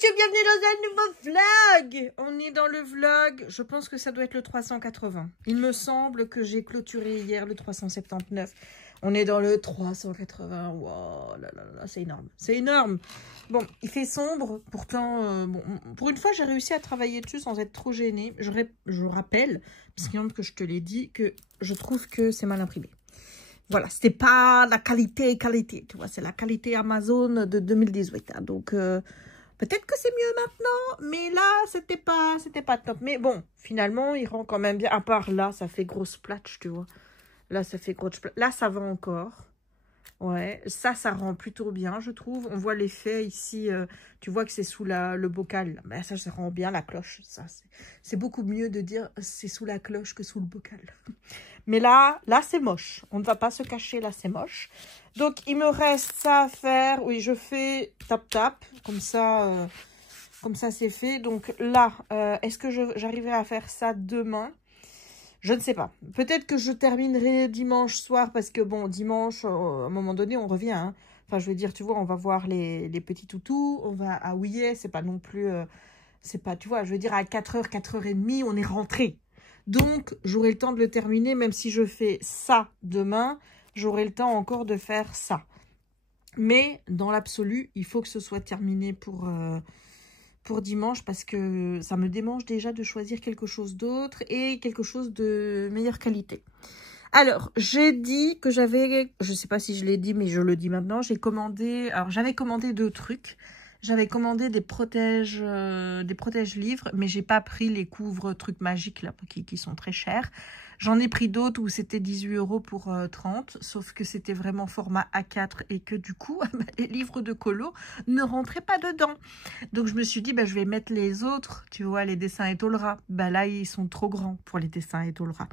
YouTube, bienvenue dans un nouveau vlog. On est dans le vlog, je pense que ça doit être le 380. Il me semble que j'ai clôturé hier le 379. On est dans le 380, wow, là, là, là, c'est énorme. C'est énorme. Bon, il fait sombre, pourtant, bon, pour une fois, j'ai réussi à travailler dessus sans être trop gênée. Je rappelle, parce qu'il me semble que je te l'ai dit, que je trouve que c'est mal imprimé. Voilà, c'était pas la qualité, tu vois, c'est la qualité Amazon de 2018. Hein, donc, peut-être que c'est mieux maintenant, mais là, c'était pas top. Mais bon, finalement, il rend quand même bien. À part là, ça fait grosse platch, tu vois. Là, ça fait grosse platch. Là, ça va encore. Ouais, ça rend plutôt bien, je trouve. On voit l'effet ici, tu vois que c'est sous le bocal. Mais ça rend bien la cloche. Ça, c'est beaucoup mieux de dire c'est sous la cloche que sous le bocal. Mais là c'est moche. On ne va pas se cacher, là, c'est moche. Donc, il me reste ça à faire. Oui, je fais tap-tap. Comme ça, c'est fait. Donc là, est-ce que j'arriverai à faire ça demain? Je ne sais pas. Peut-être que je terminerai dimanche soir parce que, bon, dimanche, à un moment donné, on revient. Hein. Enfin, je veux dire, tu vois, on va voir les petits toutous. On va à Ouillet. C'est pas non plus... c'est pas, tu vois, je veux dire, à 4h, 4h30, on est rentré. Donc, j'aurai le temps de le terminer. Même si je fais ça demain, j'aurai le temps encore de faire ça. Mais, dans l'absolu, il faut que ce soit terminé pour dimanche parce que ça me démange déjà de choisir quelque chose d'autre et quelque chose de meilleure qualité. Alors, j'ai dit que j'avais, je sais pas si je l'ai dit, mais je le dis maintenant, j'ai commandé, alors j'avais commandé 2 trucs. J'avais commandé des protèges livres, mais j'ai pas pris les couvres trucs magiques là qui sont très chers. J'en ai pris d'autres où c'était 18 € pour 30, sauf que c'était vraiment format A4 et que du coup, les livres de colo ne rentraient pas dedans. Donc, je me suis dit, bah, je vais mettre les autres, tu vois, les dessins Etolra. Bah, là, ils sont trop grands pour les dessins Etolra.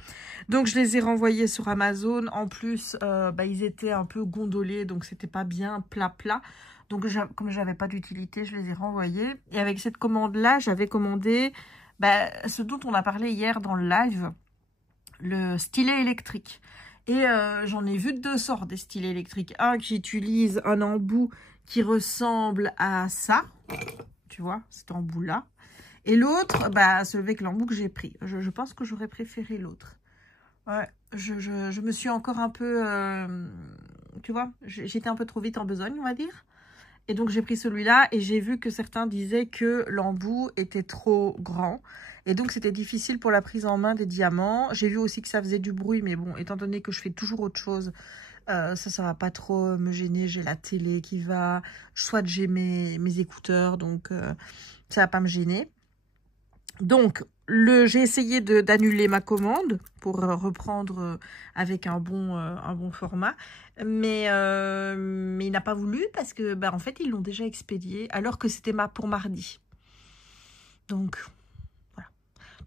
Donc, je les ai renvoyés sur Amazon. En plus, bah, ils étaient un peu gondolés, donc c'était pas bien plat. Donc, comme j'avais pas d'utilité, je les ai renvoyés. Et avec cette commande-là, j'avais commandé bah, ce dont on a parlé hier dans le live, le stylet électrique. Et j'en ai vu 2 sortes des stylets électriques. Un qui utilise un embout qui ressemble à ça. Tu vois, cet embout-là. Et l'autre, bah, celui avec l'embout que j'ai pris. Je pense que j'aurais préféré l'autre. Ouais, je me suis encore un peu... tu vois, j'étais un peu trop vite en besogne, on va dire. Et donc, j'ai pris celui-là et j'ai vu que certains disaient que l'embout était trop grand. Et donc, c'était difficile pour la prise en main des diamants. J'ai vu aussi que ça faisait du bruit, mais bon, étant donné que je fais toujours autre chose, ça va pas trop me gêner. J'ai la télé qui va, soit j'ai mes écouteurs, donc ça va pas me gêner. Donc, j'ai essayé d'annuler ma commande pour reprendre avec un bon format. Mais il n'a pas voulu parce que, bah, en fait, ils l'ont déjà expédié alors que c'était pour mardi. Donc, voilà.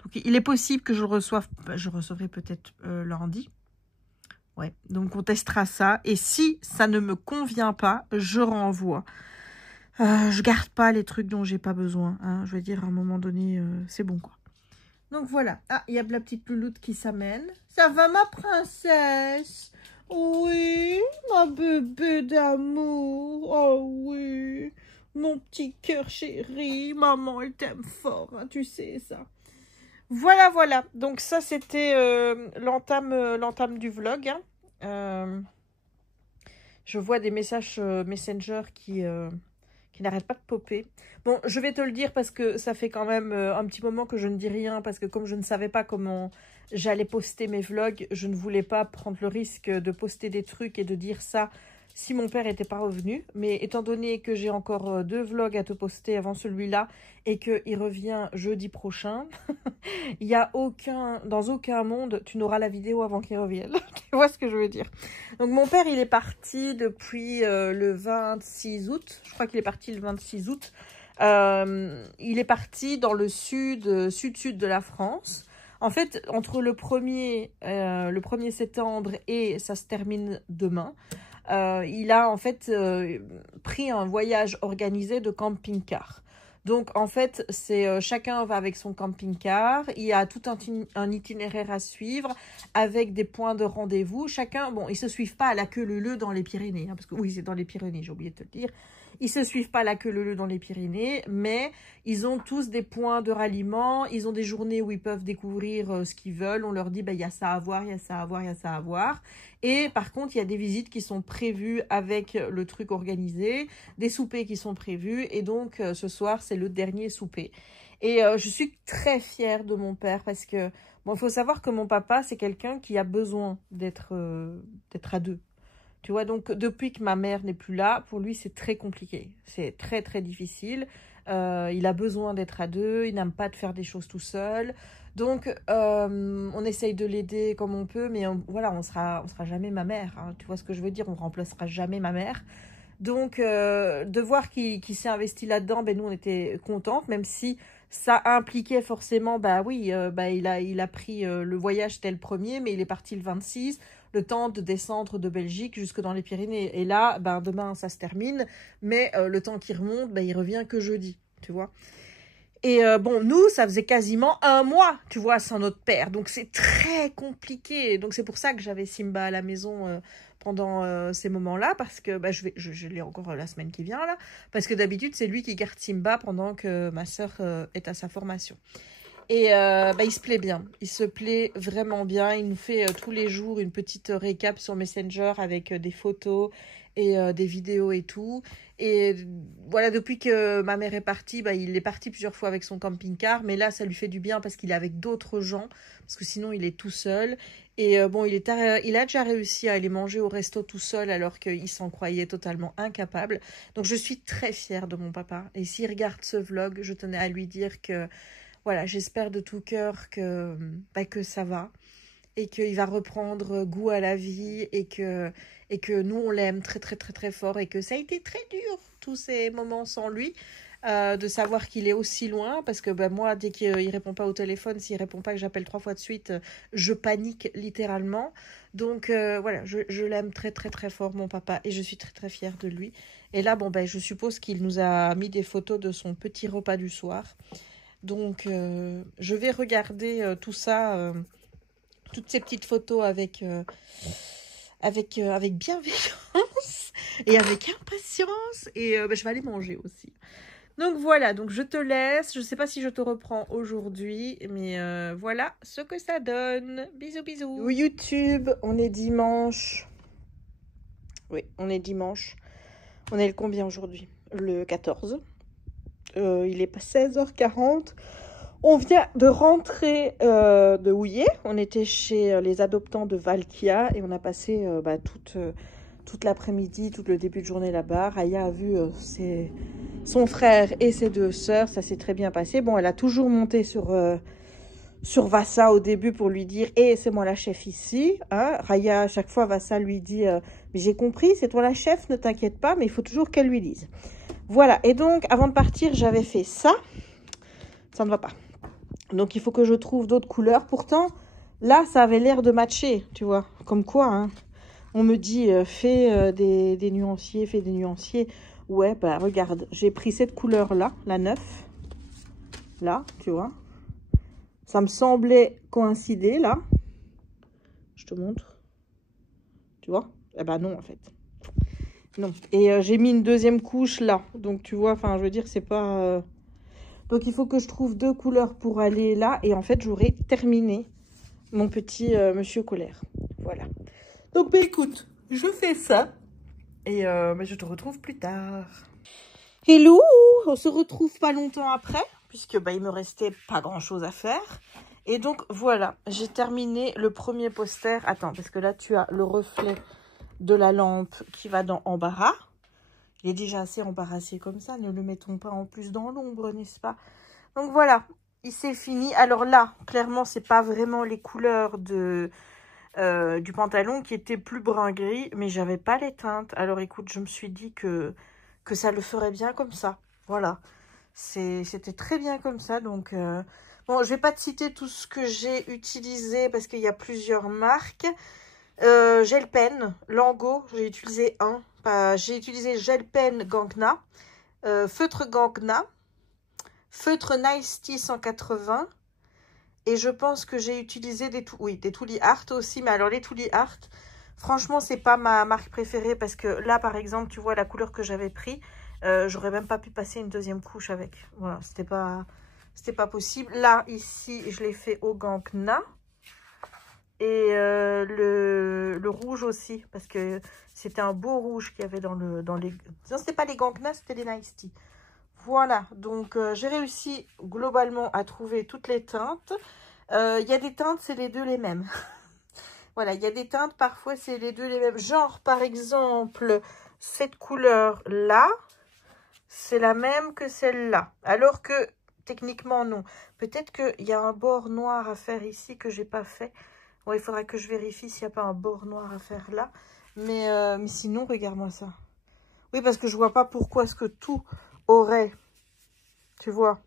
Donc, il est possible que je le reçoive, je recevrai peut-être lundi. Ouais, donc on testera ça. Et si ça ne me convient pas, je renvoie. Je garde pas les trucs dont j'ai pas besoin. Hein. Je veux dire, à un moment donné, c'est bon, quoi. Donc voilà. Ah, il y a la petite louloute qui s'amène. Ça va, ma princesse? Oui, ma bébé d'amour. Oh oui, mon petit cœur chéri. Maman, elle t'aime fort, hein, tu sais ça. Voilà. Donc ça, c'était l'entame du vlog. Hein. Je vois des messages Messenger qui n'arrête pas de popper. Bon, je vais te le dire parce que ça fait quand même un petit moment que je ne dis rien, parce que comme je ne savais pas comment j'allais poster mes vlogs, je ne voulais pas prendre le risque de poster des trucs et de dire ça si mon père n'était pas revenu. Mais étant donné que j'ai encore 2 vlogs à te poster avant celui-là et qu'il revient jeudi prochain, il y a dans aucun monde, tu n'auras la vidéo avant qu'il revienne. Tu vois ce que je veux dire? Donc, mon père, il est parti depuis le 26 août. Je crois qu'il est parti le 26 août. Il est parti dans le sud de la France. En fait, entre le 1er septembre et ça se termine demain, il a en fait pris un voyage organisé de camping-car. Donc, en fait, chacun va avec son camping-car. Il y a tout un itinéraire à suivre avec des points de rendez-vous. Chacun, bon, ils ne se suivent pas à la queue leu-leu dans les Pyrénées. Hein, parce que oui, c'est dans les Pyrénées, j'ai oublié de te le dire. Ils se suivent pas la queue leu dans les Pyrénées, mais ils ont tous des points de ralliement. Ils ont des journées où ils peuvent découvrir ce qu'ils veulent. On leur dit, bah, il y a ça à voir, il y a ça à voir, il y a ça à voir. Et par contre, il y a des visites qui sont prévues avec le truc organisé, des soupers qui sont prévus. Et donc, ce soir, c'est le dernier souper. Et je suis très fière de mon père parce que, bon, il faut savoir que mon papa, c'est quelqu'un qui a besoin d'être à deux. Tu vois, donc depuis que ma mère n'est plus là, pour lui, c'est très compliqué. C'est très, très difficile. Il a besoin d'être à deux. Il n'aime pas de faire des choses tout seul. Donc, on essaye de l'aider comme on peut, mais voilà, on sera jamais ma mère. Hein. Tu vois ce que je veux dire? On remplacera jamais ma mère. Donc, de voir qu'il s'est investi là-dedans, ben, nous, on était contentes, même si ça impliquait forcément, bah oui, il a pris le voyage, c'était le premier, mais il est parti le 26, le temps de descendre de Belgique jusque dans les Pyrénées. Et là, ben, demain, ça se termine, mais le temps qu'il remonte, ben, il revient que jeudi, tu vois. Et bon, nous, ça faisait quasiment un mois, tu vois, sans notre père. Donc, c'est très compliqué. Donc, c'est pour ça que j'avais Simba à la maison pendant ces moments-là. Parce que bah, je l'ai encore la semaine qui vient, là. Parce que d'habitude, c'est lui qui garde Simba pendant que ma sœur est à sa formation. Et bah, il se plaît bien. Il se plaît vraiment bien. Il nous fait tous les jours une petite récap sur Messenger avec des photos et des vidéos et tout. Et voilà, depuis que ma mère est partie, bah, il est parti plusieurs fois avec son camping-car. Mais là, ça lui fait du bien parce qu'il est avec d'autres gens. Parce que sinon, il est tout seul. Et bon, il a déjà réussi à aller manger au resto tout seul alors qu'il s'en croyait totalement incapable. Donc, je suis très fière de mon papa. Et s'il regarde ce vlog, je tenais à lui dire que voilà, j'espère de tout cœur que ça va et qu'il va reprendre goût à la vie et que nous, on l'aime très, très, très, très fort et que ça a été très dur, tous ces moments sans lui, de savoir qu'il est aussi loin parce que moi, dès qu'il ne répond pas au téléphone, s'il ne répond pas que j'appelle 3 fois de suite, je panique littéralement. Donc, voilà, je l'aime très, très, très fort, mon papa, et je suis très, très fière de lui. Et là, bon, je suppose qu'il nous a mis des photos de son petit repas du soir. Donc, je vais regarder tout ça, toutes ces petites photos avec bienveillance et avec impatience. Et je vais aller manger aussi. Donc, voilà. Donc, je te laisse. Je ne sais pas si je te reprends aujourd'hui. Mais voilà ce que ça donne. Bisous, bisous. YouTube, on est dimanche. Oui, on est dimanche. On est le combien aujourd'hui? Le 14. Il est 16h40. On vient de rentrer de Houillé. On était chez les adoptants de Valkia et on a passé toute l'après-midi, tout le début de journée là-bas. Raya a vu son frère et ses 2 sœurs. Ça s'est très bien passé. Bon, elle a toujours monté sur Vassa au début pour lui dire « Eh, c'est moi la chef ici. Hein » Raya, à chaque fois, Vassa lui dit « Mais j'ai compris, c'est toi la chef, ne t'inquiète pas. » Mais il faut toujours qu'elle lui dise. Voilà, et donc, avant de partir, j'avais fait ça. Ça ne va pas. Donc, il faut que je trouve d'autres couleurs. Pourtant, là, ça avait l'air de matcher, tu vois. Comme quoi, hein. On me dit, fais des nuanciers, fais des nuanciers. Ouais, bah, regarde, j'ai pris cette couleur-là, la 9. Là, tu vois. Ça me semblait coïncider, là. Je te montre. Tu vois? Eh ben non, en fait. Non. Et j'ai mis une deuxième couche là. Donc, tu vois, enfin, je veux dire, c'est pas... Donc, il faut que je trouve 2 couleurs pour aller là. Et en fait, j'aurai terminé mon petit monsieur colère. Voilà. Donc, écoute, je fais ça. Et je te retrouve plus tard. Hello! On se retrouve pas longtemps après. Puisque il me restait pas grand-chose à faire. Et donc, voilà. J'ai terminé le premier poster. Attends, parce que là, tu as le reflet de la lampe qui va dans embarras. Il est déjà assez embarrassé comme ça. Ne le mettons pas en plus dans l'ombre, n'est-ce pas? Donc voilà, il s'est fini. Alors là, clairement, c'est pas vraiment les couleurs du pantalon qui étaient plus brun-gris, mais j'avais pas les teintes. Alors écoute, je me suis dit que ça le ferait bien comme ça. Voilà, c'était très bien comme ça. Donc, bon, je vais pas te citer tout ce que j'ai utilisé parce qu'il y a plusieurs marques. Gel pen, Lango, j'ai utilisé j'ai utilisé gel pen Gangna, feutre Gangna, feutre Nice Tea 180 et je pense que j'ai utilisé des Tuli Art aussi, mais alors les Tuli Art, franchement c'est pas ma marque préférée parce que là par exemple tu vois la couleur que j'avais pris, J'aurais même pas pu passer une deuxième couche avec. Voilà, c'était pas possible. Là, ici, je l'ai fait au gant Kna. Et le rouge aussi, parce que c'était un beau rouge qu'il y avait dans les... Non, c'était pas les gants Kna, c'était les Nice Tea. Voilà, donc j'ai réussi globalement à trouver toutes les teintes. Il y a des teintes, c'est les deux les mêmes. Voilà, il y a des teintes, parfois c'est les deux les mêmes. Genre, par exemple, cette couleur-là, c'est la même que celle-là. Alors que, techniquement, non. Peut-être qu'il y a un bord noir à faire ici que j'ai pas fait. Ouais, il faudra que je vérifie s'il n'y a pas un bord noir à faire là. Mais sinon, regarde-moi ça. Oui, parce que je vois pas pourquoi est-ce que tout aurait, tu vois,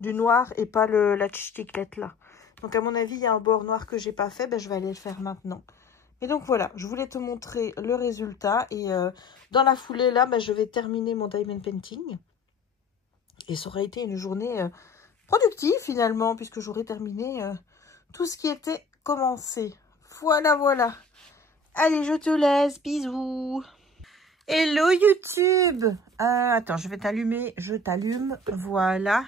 du noir et pas la ch'ticlette là. Donc, à mon avis, il y a un bord noir que j'ai pas fait. Ben, je vais aller le faire maintenant. Et donc, voilà, je voulais te montrer le résultat. Et dans la foulée, là, ben, je vais terminer mon diamond painting. Et ça aurait été une journée productive, finalement, puisque j'aurais terminé tout ce qui était commencé. Voilà, voilà. Allez, je te laisse. Bisous. Hello, YouTube. Attends, je vais t'allumer. Je t'allume. Voilà.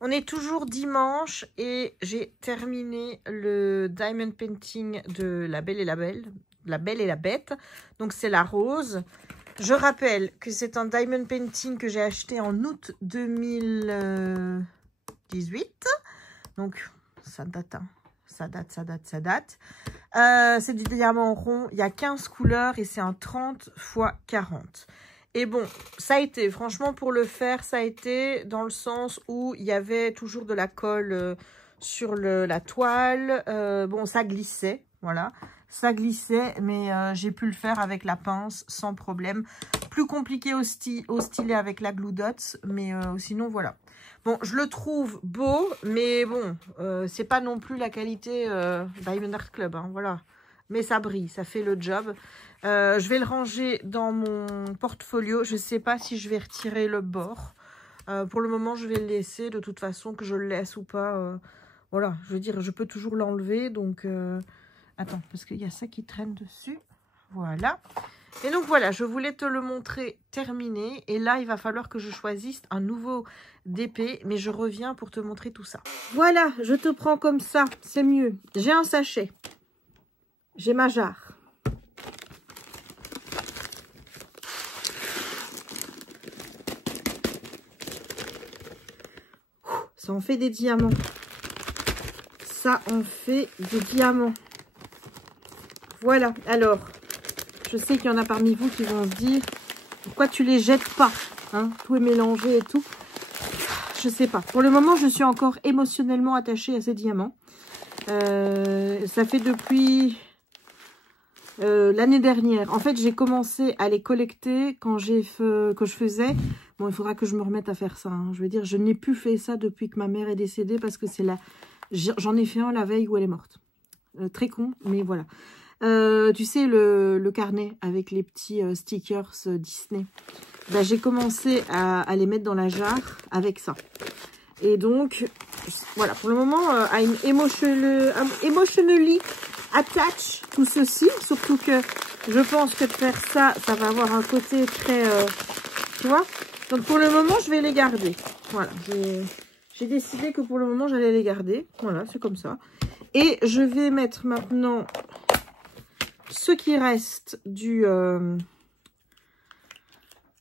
On est toujours dimanche et j'ai terminé le diamond painting de La Belle et la Belle. La Belle et la Bête. Donc, c'est la rose. Je rappelle que c'est un diamond painting que j'ai acheté en août 2018. Donc, ça date, hein. Ça date. C'est du diamant rond. Il y a 15 couleurs et c'est un 30 x 40. Et bon, ça a été, franchement, pour le faire, ça a été dans le sens où il y avait toujours de la colle sur la toile. Bon, ça glissait, voilà. Ça glissait, mais j'ai pu le faire avec la pince sans problème. Plus compliqué au stylet avec la Glue Dots, mais sinon, voilà. Bon, je le trouve beau, mais bon, c'est pas non plus la qualité Diamond Art Club, hein, voilà. Mais ça brille, ça fait le job. Je vais le ranger dans mon portfolio. Je sais pas si je vais retirer le bord. Pour le moment, je vais le laisser. De toute façon, que je le laisse ou pas. Voilà, je veux dire, je peux toujours l'enlever. Donc, attends, parce qu'il y a ça qui traîne dessus. Voilà. Et donc, voilà, je voulais te le montrer terminé. Et là, il va falloir que je choisisse un nouveau DP. Mais je reviens pour te montrer tout ça. Voilà, je te prends comme ça. C'est mieux. J'ai un sachet. J'ai ma jarre. Ça en fait des diamants. Ça en fait des diamants. Voilà. Alors, je sais qu'il y en a parmi vous qui vont se dire, pourquoi tu les jettes pas, hein? Tout est mélangé et tout. Je sais pas. Pour le moment, je suis encore émotionnellement attachée à ces diamants. Ça fait depuis l'année dernière. En fait, j'ai commencé à les collecter quand je faisais... Bon, il faudra que je me remette à faire ça, hein. Je veux dire, je n'ai plus fait ça depuis que ma mère est décédée parce que c'est là... J'en ai fait un la veille où elle est morte. Très con, mais voilà. Tu sais, le carnet avec les petits stickers Disney. Ben, j'ai commencé à les mettre dans la jarre avec ça. Et donc, voilà, pour le moment, I'm emotionally attach tout ceci. Surtout que je pense que de faire ça, ça va avoir un côté très... tu vois? Donc, pour le moment, je vais les garder. Voilà, j'ai décidé que pour le moment, j'allais les garder. Voilà, c'est comme ça. Et je vais mettre maintenant ce qui reste de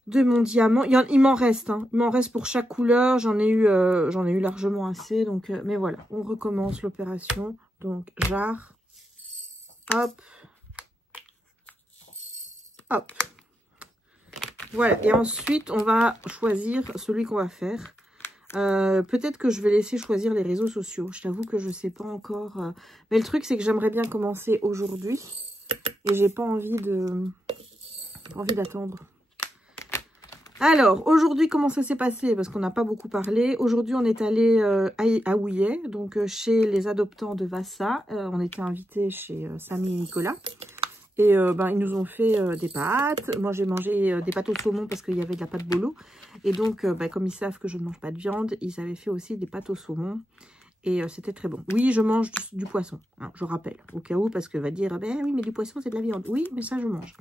mon diamant. Il m'en reste, hein. Il m'en reste pour chaque couleur. J'en ai eu largement assez. Donc, mais voilà, on recommence l'opération. Donc, jarre. Hop. Hop. Voilà, et ensuite, on va choisir celui qu'on va faire. Peut-être que je vais laisser choisir les réseaux sociaux. Je t'avoue que je ne sais pas encore. Mais le truc, c'est que j'aimerais bien commencer aujourd'hui. Et j'ai pas envie d'attendre. Alors, aujourd'hui, comment ça s'est passé? Parce qu'on n'a pas beaucoup parlé. Aujourd'hui, on est allé à Houillet, donc chez les adoptants de Vassa. On était invités chez Samy et Nicolas. Et ils nous ont fait des pâtes. Moi, j'ai mangé des pâtes au saumon parce qu'il y avait de la pâte bolo. Et donc, comme ils savent que je ne mange pas de viande, ils avaient fait aussi des pâtes au saumon. Et c'était très bon. Oui, je mange du poisson, hein, je rappelle. Au cas où, parce que va dire, ben oui, mais du poisson, c'est de la viande. Oui, mais ça, je mange.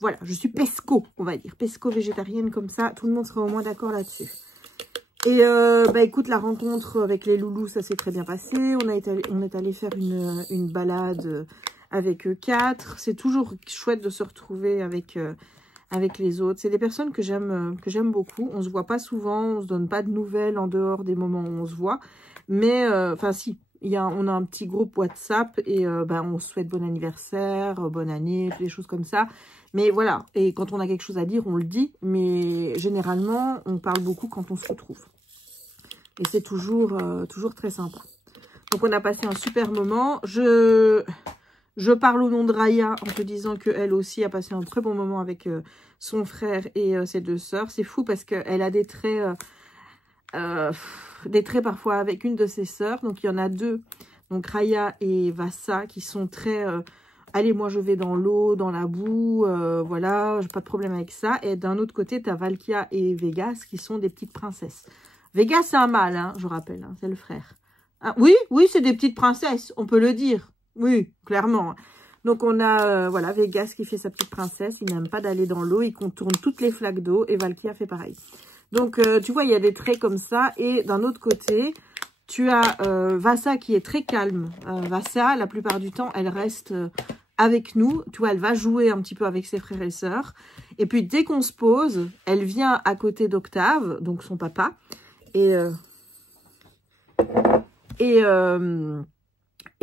Voilà, je suis pesco, on va dire. Pesco végétarienne comme ça, tout le monde sera au moins d'accord là-dessus. Et bah écoute, la rencontre avec les loulous, ça s'est très bien passé. On est allé faire une balade avec eux 4. C'est toujours chouette de se retrouver avec les autres. C'est des personnes que j'aime beaucoup. On se voit pas souvent, on se donne pas de nouvelles en dehors des moments où on se voit. Mais, enfin si, on a un petit groupe WhatsApp et bah, on se souhaite bon anniversaire, bonne année, des choses comme ça. Mais voilà, et quand on a quelque chose à dire, on le dit. Mais généralement, on parle beaucoup quand on se retrouve. Et c'est toujours très sympa. Donc on a passé un super moment. Je parle au nom de Raya en te disant qu'elle aussi a passé un très bon moment avec son frère et ses 2 sœurs. C'est fou parce qu'elle a des traits parfois avec une de ses sœurs. Donc il y en a 2, donc Raya et Vassa, qui sont très... allez, moi je vais dans l'eau, dans la boue, voilà, j'ai pas de problème avec ça. Et d'un autre côté, tu as Valkia et Vegas qui sont des petites princesses. Vegas, c'est un mâle, hein, je rappelle, hein, c'est le frère. Ah, oui, c'est des petites princesses, on peut le dire. Oui, clairement. Donc, on a voilà, Vegas qui fait sa petite princesse. Il n'aime pas d'aller dans l'eau. Il contourne toutes les flaques d'eau. Et Valkia fait pareil. Donc, tu vois, il y a des traits comme ça. Et d'un autre côté, tu as Vassa qui est très calme. Vassa, la plupart du temps, elle reste avec nous. Tu vois, elle va jouer un petit peu avec ses frères et sœurs. Et puis, dès qu'on se pose, elle vient à côté d'Octave, donc son papa. Et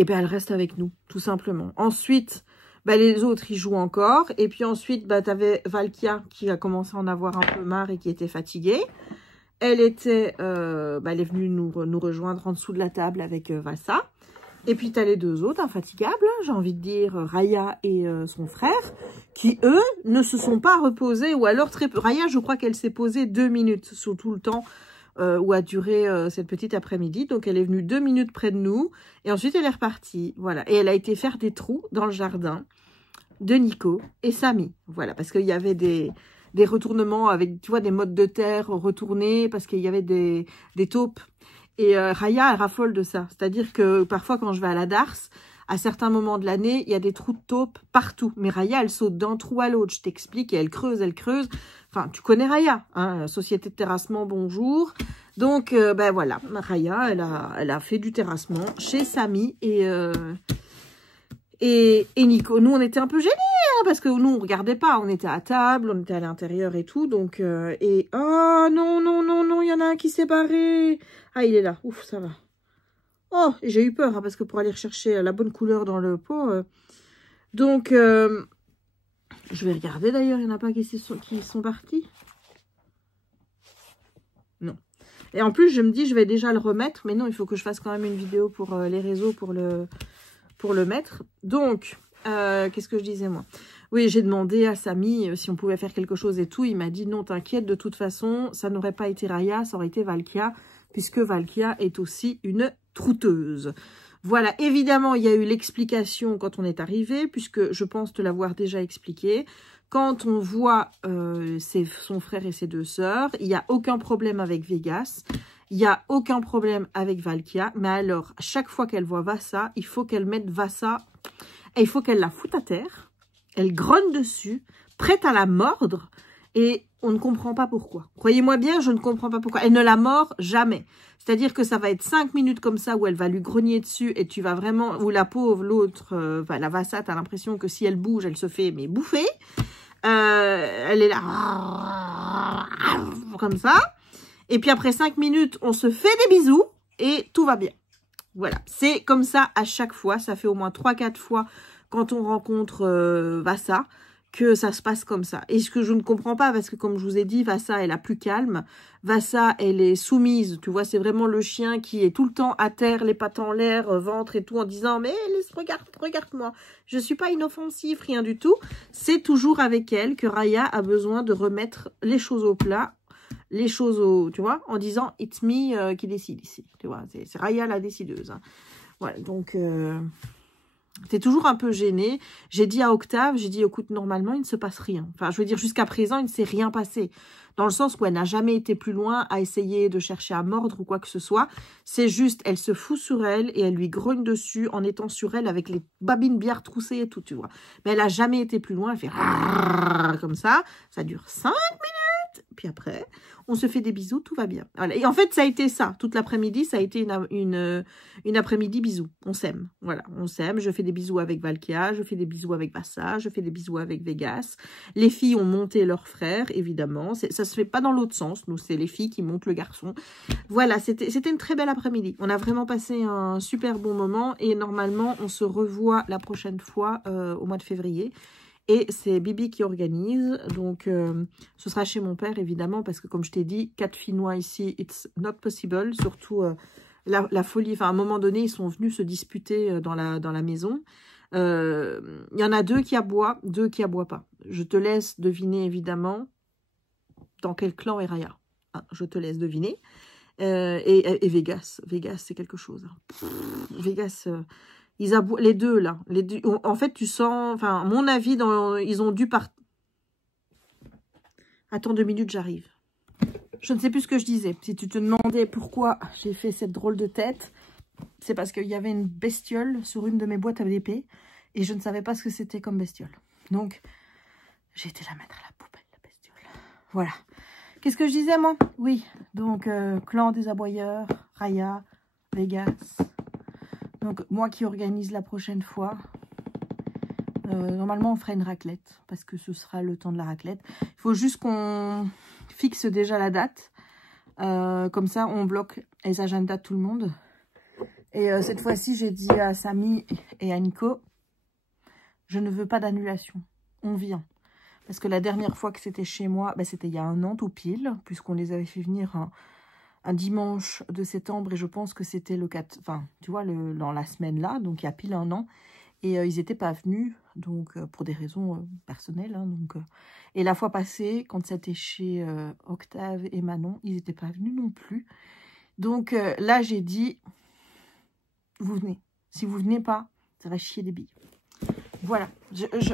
ben elle reste avec nous, tout simplement. Ensuite, ben les autres, ils jouent encore. Et puis ensuite, ben, tu avais Valkia qui a commencé à en avoir un peu marre et qui était fatiguée. Elle était, ben, elle est venue nous rejoindre en dessous de la table avec Vassa. Et puis, tu as les 2 autres, infatigables, hein, j'ai envie de dire, Raya et son frère, qui, eux, ne se sont pas reposés, ou alors très peu. Raya, je crois qu'elle s'est posée 2 minutes sur tout le temps où a duré cette petite après-midi. Donc, elle est venue 2 minutes près de nous. Et ensuite, elle est repartie. Voilà. Et elle a été faire des trous dans le jardin de Nico et Samy. Voilà. Parce qu'il y avait des retournements avec, tu vois, des mottes de terre retournées. Parce qu'il y avait des taupes. Et Raya, elle raffole de ça. C'est-à-dire que parfois, quand je vais à la Darse, à certains moments de l'année, il y a des trous de taupes partout. Mais Raya, elle saute d'un trou à l'autre. Je t'explique. Et elle creuse, elle creuse. Enfin, tu connais Raya, hein, société de terrassement, bonjour. Donc, ben voilà, Raya, elle a fait du terrassement chez Samy et Nico. Nous, on était un peu gênés, hein, parce que nous, on regardait pas. On était à table, on était à l'intérieur et tout. Donc, oh, non, il y en a un qui s'est barré. Ah, il est là. Ouf, ça va. Oh, j'ai eu peur, hein, parce que pour aller rechercher la bonne couleur dans le pot. Donc... je vais regarder d'ailleurs, il n'y en a pas qui sont partis. Non. Et en plus, je me dis, je vais déjà le remettre. Mais non, il faut que je fasse quand même une vidéo pour les réseaux pour le mettre. Donc, qu'est-ce que je disais moi? Oui, j'ai demandé à Samy si on pouvait faire quelque chose et tout. Il m'a dit, non, t'inquiète, de toute façon, ça n'aurait pas été Raya, ça aurait été Valkia. Puisque Valkia est aussi une trouteuse. Voilà, évidemment, il y a eu l'explication quand on est arrivé, puisque je pense te l'avoir déjà expliqué. Quand on voit son frère et ses 2 sœurs, il n'y a aucun problème avec Vegas, il n'y a aucun problème avec Valkia, mais alors, à chaque fois qu'elle voit Vassa, il faut qu'elle mette Vassa, et il faut qu'elle la foute à terre, elle grogne dessus, prête à la mordre, et on ne comprend pas pourquoi. Croyez-moi bien, je ne comprends pas pourquoi. Elle ne la mord jamais. C'est-à-dire que ça va être 5 minutes comme ça où elle va lui grogner dessus et tu vas vraiment... Où la pauvre, l'autre, la Vassa, tu as l'impression que si elle bouge, elle se fait mais bouffer. Elle est là... Comme ça. Et puis après 5 minutes, on se fait des bisous et tout va bien. Voilà. C'est comme ça à chaque fois. Ça fait au moins 3-4 fois quand on rencontre Vassa que ça se passe comme ça. Et ce que je ne comprends pas, parce que comme je vous ai dit, Vassa est la plus calme. Vassa, elle est soumise. Tu vois, c'est vraiment le chien qui est tout le temps à terre, les pattes en l'air, ventre et tout, en disant « Mais regarde-moi, je suis pas inoffensif, rien du tout. » C'est toujours avec elle que Raya a besoin de remettre les choses au plat, les choses au... Tu vois, en disant « It's me qui décide ici. » Tu vois, c'est Raya la décideuse. Hein. Voilà, donc... t'es toujours un peu gêné. J'ai dit à Octave, j'ai dit, écoute, normalement, il ne se passe rien. Enfin, je veux dire, jusqu'à présent, il ne s'est rien passé. Dans le sens où elle n'a jamais été plus loin à essayer de chercher à mordre ou quoi que ce soit. C'est juste, elle se fout sur elle et elle lui grogne dessus en étant sur elle avec les babines bien retroussées et tout, tu vois. Mais elle n'a jamais été plus loin. Elle fait comme ça. Ça dure 5 minutes. Puis après, on se fait des bisous, tout va bien. Voilà. Et en fait, ça a été ça. Toute l'après-midi, ça a été une après-midi bisous. On s'aime. Voilà, on s'aime. Je fais des bisous avec Valkia, je fais des bisous avec Bassa, je fais des bisous avec Vegas. Les filles ont monté leur frère, évidemment. Ça se fait pas dans l'autre sens. Nous, c'est les filles qui montent le garçon. Voilà, c'était une très belle après-midi. On a vraiment passé un super bon moment. Et normalement, on se revoit la prochaine fois au mois de février. Et c'est Bibi qui organise, donc ce sera chez mon père évidemment, parce que comme je t'ai dit, 4 Finnois ici, it's not possible, surtout la folie, enfin à un moment donné, ils sont venus se disputer dans la maison. Il y en a 2 qui aboient, 2 qui aboient pas. Je te laisse deviner évidemment dans quel clan est Raya. Ah, je te laisse deviner. Et Vegas, c'est quelque chose. Vegas... ils aboient, les deux, là. Les deux, en fait, tu sens... Enfin, à mon avis, ils ont dû partir... Attends 2 minutes, j'arrive. Je ne sais plus ce que je disais. Si tu te demandais pourquoi j'ai fait cette drôle de tête, c'est parce qu'il y avait une bestiole sur une de mes boîtes à DP et je ne savais pas ce que c'était comme bestiole. Donc, j'ai été la mettre à la poubelle, la bestiole. Voilà. Qu'est-ce que je disais, moi? Oui. Donc, clan des aboyeurs, Raya, Vegas... Donc, moi qui organise la prochaine fois, normalement, on fera une raclette, parce que ce sera le temps de la raclette. Il faut juste qu'on fixe déjà la date. Comme ça, on bloque les agendas de tout le monde. Et cette fois-ci, j'ai dit à Samy et à Nico, je ne veux pas d'annulation. On vient. Parce que la dernière fois que c'était chez moi, ben, c'était il y a 1 an tout pile, puisqu'on les avait fait venir... un dimanche de septembre, et je pense que c'était le 4, enfin, tu vois, dans la semaine là, donc il y a pile 1 an, et ils n'étaient pas venus, donc pour des raisons personnelles, hein, donc, et la fois passée, quand c'était chez Octave et Manon, ils n'étaient pas venus non plus, donc là j'ai dit, vous venez, si vous venez pas, ça va chier des billes. Voilà,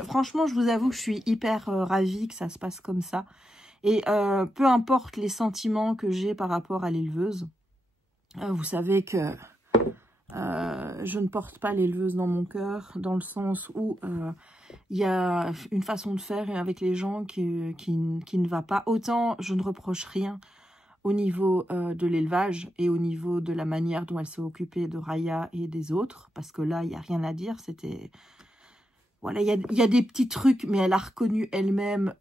franchement, je vous avoue que je suis hyper ravie que ça se passe comme ça. Et peu importe les sentiments que j'ai par rapport à l'éleveuse, vous savez que je ne porte pas l'éleveuse dans mon cœur, dans le sens où il y a une façon de faire avec les gens qui ne va pas. Autant je ne reproche rien au niveau de l'élevage et au niveau de la manière dont elle s'est occupée de Raya et des autres, parce que là, il n'y a rien à dire. C'était... Voilà, il y a des petits trucs, mais elle a reconnu elle-même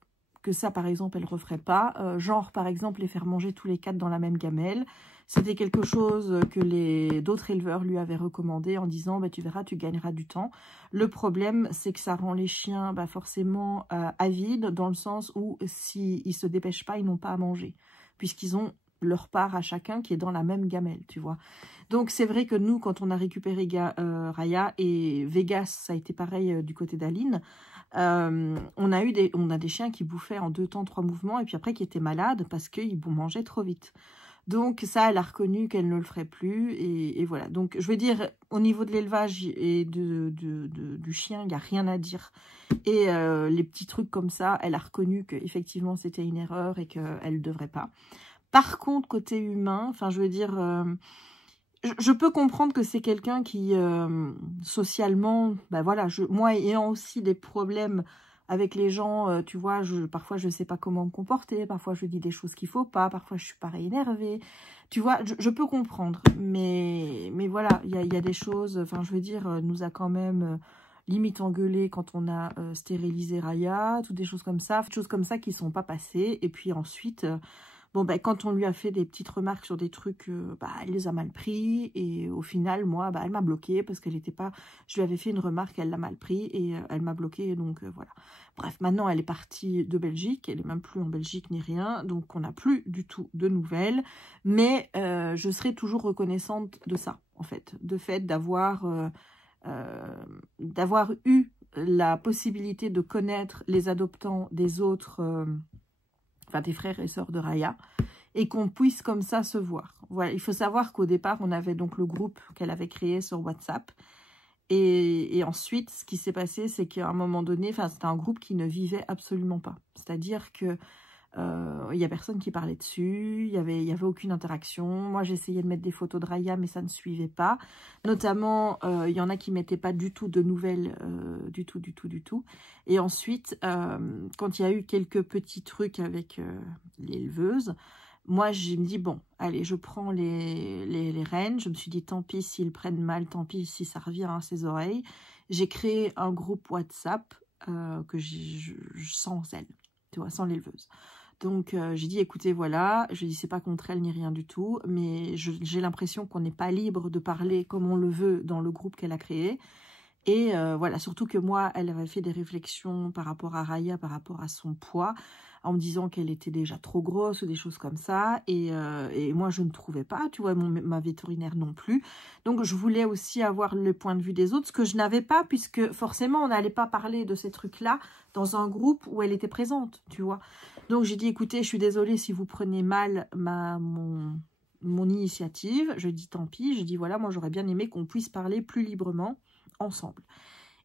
que ça, par exemple, elle ne referait pas. Genre, par exemple, les faire manger tous les 4 dans la même gamelle. C'était quelque chose que d'autres éleveurs lui avaient recommandé en disant bah, « tu verras, tu gagneras du temps ». Le problème, c'est que ça rend les chiens forcément avides, dans le sens où s'ils ne se dépêchent pas, ils n'ont pas à manger, puisqu'ils ont leur part à chacun qui est dans la même gamelle, tu vois. Donc, c'est vrai que nous, quand on a récupéré Raya et Vegas, ça a été pareil du côté d'Aline, on a des chiens qui bouffaient en 2 temps, 3 mouvements, et puis après qui étaient malades parce qu'ils mangeaient trop vite. Donc ça, elle a reconnu qu'elle ne le ferait plus, et voilà. Donc je veux dire, au niveau de l'élevage et du chien, il n'y a rien à dire. Et les petits trucs comme ça, elle a reconnu qu'effectivement c'était une erreur et qu'elle ne devrait pas. Par contre, côté humain, enfin je veux dire... je peux comprendre que c'est quelqu'un qui, socialement, ben voilà, moi ayant aussi des problèmes avec les gens, tu vois, parfois je ne sais pas comment me comporter, parfois je dis des choses qu'il ne faut pas, parfois je suis pareil énervée, tu vois, je peux comprendre, mais voilà, il y a des choses, enfin je veux dire, nous a quand même limite engueulé quand on a stérilisé Raya, toutes des choses comme ça qui ne sont pas passées, et puis ensuite... bon, ben, quand on lui a fait des petites remarques sur des trucs, elle les a mal pris. Et au final, moi, elle m'a bloquée parce qu'elle n'était pas... Je lui avais fait une remarque, elle l'a mal pris et elle m'a bloquée. Donc, voilà. Bref, maintenant, elle est partie de Belgique. Elle n'est même plus en Belgique ni rien. Donc, on n'a plus du tout de nouvelles. Mais je serai toujours reconnaissante de ça, en fait. De fait d'avoir eu la possibilité de connaître les adoptants des autres... enfin des frères et sœurs de Raya, et qu'on puisse comme ça se voir. Voilà, il faut savoir qu'au départ, on avait donc le groupe qu'elle avait créé sur WhatsApp, Et ensuite, ce qui s'est passé, c'est qu'à un moment donné, enfin, c'était un groupe qui ne vivait absolument pas. C'est-à-dire que il n'y a personne qui parlait dessus, il y avait aucune interaction. Moi, j'essayais de mettre des photos de Raya, mais ça ne suivait pas. Notamment, il y en a qui ne mettaient pas du tout de nouvelles, du tout. Et ensuite, quand il y a eu quelques petits trucs avec l'éleveuse, moi, je me dis, bon, allez, je prends les rênes. Je me suis dit, tant pis s'ils prennent mal, tant pis si ça revient à ses oreilles. J'ai créé un groupe WhatsApp sans elle, tu vois, sans l'éleveuse. Donc, j'ai dit, écoutez, voilà, je dis, c'est pas contre elle ni rien du tout, mais j'ai l'impression qu'on n'est pas libre de parler comme on le veut dans le groupe qu'elle a créé. Et voilà, surtout que moi, elle avait fait des réflexions par rapport à Raya, par rapport à son poids, en me disant qu'elle était déjà trop grosse ou des choses comme ça. Et moi, je ne trouvais pas, tu vois, ma vétérinaire non plus. Donc, je voulais aussi avoir le point de vue des autres, ce que je n'avais pas, puisque forcément, on n'allait pas parler de ces trucs-là dans un groupe où elle était présente, tu vois. Donc, j'ai dit, écoutez, je suis désolée si vous prenez mal mon initiative. Je dis, tant pis. Je dis, voilà, moi, j'aurais bien aimé qu'on puisse parler plus librement ensemble.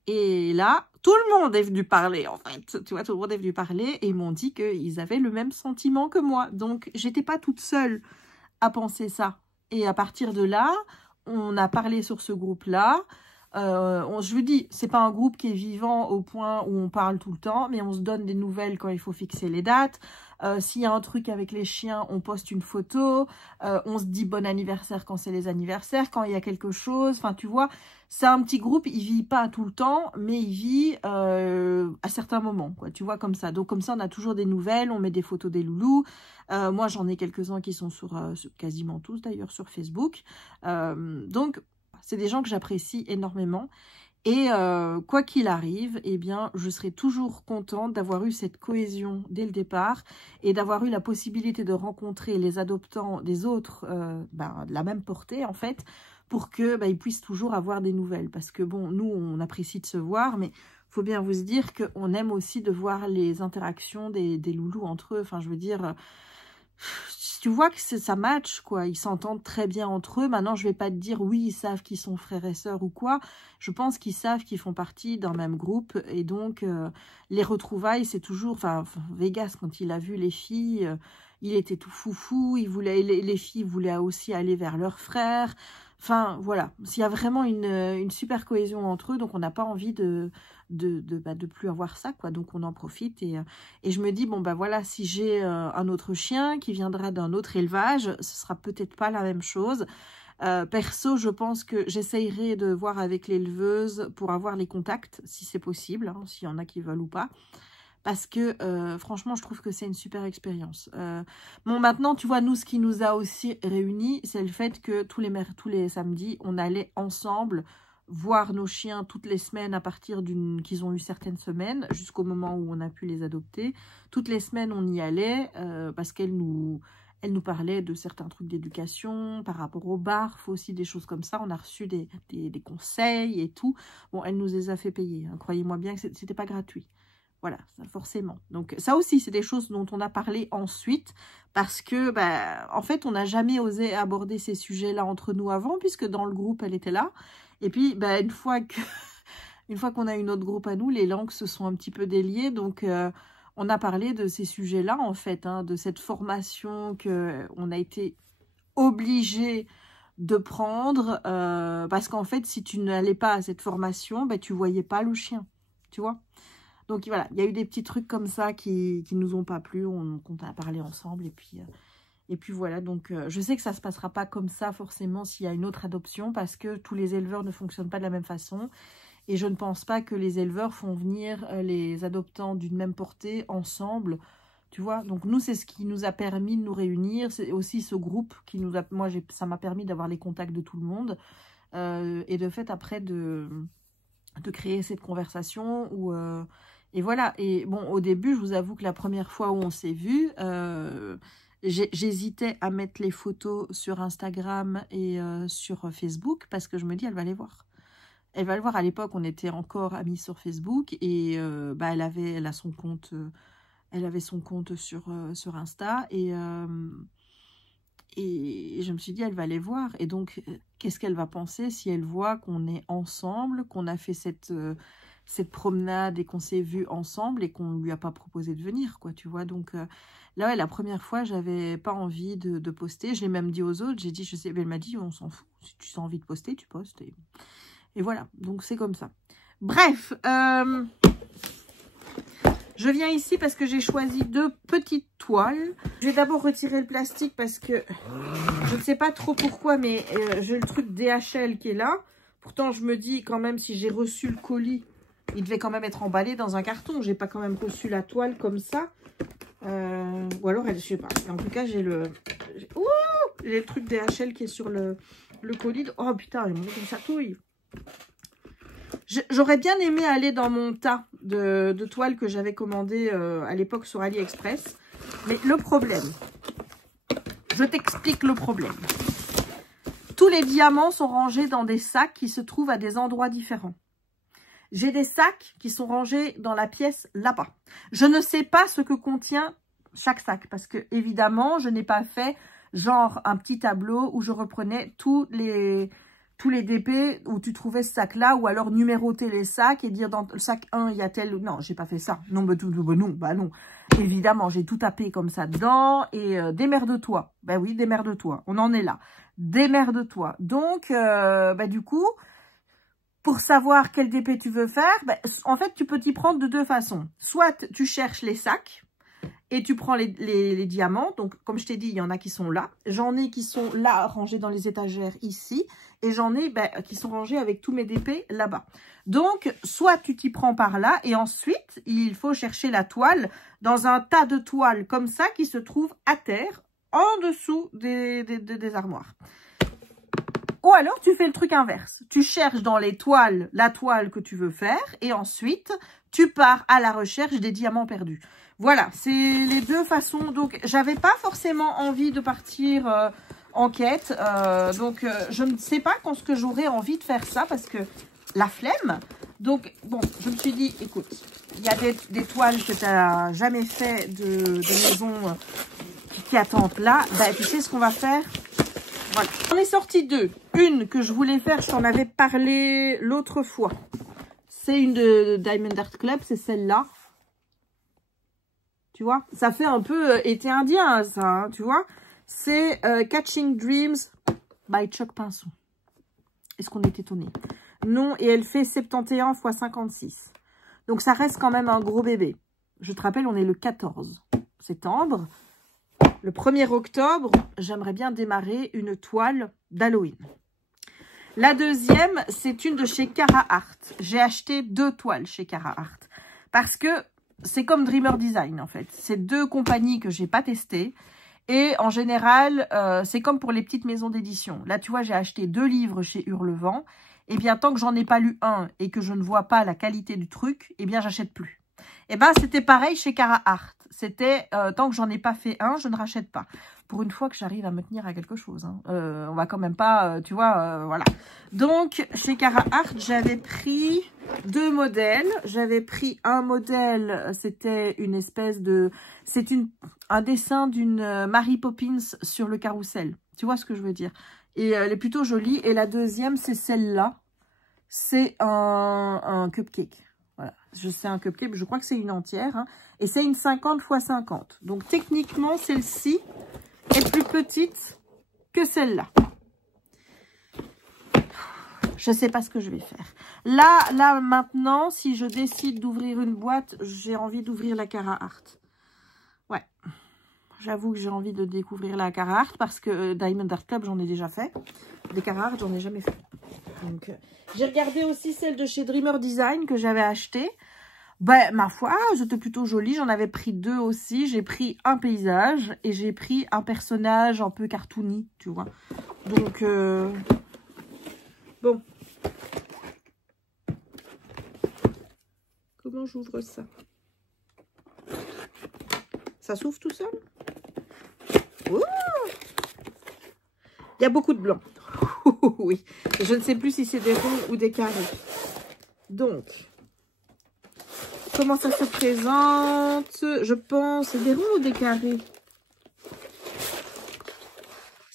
Et là, tout le monde est venu parler, en fait. Tu vois, tout le monde est venu parler et ils m'ont dit qu'ils avaient le même sentiment que moi. Donc, j'étais pas toute seule à penser ça. Et à partir de là, on a parlé sur ce groupe-là. Je vous dis, c'est pas un groupe qui est vivant au point où on parle tout le temps, mais on se donne des nouvelles quand il faut fixer les dates. S'il y a un truc avec les chiens, on poste une photo. On se dit bon anniversaire quand c'est les anniversaires, quand il y a quelque chose. Enfin, tu vois, c'est un petit groupe, il vit pas tout le temps, mais il vit à certains moments, quoi. Tu vois, comme ça. Donc, comme ça, on a toujours des nouvelles, on met des photos des loulous. Moi, j'en ai quelques-uns qui sont sur quasiment tous, d'ailleurs, sur Facebook. Donc, c'est des gens que j'apprécie énormément. Et quoi qu'il arrive, eh bien, je serai toujours contente d'avoir eu cette cohésion dès le départ et d'avoir eu la possibilité de rencontrer les adoptants des autres de la même portée, en fait, pour que ils puissent toujours avoir des nouvelles. Parce que, bon, nous, on apprécie de se voir, mais il faut bien vous se dire qu'on aime aussi de voir les interactions des loulous entre eux. Enfin, je veux dire... Tu vois que ça match, quoi. Ils s'entendent très bien entre eux. Maintenant, je vais pas te dire, oui, ils savent qu'ils sont frères et sœurs ou quoi. Je pense qu'ils savent qu'ils font partie d'un même groupe. Et donc, les retrouvailles, c'est toujours... Enfin, Vegas, quand il a vu les filles, il était tout foufou. Les filles voulaient aussi aller vers leurs frères. Enfin, voilà. S'il y a vraiment une super cohésion entre eux, donc on n'a pas envie de plus avoir ça, quoi. Donc on en profite et je me dis, bon voilà, si j'ai un autre chien qui viendra d'un autre élevage, ce sera peut-être pas la même chose. Perso, je pense que j'essayerai de voir avec l'éleveuse pour avoir les contacts, si c'est possible, hein, s'il y en a qui veulent ou pas. Parce que, franchement, je trouve que c'est une super expérience. Bon, maintenant, tu vois, nous, ce qui nous a aussi réunis, c'est le fait que tous les samedis, on allait ensemble voir nos chiens toutes les semaines à partir qu'ils ont eu certaines semaines, jusqu'au moment où on a pu les adopter. Toutes les semaines, on y allait parce qu'elle nous parlait de certains trucs d'éducation, par rapport au barf aussi, des choses comme ça. On a reçu des conseils et tout. Bon, elle nous les a fait payer, hein. Croyez-moi bien que c'était pas gratuit. Voilà, ça, forcément. Donc ça aussi, c'est des choses dont on a parlé ensuite parce que, en fait, on n'a jamais osé aborder ces sujets-là entre nous avant puisque dans le groupe, elle était là. Et puis, une fois qu'on a eu notre groupe à nous, les langues se sont un petit peu déliées. Donc, on a parlé de ces sujets-là, en fait, hein, de cette formation qu'on a été obligé de prendre parce qu'en fait, si tu n'allais pas à cette formation, tu voyais pas le chien, tu vois. Donc voilà, il y a eu des petits trucs comme ça qui nous ont pas plu, on a parlé ensemble et puis voilà. Donc je sais que ça se passera pas comme ça forcément s'il y a une autre adoption parce que tous les éleveurs ne fonctionnent pas de la même façon et je ne pense pas que les éleveurs font venir les adoptants d'une même portée ensemble, tu vois. Donc nous, c'est ce qui nous a permis de nous réunir, c'est aussi ce groupe qui nous a... Moi, ça m'a permis d'avoir les contacts de tout le monde et de fait après de créer cette conversation où... Et voilà, et bon, au début, je vous avoue que la première fois où on s'est vus, j'hésitais à mettre les photos sur Instagram et sur Facebook parce que je me dis, elle va les voir. Elle va le voir. À l'époque, on était encore amis sur Facebook et elle avait son compte sur Insta Et je me suis dit, elle va les voir. Et donc, qu'est-ce qu'elle va penser si elle voit qu'on est ensemble, qu'on a fait cette promenade et qu'on s'est vus ensemble et qu'on ne lui a pas proposé de venir, quoi, tu vois. Donc, là, ouais, la première fois, j'avais pas envie de poster. Je l'ai même dit aux autres. J'ai dit, je sais, elle m'a dit, on s'en fout. Si tu as envie de poster, tu postes. Et voilà. Donc, c'est comme ça. Bref, je viens ici parce que j'ai choisi 2 petites toiles. Je vais d'abord retirer le plastique parce que je ne sais pas trop pourquoi, mais j'ai le truc DHL qui est là. Pourtant, je me dis quand même, si j'ai reçu le colis, il devait quand même être emballé dans un carton. J'ai pas quand même reçu la toile comme ça. Ou alors, je sais pas. En tout cas, j'ai le truc DHL qui est sur le colis. Oh putain, il me chatouille. J'aurais bien aimé aller dans mon tas de toiles que j'avais commandé à l'époque sur AliExpress. Mais le problème, je t'explique le problème. Tous les diamants sont rangés dans des sacs qui se trouvent à des endroits différents. J'ai des sacs qui sont rangés dans la pièce là-bas. Je ne sais pas ce que contient chaque sac parce que, évidemment, je n'ai pas fait genre un petit tableau où je reprenais tous les DP où tu trouvais ce sac-là, ou alors numéroter les sacs et dire dans le sac 1, il y a tel... Non, j'ai pas fait ça. Non, non. Évidemment, j'ai tout tapé comme ça dedans et démerde-toi. Ben oui, démerde-toi. On en est là. Démerde-toi. Donc, du coup, pour savoir quel DP tu veux faire, en fait, tu peux t'y prendre de 2 façons. Soit tu cherches les sacs, et tu prends les diamants. Donc, comme je t'ai dit, il y en a qui sont là. J'en ai qui sont là, rangés dans les étagères ici. Et j'en ai qui sont rangés avec tous mes DP là-bas. Donc, soit tu t'y prends par là. Et ensuite, il faut chercher la toile dans un tas de toiles comme ça qui se trouve à terre, en dessous des armoires. Ou alors, tu fais le truc inverse. Tu cherches dans les toiles la toile que tu veux faire. Et ensuite, tu pars à la recherche des diamants perdus. Voilà, c'est les 2 façons. Donc, j'avais pas forcément envie de partir en quête. Je ne sais pas quand ce que j'aurais envie de faire ça parce que la flemme. Donc, bon, je me suis dit, écoute, il y a des toiles que tu n'as jamais fait de maison qui attendent là. Tu sais ce qu'on va faire? Voilà. J'en ai sorti 2. Une que je voulais faire, je t'en avais parlé l'autre fois. C'est une de Diamond Art Club, c'est celle-là. Tu vois, ça fait un peu été indien, ça, hein, tu vois. C'est Catching Dreams by Chuck Pinson. Est-ce qu'on est étonné? Non, et elle fait 71 x 56. Donc, ça reste quand même un gros bébé. Je te rappelle, on est le 14 septembre. Le 1er octobre, j'aimerais bien démarrer une toile d'Halloween. La deuxième, c'est une de chez Cara Art. J'ai acheté 2 toiles chez Cara Art. Parce que c'est comme Dreamer Design, en fait. C'est 2 compagnies que j'ai pas testées. Et en général, c'est comme pour les petites maisons d'édition. Là, tu vois, j'ai acheté 2 livres chez Hurlevent. Eh bien, tant que j'en ai pas lu un et que je ne vois pas la qualité du truc, eh bien, j'achète plus. Eh bien, c'était pareil chez Cara Art. C'était, tant que j'en ai pas fait un, je ne rachète pas. Pour une fois que j'arrive à me tenir à quelque chose. Hein. On va quand même pas, tu vois, voilà. Donc, chez Cara Art, j'avais pris 2 modèles. J'avais pris un modèle, c'était une espèce de... C'est un dessin d'une Mary Poppins sur le carrousel. Tu vois ce que je veux dire? Et elle est plutôt jolie. Et la deuxième, c'est celle-là. C'est un cupcake. Voilà, c'est un cupcake, je crois que c'est une entière. Hein, et c'est une 50 x 50. Donc, techniquement, celle-ci est plus petite que celle-là. Je ne sais pas ce que je vais faire. Là, maintenant, si je décide d'ouvrir une boîte, j'ai envie d'ouvrir la Cara Art. Ouais. J'avoue que j'ai envie de découvrir la Cara Art parce que Diamond Art Club, j'en ai déjà fait. Des Cara Art, j'en ai jamais fait. Donc, j'ai regardé aussi celle de chez Dreamer Design que j'avais achetée. Ma foi, c'était plutôt joli. J'en avais pris 2 aussi. J'ai pris un paysage et j'ai pris un personnage un peu cartoony, tu vois. Donc, bon. Comment j'ouvre ça? Ça s'ouvre tout seul? Ouh! Il y a beaucoup de blanc. Oui. Je ne sais plus si c'est des ronds ou des carrés. Donc, comment ça se présente? Je pense, c'est des ronds ou des carrés?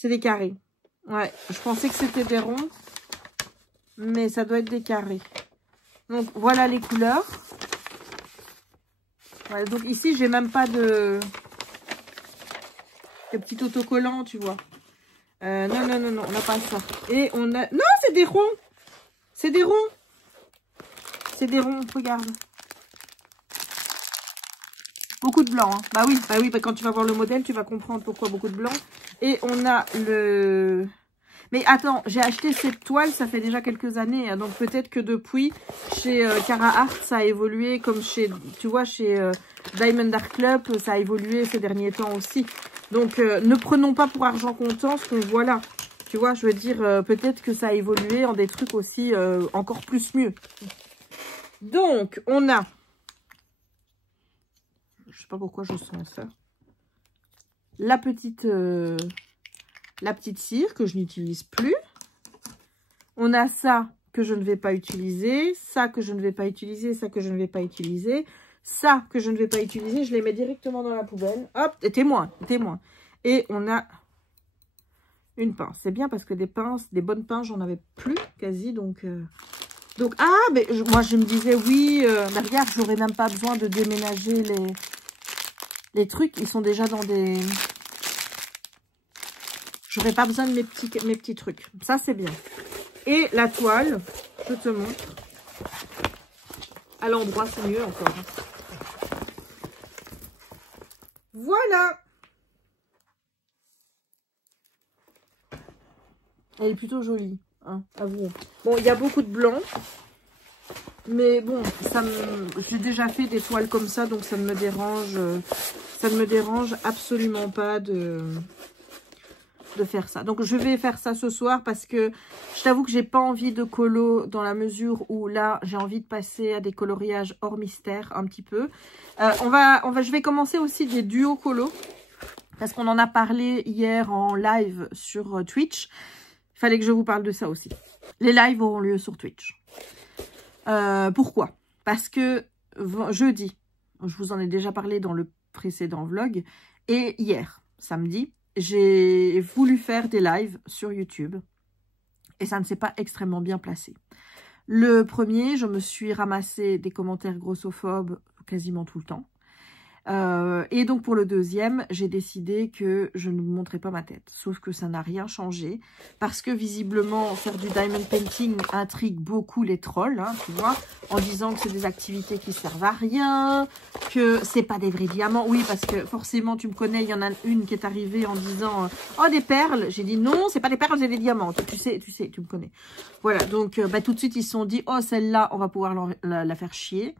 C'est des carrés. Ouais, je pensais que c'était des ronds. Mais ça doit être des carrés. Donc, voilà les couleurs. Ouais, donc ici, j'ai même pas de petit autocollant, tu vois. Non, non, non, non, on n'a pas ça. Et on a... Non, c'est des ronds. C'est des ronds. C'est des ronds, regarde. Beaucoup de blanc. Hein. Bah oui, quand tu vas voir le modèle, tu vas comprendre pourquoi beaucoup de blanc. Et on a le... Mais attends, j'ai acheté cette toile, ça fait déjà quelques années. Hein, donc peut-être que depuis, chez Cara Art, ça a évolué. Comme chez, tu vois, chez Diamond Art Club, ça a évolué ces derniers temps aussi. Donc ne prenons pas pour argent comptant ce qu'on voit là. Tu vois, je veux dire, peut-être que ça a évolué en des trucs aussi encore plus mieux. Donc, on a... Je sais pas pourquoi je sens ça. La petite cire que je n'utilise plus. On a ça que je ne vais pas utiliser. Ça que je ne vais pas utiliser. Ça que je ne vais pas utiliser. Ça que je ne vais pas utiliser. Je les mets directement dans la poubelle. Hop, témoin, témoin. Et on a une pince. C'est bien parce que des pinces, des bonnes pinces, j'en avais plus quasi. Donc, ah, mais moi je me disais, oui, mais regarde, j'aurais même pas besoin de déménager les trucs. Ils sont déjà dans des... J'aurais pas besoin de mes petits trucs. Ça, c'est bien. Et la toile, je te montre. À l'endroit, c'est mieux encore. Voilà. Elle est plutôt jolie, hein, avouons. Bon, il y a beaucoup de blanc. Mais bon, j'ai déjà fait des toiles comme ça, donc ça ne me dérange absolument pas de faire ça. Donc je vais faire ça ce soir parce que je t'avoue que j'ai pas envie de colo dans la mesure où là j'ai envie de passer à des coloriages hors mystère un petit peu. Je vais commencer aussi des duos colo parce qu'on en a parlé hier en live sur Twitch. Il fallait que je vous parle de ça aussi. Les lives auront lieu sur Twitch. Pourquoi? Parce que jeudi, je vous en ai déjà parlé dans le précédent vlog, et hier, samedi, j'ai voulu faire des lives sur YouTube et ça ne s'est pas extrêmement bien placé. Le premier, je me suis ramassé des commentaires grossophobes quasiment tout le temps. Et donc pour le deuxième, j'ai décidé que je ne montrais pas ma tête. Sauf que ça n'a rien changé. Parce que visiblement, faire du diamond painting intrigue beaucoup les trolls, hein, tu vois. En disant que c'est des activités qui servent à rien, que c'est pas des vrais diamants. Oui, parce que forcément, tu me connais, il y en a une qui est arrivée en disant « Oh, des perles !» J'ai dit « Non, c'est pas des perles, c'est des diamants. » Tu sais, tu me connais. Voilà, donc tout de suite, ils se sont dit « Oh, celle-là, on va pouvoir la faire chier. »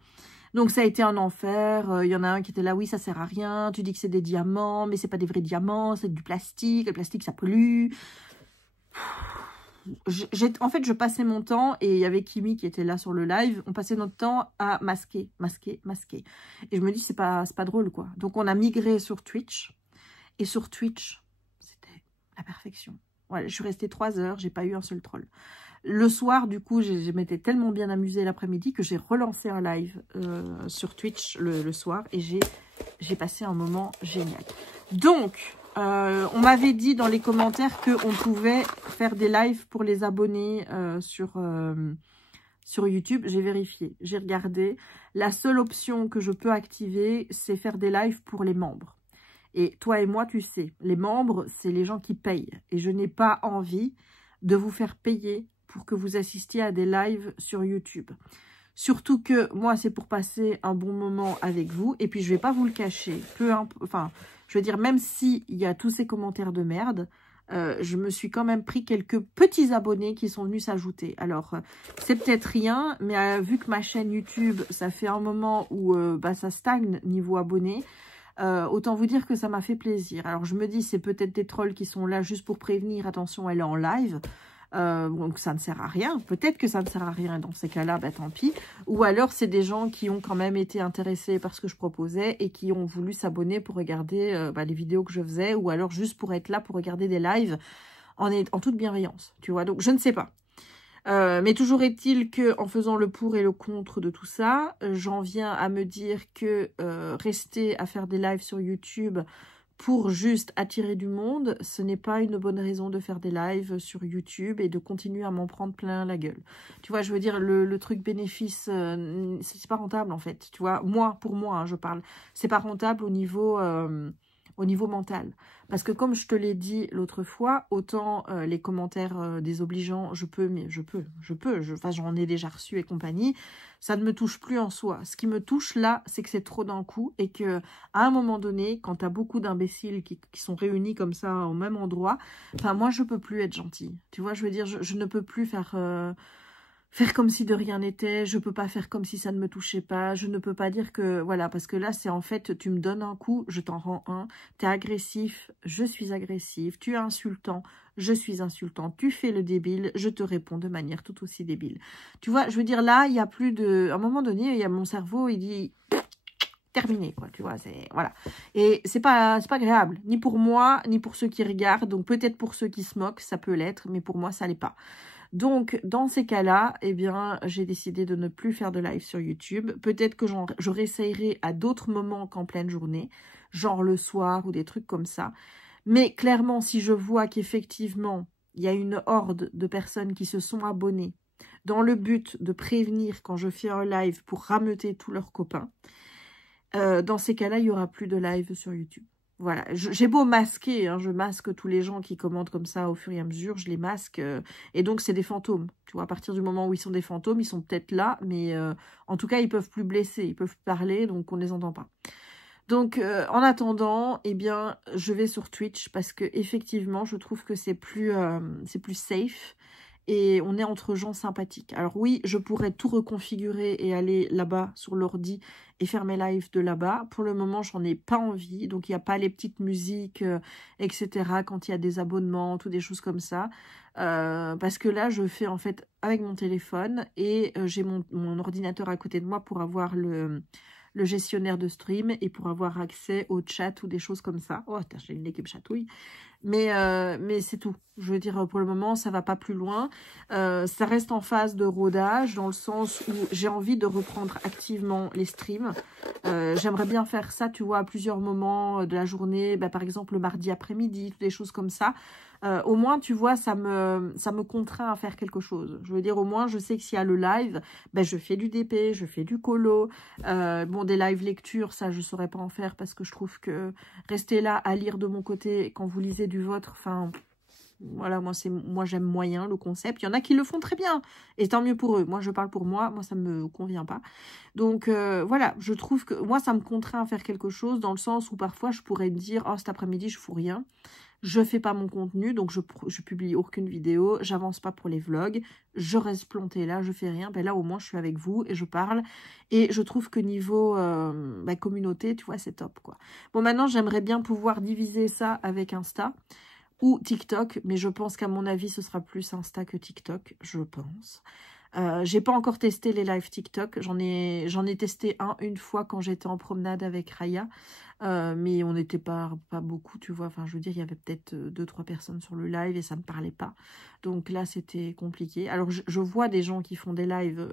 Donc, ça a été un enfer. Il y en a un qui était là, oui, ça sert à rien. Tu dis que c'est des diamants, mais c'est pas des vrais diamants, c'est du plastique. Le plastique, ça pollue. En fait, je passais mon temps, et il y avait Kimi qui était là sur le live. On passait notre temps à masquer. Et je me dis, c'est pas drôle, quoi. Donc, on a migré sur Twitch. Et sur Twitch, c'était la perfection. Voilà, je suis restée 3 heures, j'ai pas eu un seul troll. Le soir, du coup, je m'étais tellement bien amusée l'après-midi que j'ai relancé un live sur Twitch le soir et j'ai passé un moment génial. Donc, on m'avait dit dans les commentaires qu'on pouvait faire des lives pour les abonnés sur YouTube. J'ai vérifié, j'ai regardé. La seule option que je peux activer, c'est faire des lives pour les membres. Et toi et moi, tu sais, les membres, c'est les gens qui payent. Et je n'ai pas envie de vous faire payer pour que vous assistiez à des lives sur YouTube. Surtout que moi, c'est pour passer un bon moment avec vous. Et puis, je ne vais pas vous le cacher. Enfin, je veux dire, même s'il y a tous ces commentaires de merde, je me suis quand même pris quelques petits abonnés qui sont venus s'ajouter. Alors, c'est peut-être rien, mais vu que ma chaîne YouTube, ça fait un moment où ça stagne niveau abonnés, autant vous dire que ça m'a fait plaisir. Alors, je me dis, c'est peut-être des trolls qui sont là juste pour prévenir, attention, elle est en live. Donc ça ne sert à rien, peut-être que ça ne sert à rien dans ces cas-là, tant pis, ou alors c'est des gens qui ont quand même été intéressés par ce que je proposais et qui ont voulu s'abonner pour regarder les vidéos que je faisais, ou alors juste pour être là pour regarder des lives en toute bienveillance, tu vois, donc je ne sais pas. Mais toujours est-il qu'en faisant le pour et le contre de tout ça, j'en viens à me dire que rester à faire des lives sur YouTube pour juste attirer du monde, ce n'est pas une bonne raison de faire des lives sur YouTube et de continuer à m'en prendre plein la gueule. Tu vois, je veux dire, le truc bénéfice, c'est pas rentable en fait. Tu vois, pour moi, hein, je parle. C'est pas rentable au niveau mental. Parce que comme je te l'ai dit l'autre fois, autant les commentaires désobligeants, enfin, j'en ai déjà reçu et compagnie, ça ne me touche plus en soi. Ce qui me touche là, c'est que c'est trop d'un coup et que à un moment donné, quand tu as beaucoup d'imbéciles qui sont réunis comme ça au même endroit, enfin moi je peux plus être gentille. Tu vois, je veux dire, je ne peux plus faire comme si de rien n'était, je peux pas faire comme si ça ne me touchait pas, je ne peux pas dire que, voilà, parce que là, c'est en fait, tu me donnes un coup, je t'en rends un, tu es agressif, je suis agressif, tu es insultant, je suis insultant, tu fais le débile, je te réponds de manière tout aussi débile. Tu vois, je veux dire, là, il y a plus de... À un moment donné, il y a mon cerveau, il dit... terminé, quoi, tu vois, c'est... Voilà. Et c'est pas agréable, ni pour moi, ni pour ceux qui regardent, donc peut-être pour ceux qui se moquent, ça peut l'être, mais pour moi, ça l'est pas. Donc, dans ces cas-là, eh bien, j'ai décidé de ne plus faire de live sur YouTube. Peut-être que je réessayerai à d'autres moments qu'en pleine journée, genre le soir ou des trucs comme ça. Mais clairement, si je vois qu'effectivement, il y a une horde de personnes qui se sont abonnées dans le but de prévenir quand je fais un live pour rameuter tous leurs copains, dans ces cas-là, il n'y aura plus de live sur YouTube. Voilà, j'ai beau masquer, hein, je masque tous les gens qui commentent comme ça au fur et à mesure, je les masque, et donc c'est des fantômes. Tu vois, à partir du moment où ils sont des fantômes, ils sont peut-être là, mais en tout cas, ils peuvent plus blesser, ils peuvent parler, donc on ne les entend pas. Donc, en attendant, eh bien, je vais sur Twitch parce que effectivement, je trouve que c'est plus safe. Et on est entre gens sympathiques. Alors oui, je pourrais tout reconfigurer et aller là-bas sur l'ordi et faire mes lives de là-bas. Pour le moment, j'en ai pas envie. Donc, il n'y a pas les petites musiques, etc. quand il y a des abonnements, ou des choses comme ça. Parce que là, je fais en fait avec mon téléphone et j'ai mon ordinateur à côté de moi pour avoir le gestionnaire de stream et pour avoir accès au chat ou des choses comme ça. Oh, j'ai une équipe chatouille. Mais c'est tout. Je veux dire, pour le moment, ça va pas plus loin. Ça reste en phase de rodage, dans le sens où j'ai envie de reprendre activement les streams. J'aimerais bien faire ça, tu vois, à plusieurs moments de la journée. Bah, par exemple, le mardi après-midi, des choses comme ça. Au moins, tu vois, ça me contraint à faire quelque chose. Je veux dire, au moins, je sais que s'il y a le live, ben, je fais du DP, je fais du colo. Bon, des live lectures, ça, je ne saurais pas en faire parce que je trouve que rester là à lire de mon côté quand vous lisez du vôtre, enfin... Voilà, moi j'aime moyen le concept. Il y en a qui le font très bien. Et tant mieux pour eux. Moi, je parle pour moi. Moi, ça ne me convient pas. Donc, voilà, je trouve que moi, ça me contraint à faire quelque chose dans le sens où parfois, je pourrais me dire, oh, cet après-midi, je ne fous rien. Je fais pas mon contenu, donc je publie aucune vidéo, j'avance pas pour les vlogs, je reste plantée là, je fais rien. Ben là, au moins, je suis avec vous et je parle. Et je trouve que niveau communauté, tu vois, c'est top, quoi. Bon, maintenant, j'aimerais bien pouvoir diviser ça avec Insta ou TikTok, mais je pense qu'à mon avis, ce sera plus Insta que TikTok, je pense. J'ai pas encore testé les lives TikTok, j'en ai testé une fois quand j'étais en promenade avec Raya, mais on n'était pas beaucoup, tu vois, enfin je veux dire, il y avait peut-être 2-3 personnes sur le live et ça me parlait pas, donc là c'était compliqué. Alors je vois des gens qui font des lives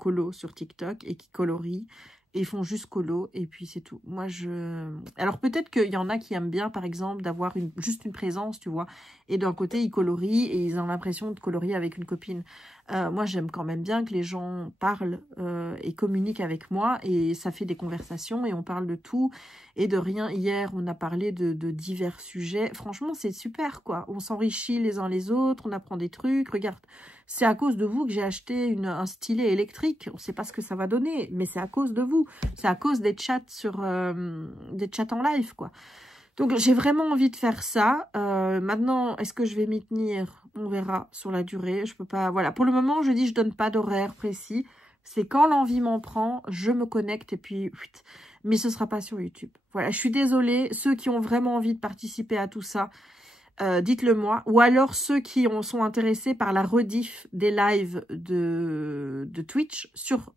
colo sur TikTok et qui colorient, et ils font juste colo, et puis c'est tout. Moi, alors peut-être qu'il y en a qui aiment bien, par exemple, d'avoir juste une présence, tu vois. Et d'un côté, ils colorient, et ils ont l'impression de colorier avec une copine. Moi, j'aime quand même bien que les gens parlent et communiquent avec moi, et ça fait des conversations, et on parle de tout et de rien. Hier, on a parlé de divers sujets. Franchement, c'est super, quoi. On s'enrichit les uns les autres, on apprend des trucs. Regarde, c'est à cause de vous que j'ai acheté un stylet électrique. On ne sait pas ce que ça va donner, mais c'est à cause de vous. C'est à cause des chats des chats en live, quoi. Donc, j'ai vraiment envie de faire ça. Maintenant, est-ce que je vais m'y tenir? On verra sur la durée. Je peux pas... Voilà, pour le moment, je dis je donne pas d'horaire précis. C'est quand l'envie m'en prend, je me connecte et puis... Mais ce sera pas sur YouTube. Voilà, je suis désolée. Ceux qui ont vraiment envie de participer à tout ça, dites-le moi. Ou alors ceux qui sont intéressés par la rediff des lives de Twitch sur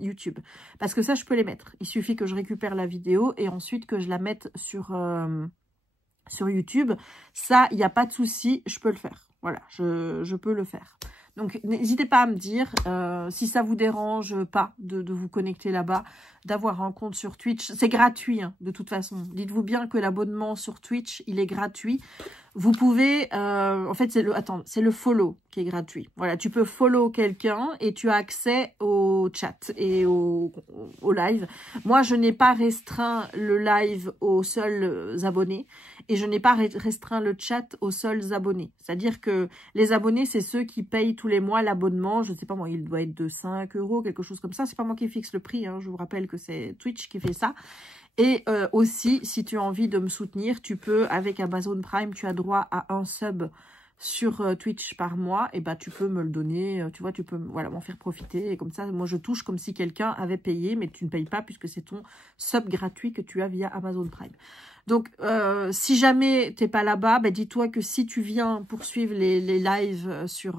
YouTube. Parce que ça, je peux les mettre. Il suffit que je récupère la vidéo et ensuite que je la mette sur YouTube. Ça, il n'y a pas de souci, je peux le faire. Voilà, je peux le faire. Donc, n'hésitez pas à me dire si ça vous dérange pas de vous connecter là-bas, d'avoir un compte sur Twitch. C'est gratuit, hein, de toute façon. Dites-vous bien que l'abonnement sur Twitch, il est gratuit. Vous pouvez... en fait, c'est le follow qui est gratuit. Voilà, tu peux follow quelqu'un et tu as accès au chat et au live. Moi, je n'ai pas restreint le live aux seuls abonnés et je n'ai pas restreint le chat aux seuls abonnés. C'est-à-dire que les abonnés, c'est ceux qui payent tous les mois l'abonnement. Je ne sais pas moi, il doit être de 5 €, quelque chose comme ça. C'est pas moi qui fixe le prix, hein. Je vous rappelle que c'est Twitch qui fait ça. Et aussi, si tu as envie de me soutenir, tu peux, avec Amazon Prime, tu as droit à un sub sur Twitch par mois. Et bah, tu peux me le donner, tu vois, tu peux voilà, m'en faire profiter. Et comme ça, moi, je touche comme si quelqu'un avait payé, mais tu ne payes pas puisque c'est ton sub gratuit que tu as via Amazon Prime. Donc, si jamais tu n'es pas là-bas, bah, dis-toi que si tu viens poursuivre les lives sur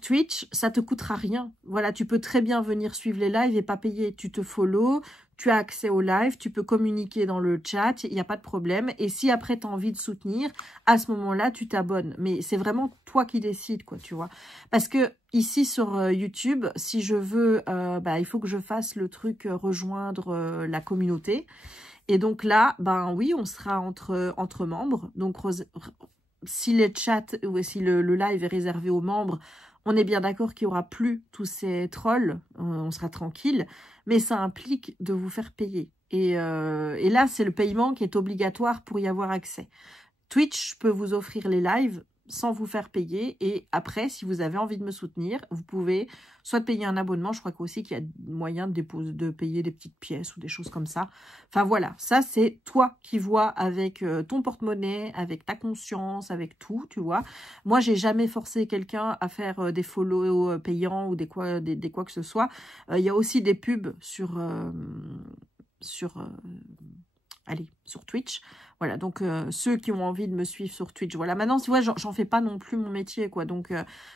Twitch, ça te coûtera rien. Voilà, tu peux très bien venir suivre les lives et pas payer. Tu te follow, tu as accès au live, tu peux communiquer dans le chat, il n'y a pas de problème. Et si après tu as envie de soutenir, à ce moment-là, tu t'abonnes. Mais c'est vraiment toi qui décides, quoi, tu vois. Parce que ici sur YouTube, si je veux, bah, il faut que je fasse le truc rejoindre la communauté. Et donc là, ben oui, on sera entre membres. Donc si les chats ou si le live est réservé aux membres, on est bien d'accord qu'il n'y aura plus tous ces trolls, on sera tranquille, mais ça implique de vous faire payer. Et là, c'est le paiement qui est obligatoire pour y avoir accès. Twitch peut vous offrir les lives sans vous faire payer. Et après, si vous avez envie de me soutenir, vous pouvez soit payer un abonnement. Je crois qu'aussi qu'il y a moyen de payer des petites pièces ou des choses comme ça. Enfin voilà, ça c'est toi qui vois avec ton porte-monnaie, avec ta conscience, avec tout, tu vois. Moi, j'ai jamais forcé quelqu'un à faire des follow payants ou des quoi que ce soit. Il y a aussi des pubs sur Twitch. Voilà, donc ceux qui ont envie de me suivre sur Twitch. Voilà, maintenant, tu vois, j'en fais pas non plus mon métier, quoi. Donc,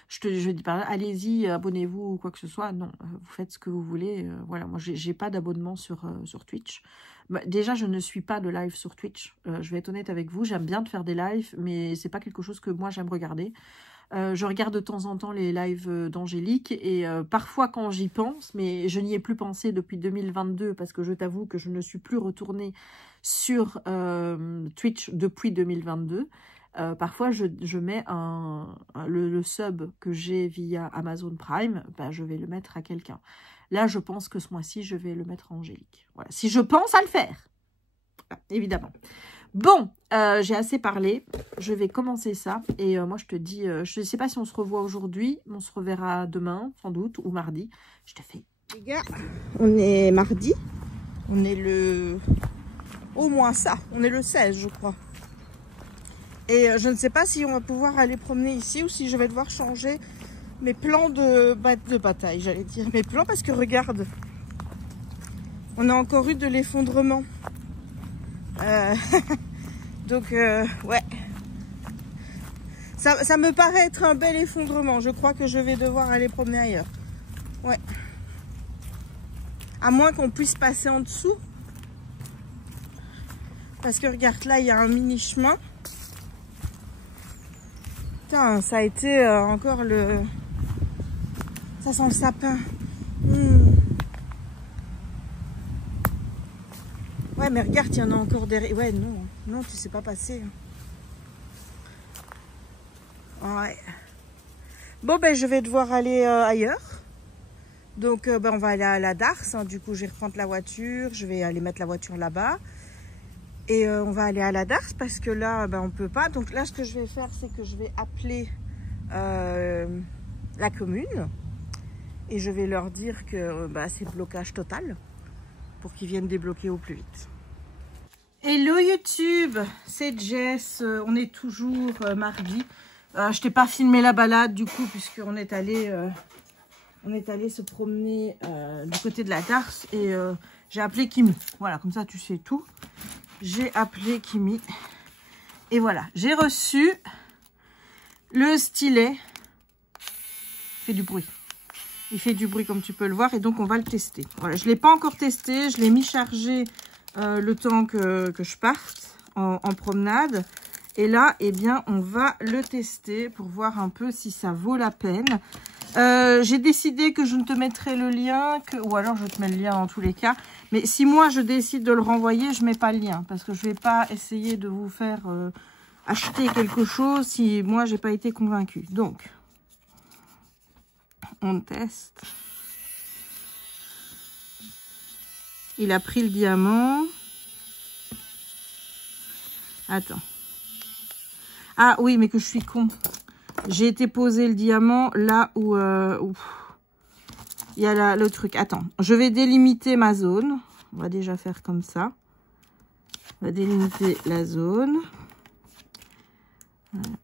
je dis pas, allez-y, abonnez-vous ou quoi que ce soit. Non, vous faites ce que vous voulez. Voilà, moi, j'ai pas d'abonnement sur Twitch. Bah, déjà, je ne suis pas de live sur Twitch. Je vais être honnête avec vous. J'aime bien de faire des lives, mais c'est pas quelque chose que moi, j'aime regarder. Je regarde de temps en temps les lives d'Angélique et parfois quand j'y pense, mais je n'y ai plus pensé depuis 2022 parce que je t'avoue que je ne suis plus retournée sur Twitch depuis 2022. Parfois, je mets le sub que j'ai via Amazon Prime, bah, je vais le mettre à quelqu'un. Là, je pense que ce mois-ci, je vais le mettre à Angélique. Voilà, si je pense à le faire, voilà, évidemment. Bon, j'ai assez parlé, je vais commencer ça et moi je te dis, je ne sais pas si on se revoit aujourd'hui, on se reverra demain sans doute ou mardi, je te fais. Les gars, on est mardi, on est au moins ça, on est le 16 je crois. Et je ne sais pas si on va pouvoir aller promener ici ou si je vais devoir changer mes plans de bataille, j'allais dire, mes plans parce que regarde, on a encore eu de l'effondrement. Donc ouais, ça me paraît être un bel effondrement. Je crois que je vais devoir aller promener ailleurs. Ouais, à moins qu'on puisse passer en dessous, parce que regarde là, il y a un mini chemin. Putain, ça a été encore ça sent le sapin. Ouais, mais regarde, il y en a encore derrière. Ouais, non, tu sais pas passer. Ouais. Bon, ben, je vais devoir aller ailleurs. Donc, ben, on va aller à la Darse. Hein. Du coup, je vais reprendre la voiture. Je vais aller mettre la voiture là-bas. Et on va aller à la Darse parce que là, ben, on peut pas. Donc là, ce que je vais faire, c'est que je vais appeler la commune. Et je vais leur dire que ben, c'est blocage total. Pour qu'ils viennent débloquer au plus vite. Hello YouTube, c'est Jess, on est toujours mardi. Je t'ai pas filmé la balade du coup puisqu'on est allé se promener du côté de la Darse et j'ai appelé Kimi. Voilà, comme ça tu sais tout. J'ai appelé Kimi et voilà, j'ai reçu le stylet. Il fait du bruit. Il fait du bruit comme tu peux le voir et donc on va le tester. Voilà, je ne l'ai pas encore testé, je l'ai mis chargé le temps que je parte en promenade. Et là, eh bien, on va le tester pour voir un peu si ça vaut la peine. J'ai décidé que je ne te mettrai le lien, ou alors je te mets le lien dans tous les cas. Mais si moi, je décide de le renvoyer, je ne mets pas le lien. Parce que je ne vais pas essayer de vous faire acheter quelque chose si moi, je n'ai pas été convaincue. Donc, on teste. Il a pris le diamant. Attends. Ah oui, mais que je suis con. J'ai été poser le diamant là où il y a le truc. Attends, je vais délimiter ma zone. On va déjà faire comme ça. On va délimiter la zone.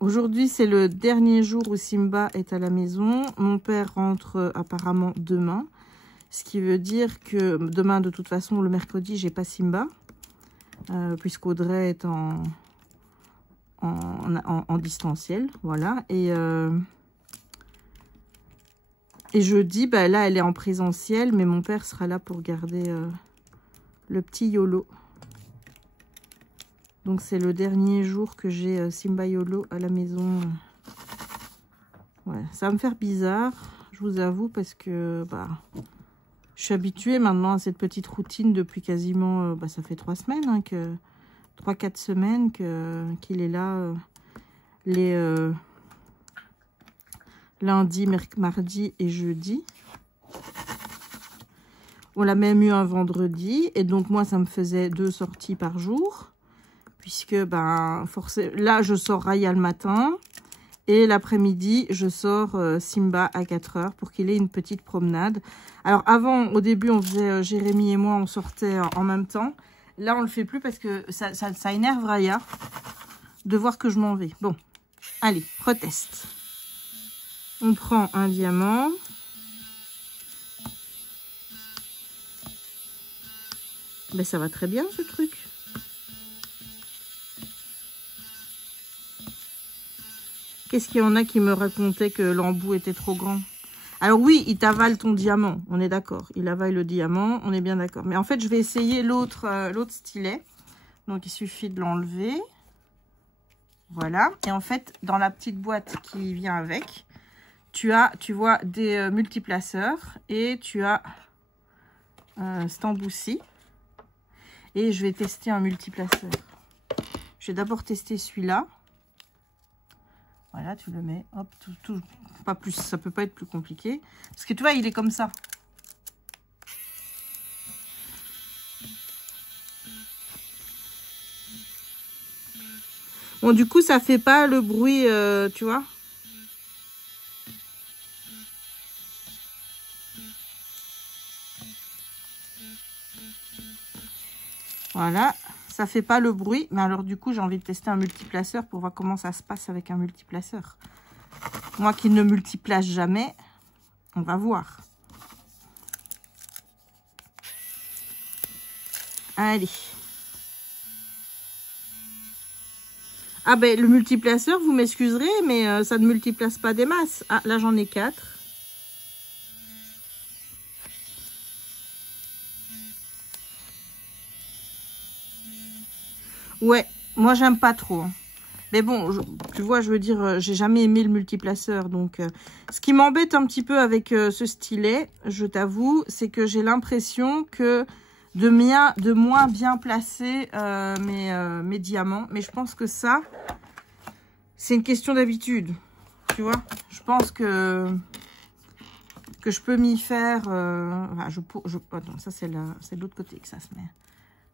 Aujourd'hui, c'est le dernier jour où Simba est à la maison. Mon père rentre apparemment demain. Ce qui veut dire que demain, de toute façon, le mercredi, j'ai pas Simba. Puisqu'Audrey est en distanciel. Voilà. Et jeudi, bah, là, elle est en présentiel. Mais mon père sera là pour garder le petit YOLO. Donc, c'est le dernier jour que j'ai Simba YOLO à la maison. Ouais, ça va me faire bizarre, je vous avoue, parce que bah, je suis habituée maintenant à cette petite routine depuis quasiment, bah, ça fait 3 semaines, hein, 3-4 semaines qu'il est là les lundi, mardi et jeudi. On l'a même eu un vendredi, et donc moi, ça me faisait 2 sorties par jour. Puisque, ben, forcément, là, je sors Raya le matin. Et l'après-midi, je sors Simba à 4 h pour qu'il ait une petite promenade. Alors, avant, au début, on faisait, Jérémy et moi, on sortait en même temps. Là, on le fait plus parce que ça énerve Raya de voir que je m'en vais. Bon, allez, reteste. On prend un diamant. Ben, ça va très bien, ce truc. Qu'est-ce qu'il y en a qui me racontaient que l'embout était trop grand? Alors oui, il t'avale ton diamant, on est d'accord. Il avale le diamant, on est bien d'accord. Mais en fait, je vais essayer l'autre stylet. Donc, il suffit de l'enlever. Voilà. Et en fait, dans la petite boîte qui vient avec, tu vois, des multiplaceurs. Et tu as cet embout-ci. Et je vais tester un multiplaceur. Je vais d'abord tester celui-là. Voilà, tu le mets, hop, tout, pas plus, ça peut pas être plus compliqué. Parce que tu vois, il est comme ça. Bon, du coup, ça fait pas le bruit, tu vois. Voilà. Ça fait pas le bruit, mais alors du coup, j'ai envie de tester un multiplaceur pour voir comment ça se passe avec un multiplaceur. Moi qui ne multiplace jamais, on va voir. Allez. Ah ben, le multiplaceur, vous m'excuserez, mais ça ne multiplace pas des masses. Ah, là, j'en ai 4. Ouais, moi j'aime pas trop. Mais bon, tu vois, je veux dire, j'ai jamais aimé le multiplaceur. Donc, ce qui m'embête un petit peu avec ce stylet, je t'avoue, c'est que j'ai l'impression que de moins bien placer mes diamants. Mais je pense que ça, c'est une question d'habitude. Tu vois, je pense que je peux m'y faire. Attends, ça c'est de l'autre côté que ça se met.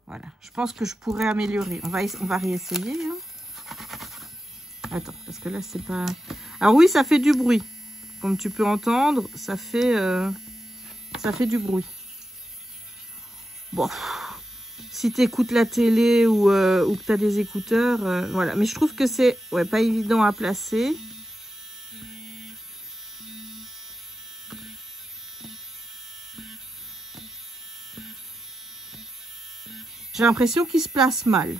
Voilà, je pense que je pourrais améliorer. On va réessayer. Hein. Attends, parce que là, c'est pas... Alors oui, ça fait du bruit. Comme tu peux entendre, ça fait du bruit. Bon, si tu écoutes la télé ou que tu as des écouteurs, voilà. Mais je trouve que c'est pas évident à placer. J'ai l'impression qu'il se place mal.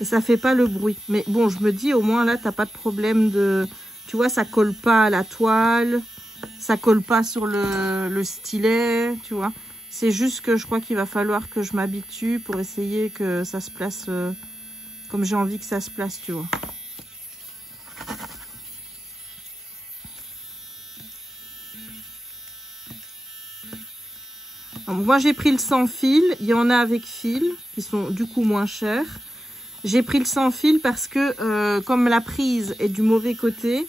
et ça fait pas le bruit. Mais bon, je me dis, au moins là, t'as pas de problème de... Tu vois, ça colle pas à la toile, ça colle pas sur le stylet, tu vois. C'est juste que je crois qu'il va falloir que je m'habitue pour essayer que ça se place comme j'ai envie que ça se place, tu vois. Alors, moi, j'ai pris le sans fil. Il y en a avec fil, qui sont du coup moins chers. J'ai pris le sans fil parce que, comme la prise est du mauvais côté,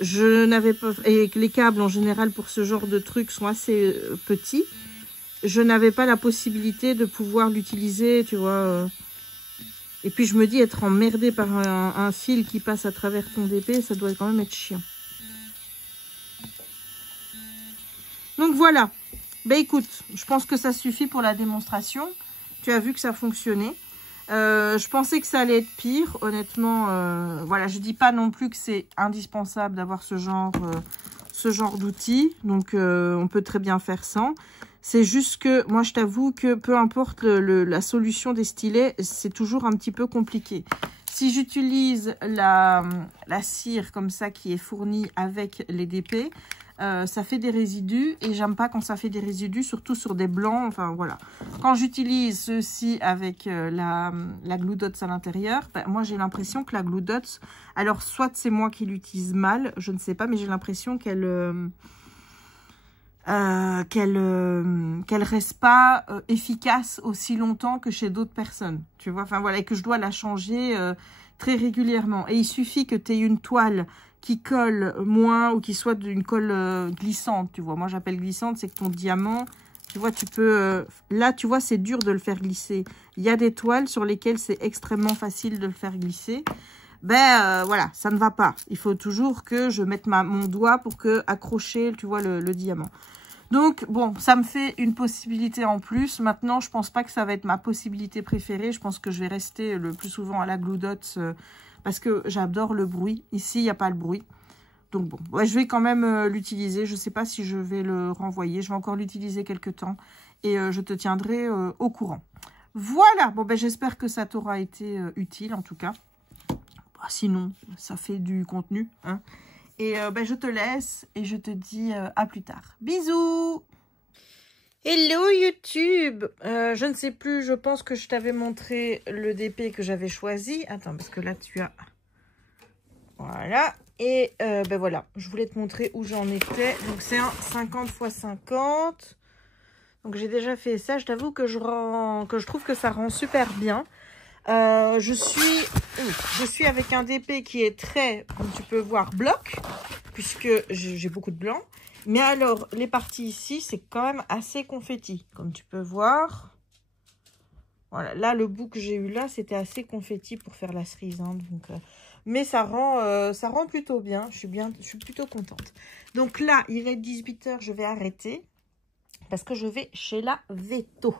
je n'avais pas... Et que les câbles, en général, pour ce genre de trucs, sont assez petits. Je n'avais pas la possibilité de pouvoir l'utiliser, tu vois. Et puis, je me dis, être emmerdé par un fil qui passe à travers ton DP, ça doit quand même être chiant. Donc, voilà. Ben écoute, je pense que ça suffit pour la démonstration. Tu as vu que ça fonctionnait. Je pensais que ça allait être pire, honnêtement. Voilà, je dis pas non plus que c'est indispensable d'avoir ce genre d'outil. Donc, on peut très bien faire sans. C'est juste que, moi, je t'avoue que peu importe la solution des stylets, c'est toujours un petit peu compliqué. Si j'utilise la cire comme ça qui est fournie avec les DP... ça fait des résidus et j'aime pas quand ça fait des résidus, surtout sur des blancs, enfin voilà. Quand j'utilise ceci avec la Glue Dots à l'intérieur, ben, moi j'ai l'impression que la Glue Dots, alors soit c'est moi qui l'utilise mal, je ne sais pas, mais j'ai l'impression qu'elle reste pas efficace aussi longtemps que chez d'autres personnes, tu vois, enfin voilà, et que je dois la changer très régulièrement. Et il suffit que tu aies une toile qui colle moins ou qui soit d'une colle glissante, tu vois. Moi, j'appelle glissante, c'est que ton diamant, tu vois, tu peux... là, tu vois, c'est dur de le faire glisser. Il y a des toiles sur lesquelles c'est extrêmement facile de le faire glisser. Ben, voilà, ça ne va pas. Il faut toujours que je mette mon doigt pour accrocher, tu vois, le diamant. Donc, bon, ça me fait une possibilité en plus. Maintenant, je pense pas que ça va être ma possibilité préférée. Je pense que je vais rester le plus souvent à la Glue Dots parce que j'adore le bruit. Ici, il n'y a pas le bruit. Donc, bon, ouais, je vais quand même l'utiliser. Je ne sais pas si je vais le renvoyer. Je vais encore l'utiliser quelques temps et je te tiendrai au courant. Voilà, bon, ben, j'espère que ça t'aura été utile en tout cas. Bah, sinon, ça fait du contenu, hein. Et ben, je te laisse et je te dis à plus tard. Bisous! Hello YouTube! Je ne sais plus, je pense que je t'avais montré le DP que j'avais choisi. Attends, parce que là tu as... Voilà. Et ben voilà, je voulais te montrer où j'en étais. Donc c'est un 50 x 50. Donc j'ai déjà fait ça. Je t'avoue que je trouve que ça rend super bien. Je suis avec un DP qui est très, comme tu peux voir, bloc, puisque j'ai beaucoup de blanc. Mais alors, les parties ici, c'est quand même assez confetti, comme tu peux voir. Voilà, là, le bout que j'ai eu là, c'était assez confetti pour faire la cerise. Hein, donc, mais ça rend plutôt bien. Je suis plutôt contente. Donc là, il est 18 h, je vais arrêter. Parce que je vais chez la Veto.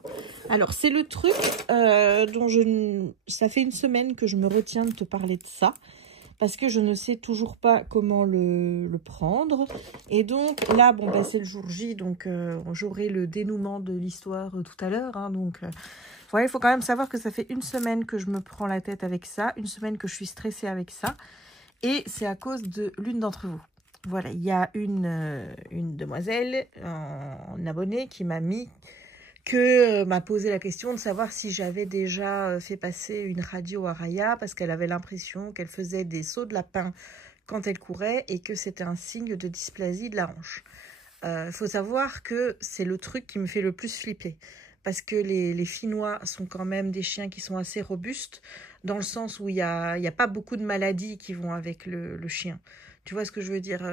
Alors, c'est le truc dont ça fait une semaine que je me retiens de te parler de ça. Parce que je ne sais toujours pas comment le prendre. Et donc, là, bon, ben, c'est le jour J. Donc, j'aurai le dénouement de l'histoire tout à l'heure. Hein, donc, ouais, il faut quand même savoir que ça fait une semaine que je me prends la tête avec ça. Une semaine que je suis stressée avec ça. Et c'est à cause de l'une d'entre vous. Voilà, il y a une demoiselle, un abonné qui m'a posé la question de savoir si j'avais déjà fait passer une radio à Raya parce qu'elle avait l'impression qu'elle faisait des sauts de lapin quand elle courait et que c'était un signe de dysplasie de la hanche. Faut savoir que c'est le truc qui me fait le plus flipper parce que les Finnois sont quand même des chiens qui sont assez robustes dans le sens où il y a pas beaucoup de maladies qui vont avec le chien. Tu vois ce que je veux dire?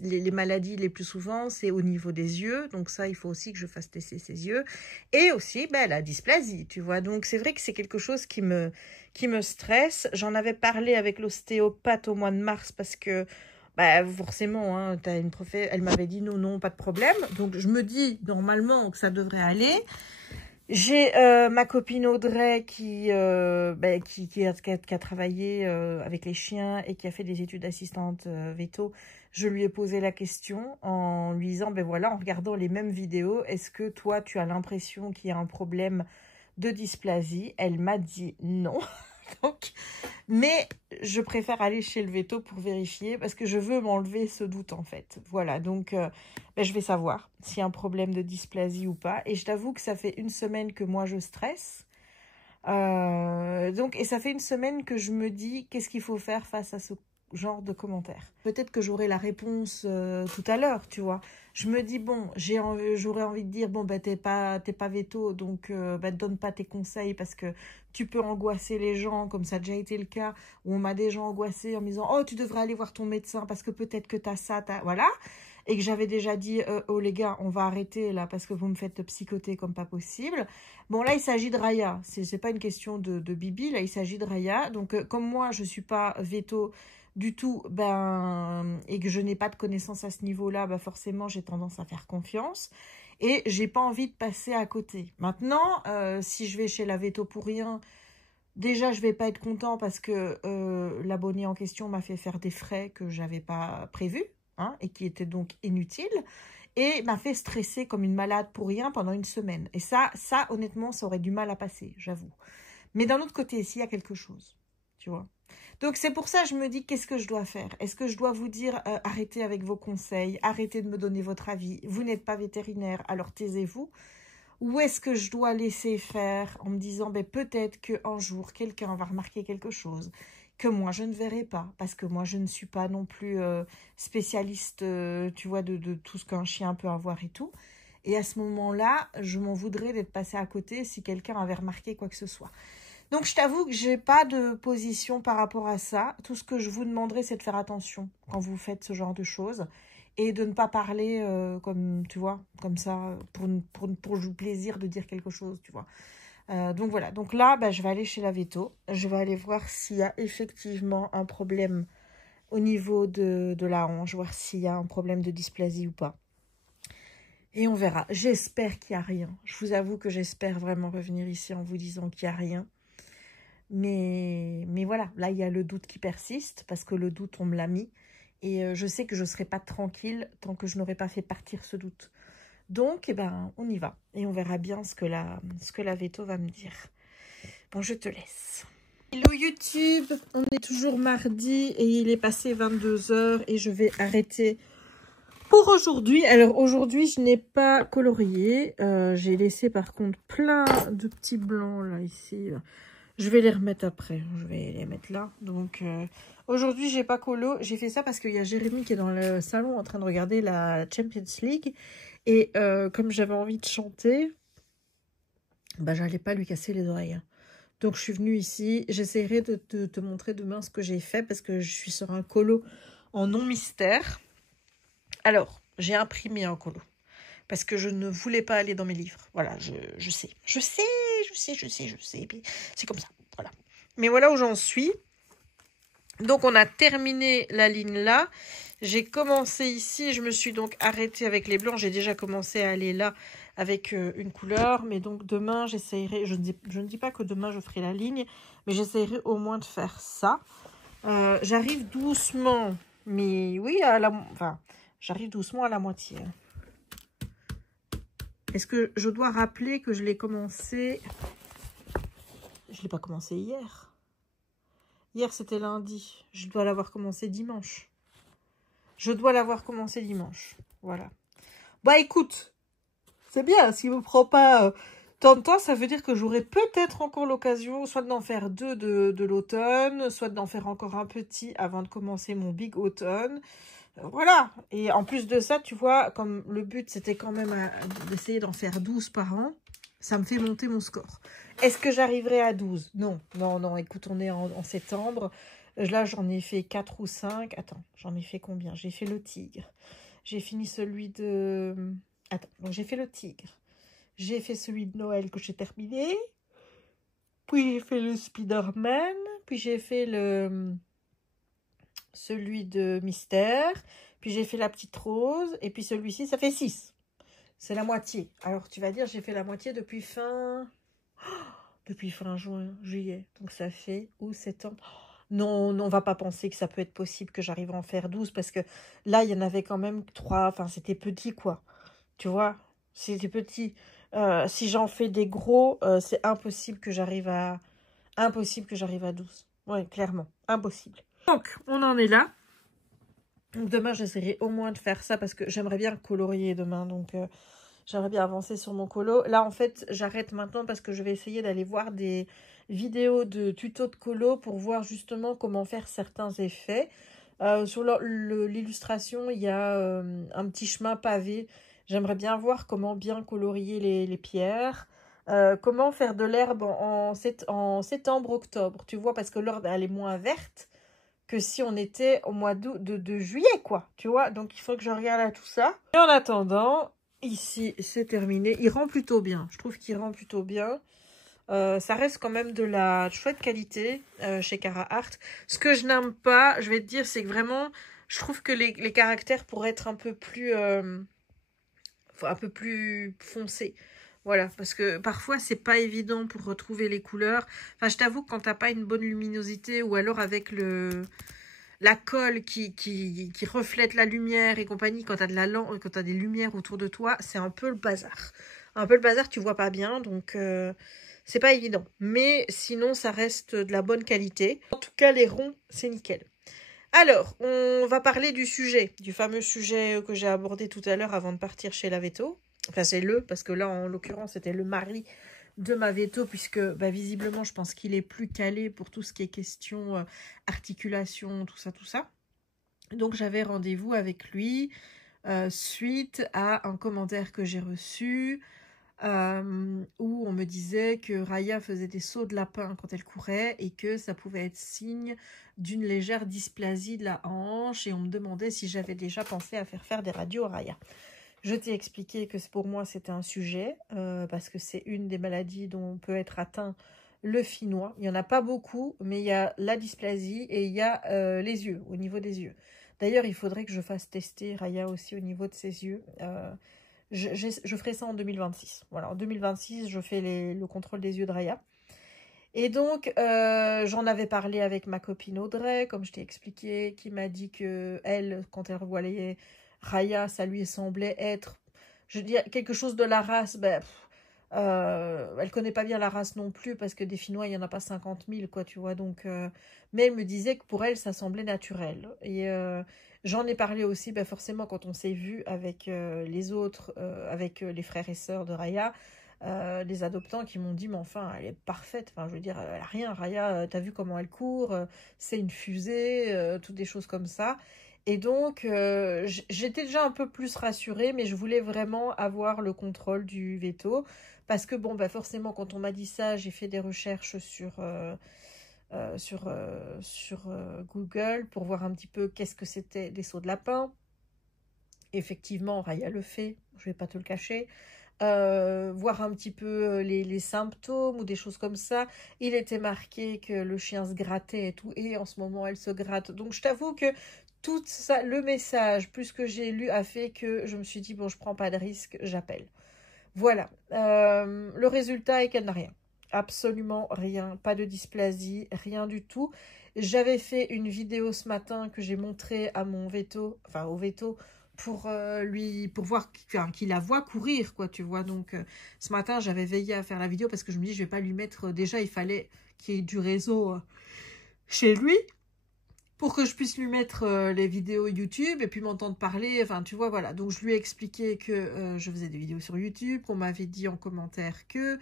Les maladies les plus souvent, c'est au niveau des yeux. Donc ça, il faut aussi que je fasse tester ses yeux. Et aussi, ben, la dysplasie, tu vois. Donc c'est vrai que c'est quelque chose qui me stresse. J'en avais parlé avec l'ostéopathe au mois de mars parce que, bah, forcément, hein, elle m'avait dit non, pas de problème. Donc je me dis normalement que ça devrait aller. J'ai ma copine Audrey qui a travaillé avec les chiens et qui a fait des études d'assistante veto. Je lui ai posé la question en lui disant, ben voilà, en regardant les mêmes vidéos, est-ce que toi, tu as l'impression qu'il y a un problème de dysplasie? Elle m'a dit non. Donc, mais je préfère aller chez le veto pour vérifier parce que je veux m'enlever ce doute en fait. Voilà, donc je vais savoir s'il y a un problème de dysplasie ou pas. Et je t'avoue que ça fait une semaine que moi je stresse. Et ça fait une semaine que je me dis qu'est-ce qu'il faut faire face à ce genre de commentaires. Peut-être que j'aurai la réponse tout à l'heure, tu vois. Je me dis, bon, j'aurais envie de dire, bon, t'es pas veto, donc donne pas tes conseils parce que tu peux angoisser les gens, comme ça a déjà été le cas, où on m'a déjà angoissée en me disant, oh, tu devrais aller voir ton médecin parce que peut-être que t'as ça, voilà. Et que j'avais déjà dit, oh les gars, on va arrêter là parce que vous me faites psychoter comme pas possible. Bon, là, il s'agit de Raya. C'est pas une question de Bibi, là, il s'agit de Raya. Donc, comme moi, je suis pas veto du tout, et que je n'ai pas de connaissances à ce niveau-là, forcément, j'ai tendance à faire confiance. Et j'ai pas envie de passer à côté. Maintenant, si je vais chez la veto pour rien, déjà, je vais pas être content parce que l'abonné en question m'a fait faire des frais que j'avais pas prévus, hein, et qui étaient donc inutiles, et m'a fait stresser comme une malade pour rien pendant une semaine. Et ça, honnêtement, ça aurait du mal à passer, j'avoue. Mais d'un autre côté, s'il y a quelque chose, tu vois. Donc, c'est pour ça que je me dis, qu'est-ce que je dois faire? Est-ce que je dois vous dire, arrêtez avec vos conseils, arrêtez de me donner votre avis, vous n'êtes pas vétérinaire, alors taisez-vous? Ou est-ce que je dois laisser faire en me disant, peut-être qu'un jour, quelqu'un va remarquer quelque chose que moi, je ne verrai pas, parce que moi, je ne suis pas non plus spécialiste, tu vois, de tout ce qu'un chien peut avoir et tout. Et à ce moment-là, je m'en voudrais d'être passée à côté si quelqu'un avait remarqué quoi que ce soit. Donc, je t'avoue que je n'ai pas de position par rapport à ça. Tout ce que je vous demanderai, c'est de faire attention quand vous faites ce genre de choses et de ne pas parler comme, tu vois, comme ça, pour le plaisir de dire quelque chose, tu vois. Donc, voilà. Donc là, je vais aller chez la veto. Je vais aller voir s'il y a effectivement un problème au niveau de la hanche, voir s'il y a un problème de dysplasie ou pas. Et on verra. J'espère qu'il n'y a rien. Je vous avoue que j'espère vraiment revenir ici en vous disant qu'il n'y a rien. Mais voilà, là, il y a le doute qui persiste, parce que le doute, on me l'a mis. Et je sais que je ne serai pas tranquille tant que je n'aurai pas fait partir ce doute. Donc, on y va. Et on verra bien ce que la veto va me dire. Bon, je te laisse. Hello YouTube, on est toujours mardi et il est passé 22 h et je vais arrêter pour aujourd'hui. Alors, aujourd'hui, je n'ai pas colorié. J'ai laissé par contre plein de petits blancs là, ici. Je vais les remettre après, je vais les mettre là. Donc, aujourd'hui, j'ai pas colo. J'ai fait ça parce qu'il y a Jérémy qui est dans le salon en train de regarder la Champions League. Et comme j'avais envie de chanter, j'allais pas lui casser les oreilles. Donc, je suis venue ici. J'essaierai de te montrer demain ce que j'ai fait parce que je suis sur un colo en non mystère. Alors, j'ai imprimé un colo parce que je ne voulais pas aller dans mes livres. Voilà, je sais. C'est comme ça, voilà. Mais voilà où j'en suis. Donc, on a terminé la ligne là. J'ai commencé ici. Je me suis donc arrêtée avec les blancs. J'ai déjà commencé à aller là avec une couleur. Mais donc, demain, j'essayerai... Je ne dis pas que demain, je ferai la ligne. Mais j'essayerai au moins de faire ça. J'arrive doucement. Mais oui, j'arrive doucement à la moitié. Est-ce que je dois rappeler que je l'ai commencé... Je ne l'ai pas commencé hier. Hier, c'était lundi. Je dois l'avoir commencé dimanche. Voilà. Écoute, c'est bien. S'il ne me prend pas tant de temps, ça veut dire que j'aurai peut-être encore l'occasion soit d'en faire 2 de l'automne, soit d'en faire encore un petit avant de commencer mon big automne. Voilà. Et en plus de ça, tu vois, comme le but, c'était quand même d'essayer d'en faire 12 par an, ça me fait monter mon score. Est-ce que j'arriverai à 12? Non. Écoute, on est en septembre. Là, j'en ai fait 4 ou 5. Attends, j'en ai fait combien? J'ai fait le tigre. J'ai fini celui de... Attends, donc j'ai fait le tigre. J'ai fait celui de Noël que j'ai terminé. Puis j'ai fait le Spider-Man. Puis j'ai fait celui de Mystère. Puis j'ai fait la petite rose. Et puis celui-ci, ça fait 6. C'est la moitié. Alors, tu vas dire, j'ai fait la moitié depuis fin juillet. Donc, ça fait septembre. Non, on va pas penser que ça peut être possible que j'arrive à en faire 12 parce que là, il y en avait quand même 3. Enfin, c'était petit, quoi. Tu vois, c'était petit. Si j'en fais des gros, c'est impossible que j'arrive à Impossible que j'arrive à 12. Oui, clairement. Impossible. Donc, on en est là. Donc, demain, j'essaierai au moins de faire ça parce que j'aimerais bien colorier demain. Donc, j'aimerais bien avancer sur mon colo. Là, en fait, j'arrête maintenant parce que je vais essayer d'aller voir des vidéos de tutos de colo pour voir justement comment faire certains effets. Sur l'illustration, il y a un petit chemin pavé. J'aimerais bien voir comment bien colorier les pierres. Comment faire de l'herbe en septembre-octobre, tu vois, parce que l'herbe, elle est moins verte que si on était au mois de juillet, quoi, tu vois. Donc, il faut que je regarde à tout ça. Et en attendant, ici, c'est terminé. Il rend plutôt bien. Je trouve qu'il rend plutôt bien. Ça reste quand même de la chouette qualité chez Cara Art. Ce que je n'aime pas, je vais te dire, c'est que vraiment, je trouve que les caractères pourraient être un peu plus foncés. Voilà, parce que parfois, c'est pas évident pour retrouver les couleurs. Enfin, je t'avoue que quand t'as pas une bonne luminosité ou alors avec la colle qui reflète la lumière et compagnie, quand t'as de la lampe, quand t'as des lumières autour de toi, c'est un peu le bazar. Un peu le bazar, tu vois pas bien, donc c'est pas évident. Mais sinon, ça reste de la bonne qualité. En tout cas, les ronds, c'est nickel. Alors, on va parler du sujet, du fameux sujet que j'ai abordé tout à l'heure avant de partir chez la Veto. Enfin, c'est parce que là, en l'occurrence, c'était le mari de ma Veto, puisque bah, visiblement, je pense qu'il est plus calé pour tout ce qui est question articulation, tout ça. Donc, j'avais rendez-vous avec lui suite à un commentaire que j'ai reçu où on me disait que Raya faisait des sauts de lapin quand elle courait et que ça pouvait être signe d'une légère dysplasie de la hanche, et on me demandait si j'avais déjà pensé à faire des radios à Raya. Je t'ai expliqué que pour moi c'était un sujet parce que c'est une des maladies dont peut être atteint le Finnois. Il n'y en a pas beaucoup, mais il y a la dysplasie et il y a les yeux, au niveau des yeux. D'ailleurs, il faudrait que je fasse tester Raya aussi au niveau de ses yeux. Je ferai ça en 2026. Voilà, en 2026, je fais le contrôle des yeux de Raya. Et donc, j'en avais parlé avec ma copine Audrey, comme je t'ai expliqué, qui m'a dit que elle, quand elle revoyait Raya, ça lui semblait être, je veux dire, quelque chose de la race. Ben, elle connaît pas bien la race non plus, parce que des Finnois, il n'y en a pas 50 000, quoi, tu vois. Donc, mais elle me disait que pour elle, ça semblait naturel. Et j'en ai parlé aussi, ben, forcément, quand on s'est vu avec les autres, avec les frères et sœurs de Raya, les adoptants qui m'ont dit, mais enfin, elle est parfaite. Enfin, je veux dire, elle a rien. Raya, t'as vu comment elle court, c'est une fusée, toutes des choses comme ça. Et donc, j'étais déjà un peu plus rassurée, mais je voulais vraiment avoir le contrôle du veto. Parce que, bon, bah forcément, quand on m'a dit ça, j'ai fait des recherches sur Google pour voir un petit peu qu'est-ce que c'était des sauts de lapin. Effectivement, Raya le fait, je vais pas te le cacher. Voir un petit peu les symptômes ou des choses comme ça. Il était marqué que le chien se grattait et tout, et en ce moment elle se gratte. Donc je t'avoue que tout ça, le message, plus que j'ai lu, a fait que je me suis dit, bon, je prends pas de risque, j'appelle. Voilà. Le résultat est qu'elle n'a rien. Absolument rien. Pas de dysplasie, rien du tout. J'avais fait une vidéo ce matin que j'ai montrée à mon veto, enfin au veto, pour voir qu'il la voit courir, quoi, tu vois. Donc, ce matin, j'avais veillé à faire la vidéo parce que je me dis, je vais pas lui mettre... déjà, il fallait qu'il y ait du réseau chez lui pour que je puisse lui mettre les vidéos YouTube et puis m'entendre parler. Enfin, tu vois, voilà. Donc, je lui ai expliqué que je faisais des vidéos sur YouTube, qu'on m'avait dit en commentaire que...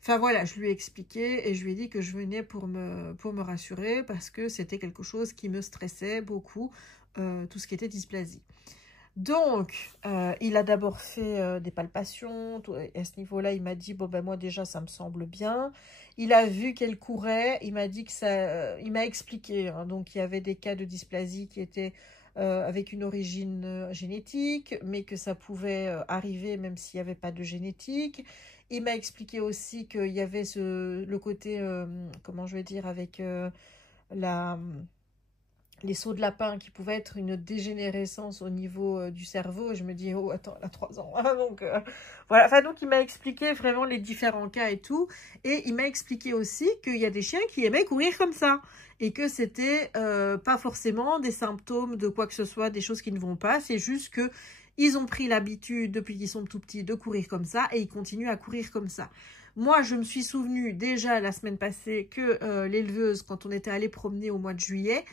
Enfin, voilà, je lui ai expliqué et je lui ai dit que je venais pour me rassurer parce que c'était quelque chose qui me stressait beaucoup, tout ce qui était dysplasie. Donc, il a d'abord fait des palpations, et à ce niveau-là, il m'a dit, bon, ben moi déjà, ça me semble bien. Il a vu qu'elle courait, il m'a dit que ça... il m'a expliqué, hein, donc il y avait des cas de dysplasie qui étaient avec une origine génétique, mais que ça pouvait arriver même s'il n'y avait pas de génétique. Il m'a expliqué aussi qu'il y avait le côté, comment je vais dire, avec les sauts de lapin qui pouvaient être une dégénérescence au niveau du cerveau. Et je me dis, oh, attends, elle a 3 ans. Donc, voilà. Enfin, donc, il m'a expliqué vraiment les différents cas et tout. Et il m'a expliqué aussi qu'il y a des chiens qui aimaient courir comme ça. Et que c'était pas forcément des symptômes de quoi que ce soit, des choses qui ne vont pas. C'est juste que ils ont pris l'habitude, depuis qu'ils sont tout petits, de courir comme ça. Et ils continuent à courir comme ça. Moi, je me suis souvenu déjà la semaine passée que l'éleveuse, quand on était allé promener au mois de juillet,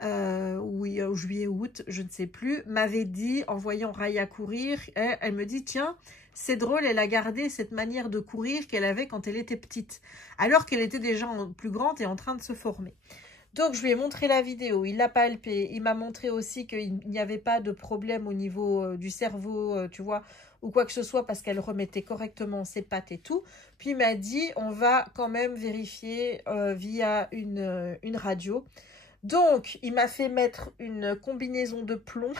ou juillet-août, je ne sais plus, m'avait dit, en voyant Raya courir, elle me dit, tiens, c'est drôle, elle a gardé cette manière de courir qu'elle avait quand elle était petite, alors qu'elle était déjà plus grande et en train de se former. Donc, je lui ai montré la vidéo, il l'a palpé, il m'a montré aussi qu'il n'y avait pas de problème au niveau du cerveau, tu vois, ou quoi que ce soit, parce qu'elle remettait correctement ses pattes et tout. Puis, il m'a dit, on va quand même vérifier via une radio. Donc, il m'a fait mettre une combinaison de plomb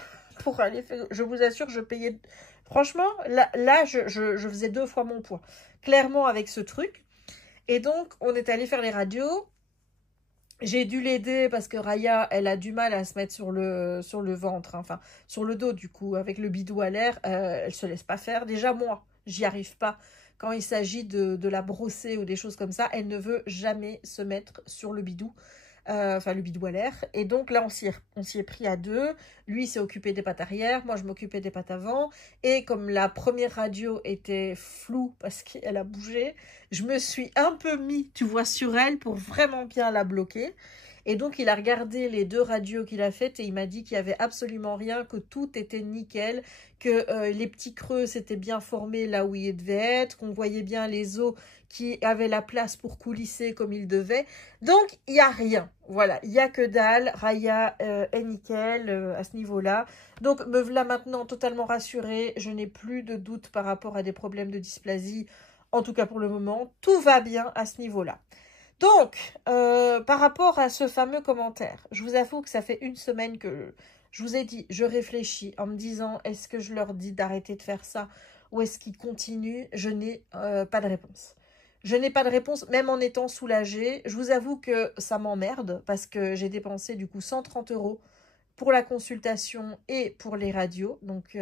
pour aller faire... Je vous assure, je payais... Franchement, là je faisais 2 fois mon poids. Clairement, avec ce truc. Et donc, on est allé faire les radios. J'ai dû l'aider parce que Raya, elle a du mal à se mettre sur le ventre, hein, enfin, sur le dos du coup, avec le bidou à l'air, elle se laisse pas faire. Déjà moi, j'y arrive pas. Quand il s'agit de la brosser ou des choses comme ça, elle ne veut jamais se mettre sur le bidou. Enfin le bidou à l'air. Et donc là, on s'y est pris à 2. Lui s'est occupé des pattes arrière, moi je m'occupais des pattes avant. Et comme la première radio était floue parce qu'elle a bougé, je me suis un peu mis, tu vois, sur elle pour vraiment bien la bloquer. Et donc, il a regardé les 2 radios qu'il a faites et il m'a dit qu'il n'y avait absolument rien, que tout était nickel, que les petits creux s'étaient bien formés là où ils devaient être, qu'on voyait bien les os qui avaient la place pour coulisser comme ils devaient. Donc, il n'y a rien. Voilà, il n'y a que dalle. Raya est nickel à ce niveau-là. Donc, me voilà maintenant totalement rassurée. Je n'ai plus de doute par rapport à des problèmes de dysplasie. En tout cas, pour le moment, tout va bien à ce niveau-là. Donc, par rapport à ce fameux commentaire, je vous avoue que ça fait 1 semaine que je vous ai dit, je réfléchis en me disant, est-ce que je leur dis d'arrêter de faire ça ou est-ce qu'ils continuent? Je n'ai pas de réponse. Je n'ai pas de réponse, même en étant soulagée. Je vous avoue que ça m'emmerde parce que j'ai dépensé du coup 130 € pour la consultation et pour les radios. Donc,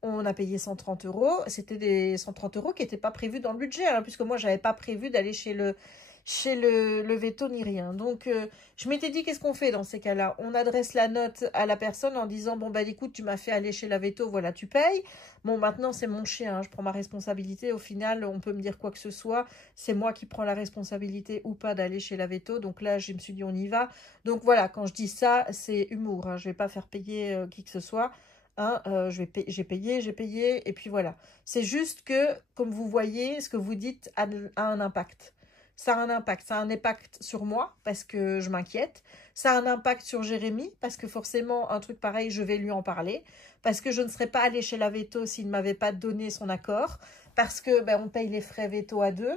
on a payé 130 €. C'était des 130 € qui n'étaient pas prévus dans le budget, hein, puisque moi, je n'avais pas prévu d'aller chez le veto ni rien. Donc, je m'étais dit, qu'est-ce qu'on fait dans ces cas-là? On adresse la note à la personne en disant, bon, bah, écoute, tu m'as fait aller chez la veto, voilà, tu payes. Bon, maintenant, c'est mon chien, hein, je prends ma responsabilité. Au final, on peut me dire quoi que ce soit. C'est moi qui prends la responsabilité ou pas d'aller chez la veto. Donc là, je me suis dit, on y va. Donc voilà, quand je dis ça, c'est humour, hein. Je vais pas faire payer qui que ce soit. Hein, j'ai payé, et puis voilà. C'est juste que, comme vous voyez, ce que vous dites a un impact. Ça a un impact. Ça a un impact sur moi parce que je m'inquiète. Ça a un impact sur Jérémy parce que forcément, un truc pareil, je vais lui en parler. Parce que je ne serais pas allée chez la veto s'il ne m'avait pas donné son accord. Parce que ben, on paye les frais veto à 2.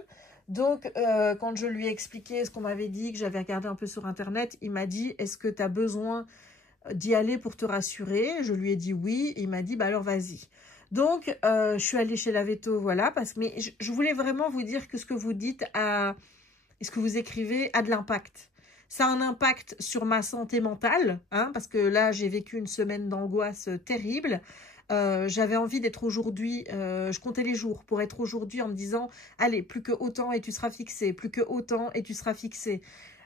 Donc, quand je lui ai expliqué ce qu'on m'avait dit, que j'avais regardé un peu sur Internet, il m'a dit, est-ce que tu as besoin d'y aller pour te rassurer? Je lui ai dit oui. Il m'a dit, bah alors vas-y. Donc, je suis allée chez la veto, voilà, mais je voulais vraiment vous dire que ce que vous dites et ce que vous écrivez a de l'impact. Ça a un impact sur ma santé mentale, hein, parce que là, j'ai vécu 1 semaine d'angoisse terrible. J'avais envie d'être aujourd'hui, je comptais les jours pour être aujourd'hui en me disant, allez, plus que autant et tu seras fixé, plus que autant et tu seras fixé.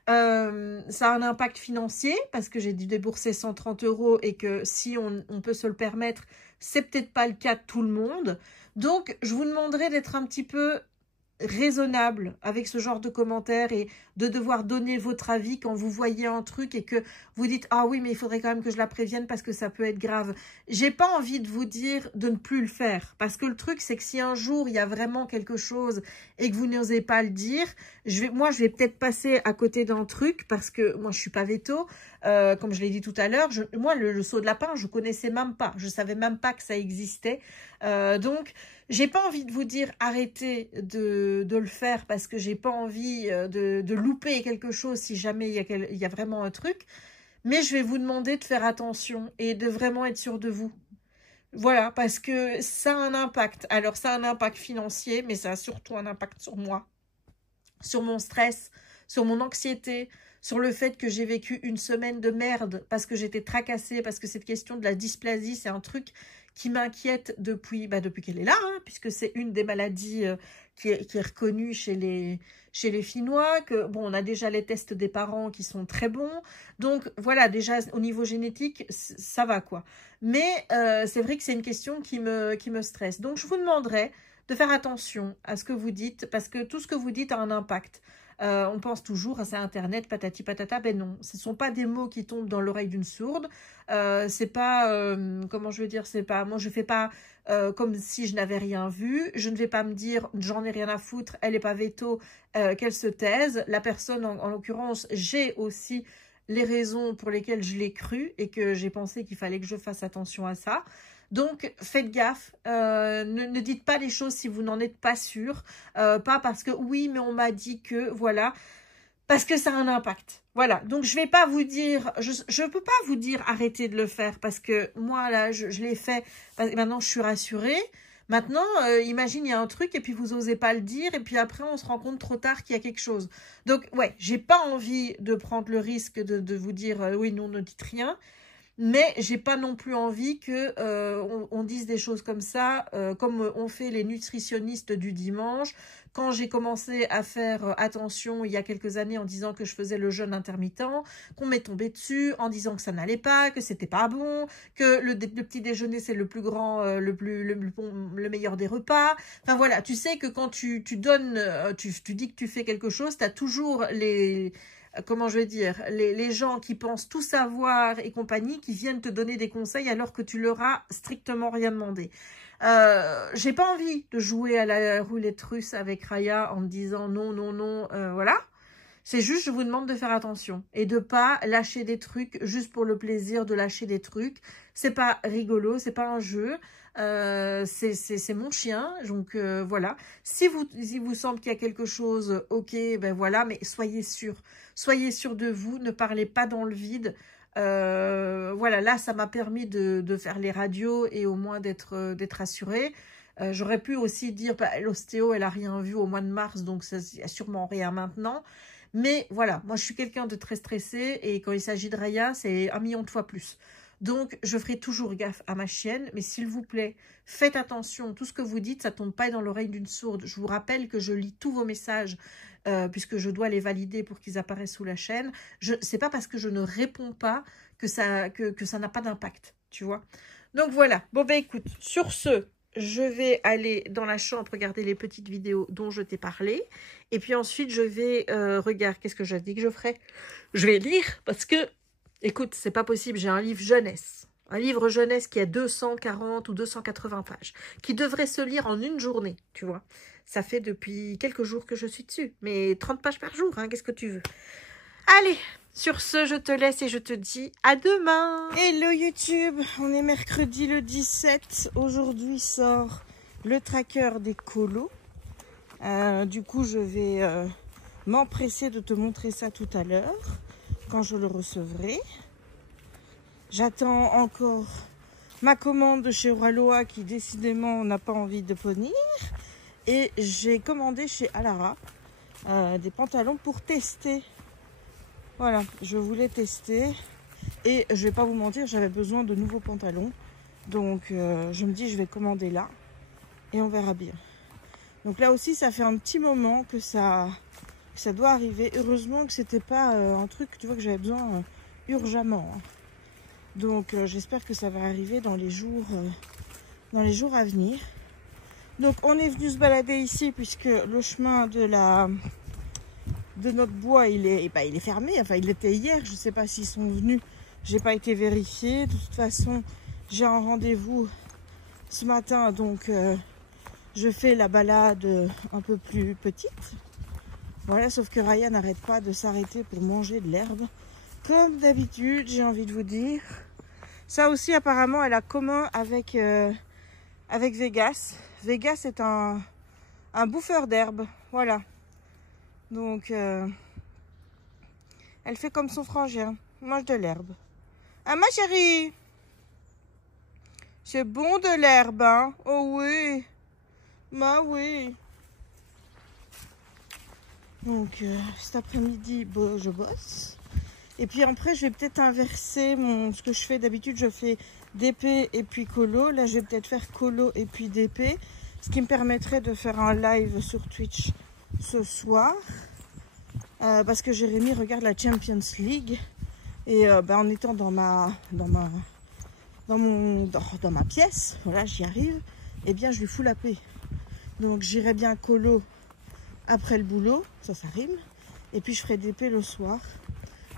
Ça a un impact financier parce que j'ai dû débourser 130 € et que si on peut se le permettre, c'est peut-être pas le cas de tout le monde. Donc, je vous demanderai d'être un petit peu raisonnable avec ce genre de commentaires et de devoir donner votre avis quand vous voyez un truc et que vous dites « Ah oui, mais il faudrait quand même que je la prévienne parce que ça peut être grave. » J'ai pas envie de vous dire de ne plus le faire parce que le truc, c'est que si un jour, il y a vraiment quelque chose et que vous n'osez pas le dire, moi, je vais peut-être passer à côté d'un truc parce que moi, je suis pas veto. Comme je l'ai dit tout à l'heure, moi, le saut de lapin, je connaissais même pas. Je savais même pas que ça existait. Donc, j'ai pas envie de vous dire arrêtez de le faire parce que j'ai pas envie de louper quelque chose si jamais il y a vraiment un truc. Mais je vais vous demander de faire attention et de vraiment être sûr de vous. Voilà, parce que ça a un impact. Alors, ça a un impact financier, mais ça a surtout un impact sur moi, sur mon stress, sur mon anxiété, sur le fait que j'ai vécu 1 semaine de merde parce que j'étais tracassée, parce que cette question de la dysplasie, c'est un truc qui m'inquiète depuis qu'elle est là, hein, puisque c'est une des maladies qui est reconnue chez les Finnois, que bon, on a déjà les tests des parents qui sont très bons, donc voilà, déjà au niveau génétique, ça va quoi. Mais c'est vrai que c'est une question qui me stresse, donc je vous demanderai de faire attention à ce que vous dites, parce que tout ce que vous dites a un impact. On pense toujours à ça, Internet, patati patata. Ben non, ce ne sont pas des mots qui tombent dans l'oreille d'une sourde. C'est pas, comment je veux dire, c'est pas, moi je fais pas comme si je n'avais rien vu. Je ne vais pas me dire, j'en ai rien à foutre, elle est pas veto, qu'elle se taise. La personne, en l'occurrence, j'ai aussi les raisons pour lesquelles je l'ai cru et que j'ai pensé qu'il fallait que je fasse attention à ça. Donc, faites gaffe, ne dites pas les choses si vous n'en êtes pas sûr, pas parce que oui, mais on m'a dit que, voilà, parce que ça a un impact. Voilà, donc je vais pas vous dire, je peux pas vous dire arrêtez de le faire parce que moi, là, je l'ai fait, maintenant je suis rassurée. Maintenant, imagine, il y a un truc et puis vous osez pas le dire et puis après, on se rend compte trop tard qu'il y a quelque chose. Donc, ouais, j'ai pas envie de prendre le risque de vous dire oui, non, ne dites rien. Mais j'ai pas non plus envie que on dise des choses comme ça, comme on fait les nutritionnistes du dimanche. Quand j'ai commencé à faire attention il y a quelques années en disant que je faisais le jeûne intermittent, qu'on m'est tombé dessus en disant que ça n'allait pas, que c'était pas bon, que le petit déjeuner c'est le plus grand, le meilleur des repas. Enfin voilà, tu sais que quand tu donnes, tu dis que tu fais quelque chose, tu as toujours les... Comment je vais dire, les gens qui pensent tout savoir et compagnie, qui viennent te donner des conseils alors que tu leur as strictement rien demandé. J'ai pas envie de jouer à la roulette russe avec Raya en me disant non, non, non, voilà. C'est juste, je vous demande de faire attention et de pas lâcher des trucs juste pour le plaisir de lâcher des trucs. C'est pas rigolo, c'est pas un jeu. C'est mon chien, donc voilà. Si vous semble qu'il y a quelque chose, ok, ben voilà, mais soyez sûr de vous, ne parlez pas dans le vide. Voilà, là, ça m'a permis de faire les radios et au moins d'être assurée. J'aurais pu aussi dire, bah, l'ostéo, elle a rien vu au mois de mars, donc ça y a sûrement rien maintenant. Mais voilà, moi, je suis quelqu'un de très stressé et quand il s'agit de Raya, c'est 1 million de fois plus. Donc, je ferai toujours gaffe à ma chienne, mais s'il vous plaît, faites attention. Tout ce que vous dites, ça ne tombe pas dans l'oreille d'une sourde. Je vous rappelle que je lis tous vos messages, puisque je dois les valider pour qu'ils apparaissent sous la chaîne. C'est pas parce que je ne réponds pas que ça n'a pas d'impact, tu vois. Donc, voilà. Bon, ben écoute, sur ce, je vais aller dans la chambre regarder les petites vidéos dont je t'ai parlé. Et puis ensuite, je vais regarder, qu'est-ce que j'ai dit que je ferais? Je vais lire, parce que... Écoute, c'est pas possible, j'ai un livre jeunesse. Un livre jeunesse qui a 240 ou 280 pages, qui devrait se lire en une journée, tu vois. Ça fait depuis quelques jours que je suis dessus, mais 30 pages par jour, hein, qu'est-ce que tu veux? Allez, sur ce, je te laisse et je te dis à demain. Hello YouTube, on est mercredi le 17. Aujourd'hui sort le tracker des colos. Du coup, je vais m'empresser de te montrer ça tout à l'heure, quand je le recevrai. J'attends encore ma commande de chez Raloa qui décidément n'a pas envie de ponir. Et j'ai commandé chez Alara des pantalons pour tester. Voilà, je voulais tester. Et je vais pas vous mentir, j'avais besoin de nouveaux pantalons. Donc je me dis je vais commander là. Et on verra bien. Donc là aussi ça fait un petit moment que ça doit arriver. Heureusement que c'était pas un truc, tu vois, que j'avais besoin urgemment. Hein. Donc j'espère que ça va arriver dans les jours à venir. Donc on est venu se balader ici puisque le chemin de notre bois il est fermé. Enfin il était hier. Je sais pas s'ils sont venus. J'ai pas été vérifiée. De toute façon j'ai un rendez-vous ce matin, donc je fais la balade un peu plus petite. Voilà, sauf que Raya n'arrête pas de s'arrêter pour manger de l'herbe. Comme d'habitude, j'ai envie de vous dire. Ça aussi, apparemment, elle a commun avec Vegas. Vegas est un bouffeur d'herbe. Voilà. Donc, elle fait comme son frangin. Mange de l'herbe. Ah, ma chérie! C'est bon de l'herbe, hein? Oh oui! Bah oui! Donc cet après-midi, bon, je bosse. Et puis après, je vais peut-être inverser ce que je fais d'habitude. Je fais DP et puis colo. Là, je vais peut-être faire colo et puis DP. Ce qui me permettrait de faire un live sur Twitch ce soir. Parce que Jérémy regarde la Champions League. Et en étant dans ma pièce, voilà, j'y arrive, eh bien, je lui fous la paix. Donc j'irai bien colo après le boulot, ça rime. Et puis je ferai DP le soir.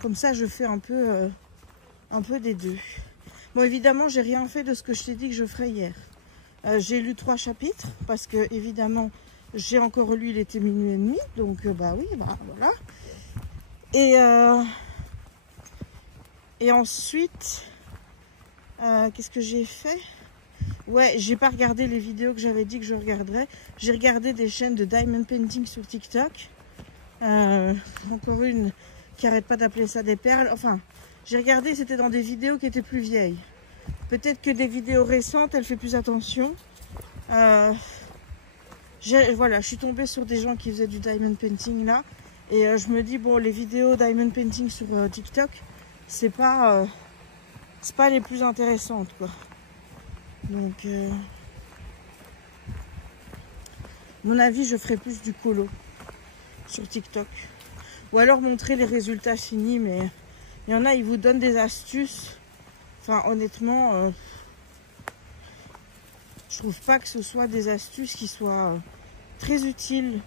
Comme ça je fais un peu des deux. Bon évidemment j'ai rien fait de ce que je t'ai dit que je ferais hier. J'ai lu 3 chapitres parce que évidemment j'ai encore lu, il était minuit et demi. Donc bah oui, bah voilà. Et ensuite, qu'est-ce que j'ai fait? Ouais, j'ai pas regardé les vidéos que j'avais dit que je regarderais. J'ai regardé des chaînes de diamond painting sur TikTok. Encore une qui arrête pas d'appeler ça des perles. Enfin, j'ai regardé, c'était dans des vidéos qui étaient plus vieilles. Peut-être que des vidéos récentes, elle fait plus attention. Voilà, je suis tombée sur des gens qui faisaient du diamond painting là. Et je me dis, bon, les vidéos diamond painting sur TikTok, c'est pas les plus intéressantes, quoi. Donc, à mon avis, je ferai plus du colo sur TikTok. Ou alors montrer les résultats finis, mais il y en a, ils vous donnent des astuces. Enfin, honnêtement, je trouve pas que ce soit des astuces qui soient très utiles.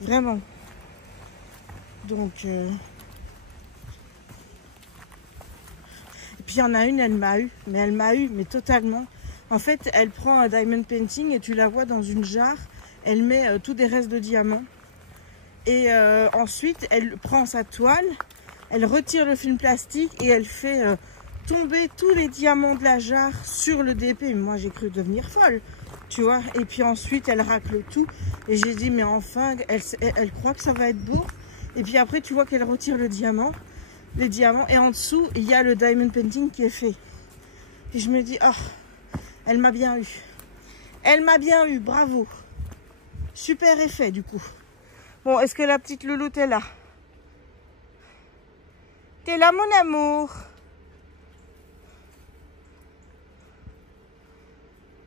Vraiment. Donc, et puis il y en a une, elle m'a eu, mais totalement. En fait, elle prend un diamond painting et tu la vois dans une jarre. Elle met tous des restes de diamants. Et ensuite, elle prend sa toile, elle retire le film plastique et elle fait tomber tous les diamants de la jarre sur le DP. Moi, j'ai cru devenir folle, tu vois. Et puis ensuite, elle racle tout. Et j'ai dit, mais enfin, elle croit que ça va être beau. Et puis après, tu vois qu'elle retire les diamants. Et en dessous, il y a le diamond painting qui est fait. Et je me dis, ah, elle m'a bien eu. Elle m'a bien eu, bravo. Super effet, du coup. Bon, est-ce que la petite louloute est là? T'es là, mon amour?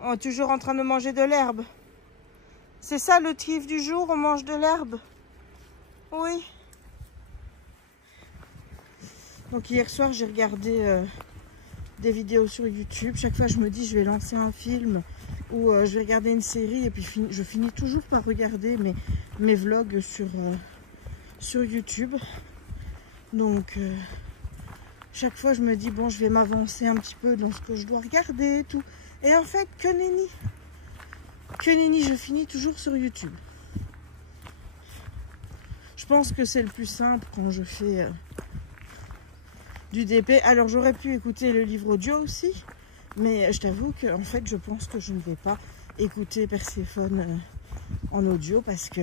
Oh, toujours en train de manger de l'herbe. C'est ça le kiff du jour, on mange de l'herbe? Oui. Donc hier soir, j'ai regardé des vidéos sur YouTube. Chaque fois, je me dis, je vais lancer un film ou je vais regarder une série. Et puis, je finis toujours par regarder mes vlogs sur YouTube. Donc, chaque fois, je me dis, bon, je vais m'avancer un petit peu dans ce que je dois regarder et tout. Et en fait, que nenni. Que nenni, je finis toujours sur YouTube. Je pense que c'est le plus simple quand je fais du DP. Alors j'aurais pu écouter le livre audio aussi, mais je t'avoue que en fait je pense que je ne vais pas écouter Perséphone en audio parce que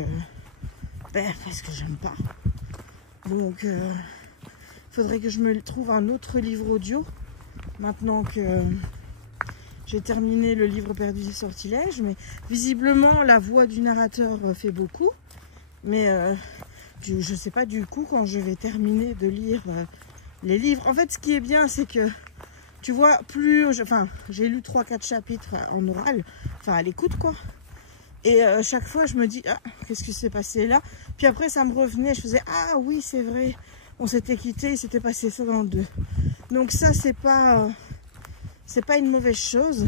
j'aime pas. Donc faudrait que je me trouve un autre livre audio maintenant que j'ai terminé le livre perdu des sortilèges. Mais visiblement la voix du narrateur fait beaucoup, mais je sais pas du coup quand je vais terminer de lire les livres. En fait, ce qui est bien, c'est que, tu vois, j'ai lu 3-4 chapitres en oral, enfin à l'écoute, quoi. Et chaque fois, je me dis, ah, qu'est-ce qui s'est passé là? Puis après, ça me revenait, je faisais, ah oui, c'est vrai, on s'était quitté, il s'était passé ça dans le 2. Donc ça, c'est pas une mauvaise chose,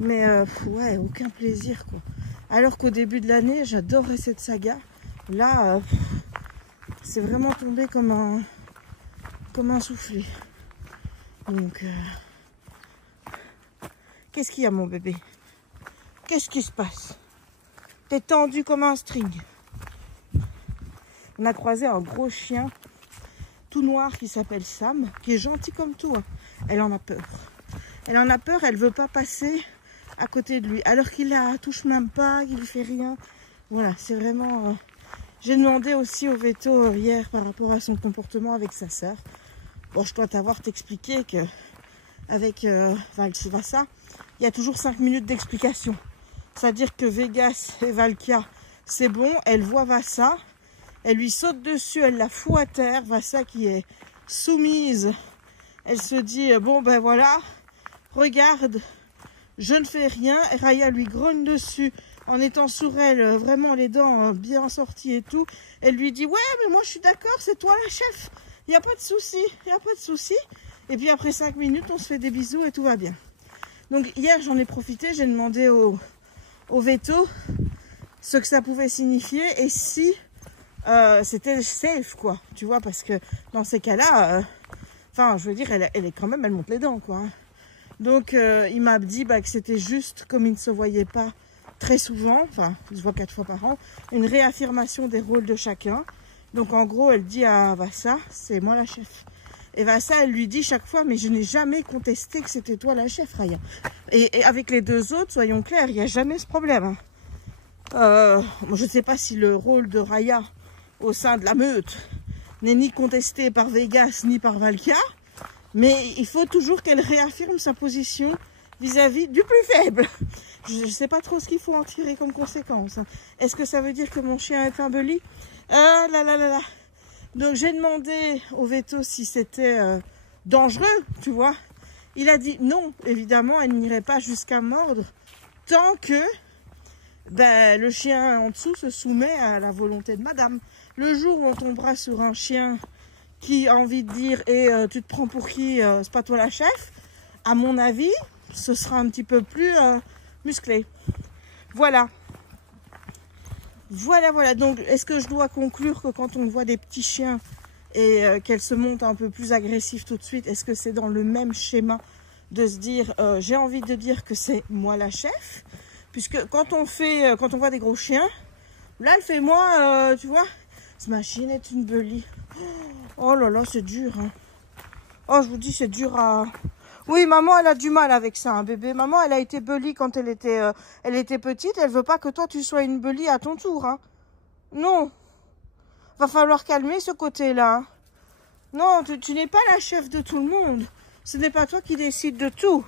mais ouais, aucun plaisir, quoi. Alors qu'au début de l'année, j'adorais cette saga. Là, c'est vraiment tombé comme un soufflet. Donc, qu'est-ce qu'il y a, mon bébé? Qu'est-ce qui se passe? T'es tendu comme un string. On a croisé un gros chien tout noir qui s'appelle Sam, qui est gentil comme tout, hein. Elle en a peur. Elle en a peur, elle veut pas passer à côté de lui. Alors qu'il la touche même pas, qu'il lui fait rien. Voilà, c'est vraiment... J'ai demandé aussi au veto hier par rapport à son comportement avec sa sœur. Bon, je dois t'expliquer que avec Vassa, il y a toujours 5 minutes d'explication. C'est-à-dire que Vegas et Valkia, c'est bon, elle voit Vassa, elle lui saute dessus, elle la fout à terre. Vassa qui est soumise, elle se dit, bon ben voilà, regarde, je ne fais rien. Et Raya lui grogne dessus en étant sur elle, vraiment les dents bien sorties et tout. Elle lui dit, ouais, mais moi je suis d'accord, c'est toi la chef. Il n'y a pas de souci, il n'y a pas de souci. Et puis après 5 minutes, on se fait des bisous et tout va bien. Donc hier, j'en ai profité, j'ai demandé au au veto ce que ça pouvait signifier et si c'était safe, quoi. Tu vois, parce que dans ces cas-là, enfin, je veux dire, elle est quand même, elle monte les dents, quoi. Donc, il m'a dit que c'était juste, comme il ne se voyait pas très souvent, enfin, il se voit 4 fois par an, une réaffirmation des rôles de chacun. Donc, en gros, elle dit à Vassa, c'est moi la chef. Et Vassa, elle lui dit chaque fois, mais je n'ai jamais contesté que c'était toi la chef, Raya. Et avec les deux autres, soyons clairs, il n'y a jamais ce problème. Hein. Je ne sais pas si le rôle de Raya au sein de la meute n'est ni contesté par Vegas ni par Valkia, mais il faut toujours qu'elle réaffirme sa position vis-à-vis du plus faible. Je ne sais pas trop ce qu'il faut en tirer comme conséquence. Est-ce que ça veut dire que mon chien est un bully? Ah là là là là. Donc j'ai demandé au veto si c'était dangereux, tu vois. Il a dit non, évidemment, elle n'irait pas jusqu'à mordre tant que le chien en dessous se soumet à la volonté de madame. Le jour où on tombera sur un chien qui a envie de dire tu te prends pour qui, c'est pas toi la chef, à mon avis, ce sera un petit peu plus musclé. Voilà. Voilà. Donc, est-ce que je dois conclure que quand on voit des petits chiens et qu'elles se montent un peu plus agressives tout de suite, est-ce que c'est dans le même schéma de se dire j'ai envie de dire que c'est moi la chef? Puisque quand on voit des gros chiens, là elle fait moi, tu vois, ce machine est une bully. Oh là là, c'est dur. Hein. Oh, je vous dis, c'est dur à... Oui, maman, elle a du mal avec ça, hein, bébé. Maman, elle a été bully quand elle était petite. Elle veut pas que toi, tu sois une bully à ton tour. Hein. Non. Va falloir calmer ce côté-là. Hein. Non, tu n'es pas la chef de tout le monde. Ce n'est pas toi qui décide de tout.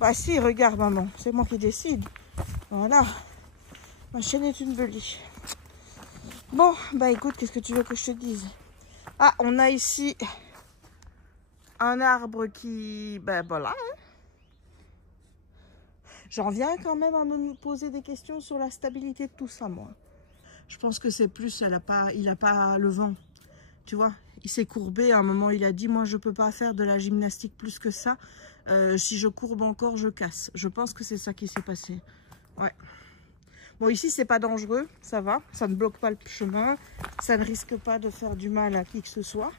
Bah si, regarde, maman. C'est moi qui décide. Voilà. Ma chaîne est une bully. Bon, bah écoute, qu'est-ce que tu veux que je te dise? Ah, on a ici un arbre qui... voilà. Hein. J'en viens quand même à me poser des questions sur la stabilité de tout ça, moi. Je pense que c'est plus, il a pas le vent. Tu vois, il s'est courbé. À un moment, il a dit, moi, je peux pas faire de la gymnastique plus que ça. Si je courbe encore, je casse. Je pense que c'est ça qui s'est passé. Ouais. Bon, ici, c'est pas dangereux, ça va. Ça ne bloque pas le chemin. Ça ne risque pas de faire du mal à qui que ce soit.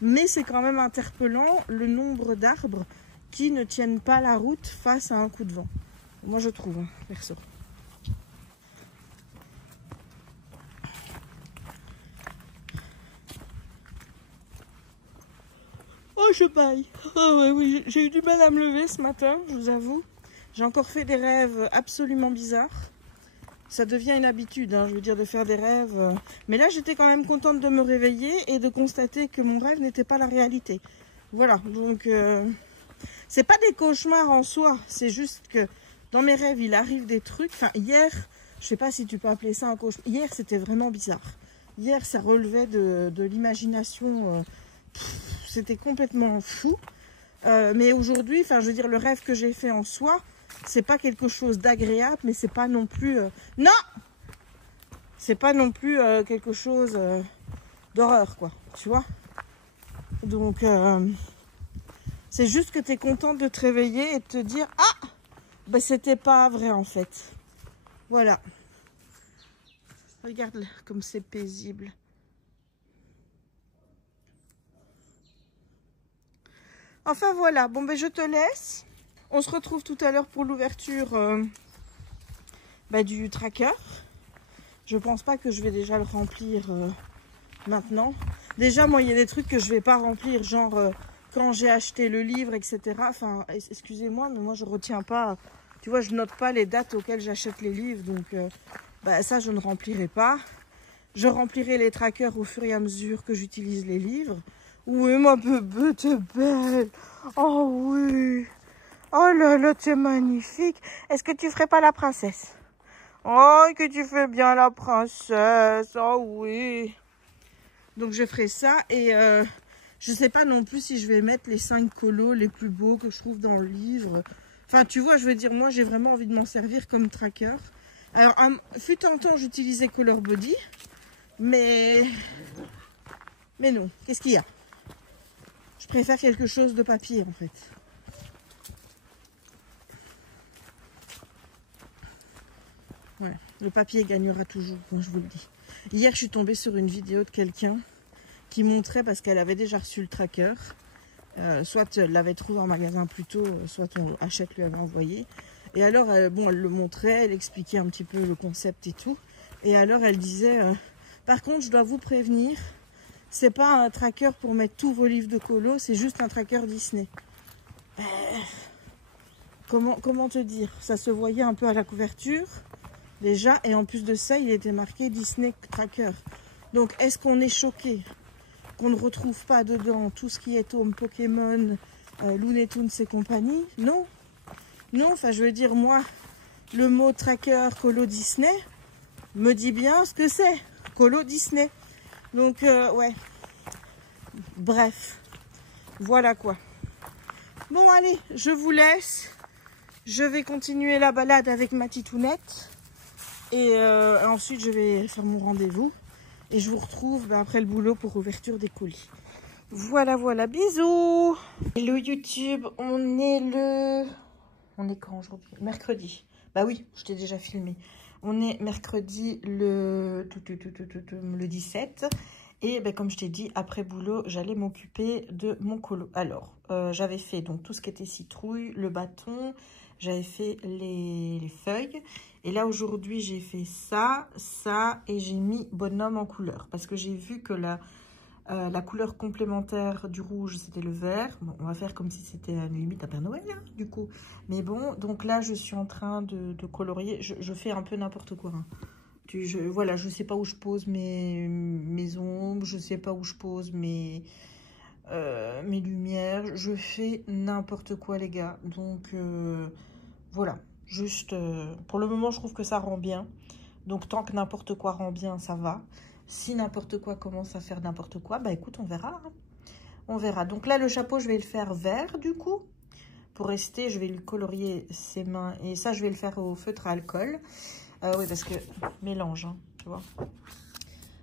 Mais c'est quand même interpellant le nombre d'arbres qui ne tiennent pas la route face à un coup de vent. Moi, je trouve, hein, perso. Oh, je baille. Oh, ouais, oui, j'ai eu du mal à me lever ce matin, je vous avoue. J'ai encore fait des rêves absolument bizarres. Ça devient une habitude, hein, je veux dire, de faire des rêves. Mais là, j'étais quand même contente de me réveiller et de constater que mon rêve n'était pas la réalité. Voilà, donc c'est pas des cauchemars en soi. C'est juste que dans mes rêves, il arrive des trucs. Enfin, hier, je sais pas si tu peux appeler ça un cauchemar. Hier, c'était vraiment bizarre. Hier, ça relevait de l'imagination. C'était complètement fou. Mais aujourd'hui, enfin, je veux dire, le rêve que j'ai fait en soi, c'est pas quelque chose d'agréable, mais c'est pas non plus... Non! C'est pas non plus quelque chose d'horreur, quoi. Tu vois? Donc, c'est juste que tu es contente de te réveiller et de te dire « Ah! Ben, c'était pas vrai, en fait. » Voilà. Regarde comme c'est paisible. Enfin, voilà. Bon, ben, je te laisse. On se retrouve tout à l'heure pour l'ouverture du tracker. Je pense pas que je vais déjà le remplir maintenant. Déjà, moi, il y a des trucs que je vais pas remplir, genre quand j'ai acheté le livre, etc. Enfin, excusez-moi, mais moi, je retiens pas. Tu vois, je note pas les dates auxquelles j'achète les livres, donc ça, je ne remplirai pas. Je remplirai les trackers au fur et à mesure que j'utilise les livres. Oui, ma bébé, t'es belle. Oh oui. Oh là là, t'es magnifique. Est-ce que tu ferais pas la princesse? Oh, que tu fais bien la princesse. Oh oui. Donc je ferai ça et je sais pas non plus si je vais mettre les 5 colos les plus beaux que je trouve dans le livre. Enfin, tu vois, je veux dire, moi j'ai vraiment envie de m'en servir comme tracker. Alors, fut un temps, j'utilisais Color Body, mais non. Qu'est-ce qu'il y a? Je préfère quelque chose de papier en fait. Ouais, le papier gagnera toujours, moi je vous le dis. Hier, je suis tombée sur une vidéo de quelqu'un qui montrait, parce qu'elle avait déjà reçu le tracker, soit elle l'avait trouvé en magasin plus tôt, soit Hachette lui avait envoyé. Et alors, bon, elle le montrait, elle expliquait un petit peu le concept et tout. Et alors, elle disait, par contre, je dois vous prévenir, c'est pas un tracker pour mettre tous vos livres de colo, c'est juste un tracker Disney. Comment te dire? Ça se voyait un peu à la couverture. Déjà, et en plus de ça, il était marqué Disney Tracker. Donc, est-ce qu'on est choqué qu'on ne retrouve pas dedans tout ce qui est Home, Pokémon, Looney Tunes et compagnie? Non. Non, enfin, je veux dire, moi, le mot tracker Colo Disney me dit bien ce que c'est. Colo Disney. Donc, ouais. Bref. Voilà quoi. Bon, allez, je vous laisse. Je vais continuer la balade avec ma titounette. Et ensuite, je vais faire mon rendez-vous. Et je vous retrouve après le boulot pour ouverture des colis. Voilà, voilà. Bisous. Hello YouTube. On est quand aujourd'hui? Mercredi. Bah oui, je t'ai déjà filmé. On est mercredi le 17. Et ben, comme je t'ai dit, après boulot, j'allais m'occuper de mon colo. Alors, j'avais fait donc tout ce qui était citrouille, le bâton. J'avais fait les feuilles. Et là, aujourd'hui, j'ai fait ça, et j'ai mis bonhomme en couleur. Parce que j'ai vu que la couleur complémentaire du rouge, c'était le vert. Bon, on va faire comme si c'était une limite à Père Noël, hein, du coup. Mais bon, donc là, je suis en train de colorier. Je fais un peu n'importe quoi. Hein. Voilà, je ne sais pas où je pose mes ombres. Je ne sais pas où je pose mes lumières. Je fais n'importe quoi, les gars. Donc... voilà, juste pour le moment, je trouve que ça rend bien. Donc, tant que n'importe quoi rend bien, ça va. Si n'importe quoi commence à faire n'importe quoi, bah écoute, on verra. Hein. On verra. Donc là, le chapeau, je vais le faire vert, du coup. Pour rester, je vais lui colorier ses mains. Et ça, je vais le faire au feutre à alcool. Oui, parce que mélange, hein, tu vois.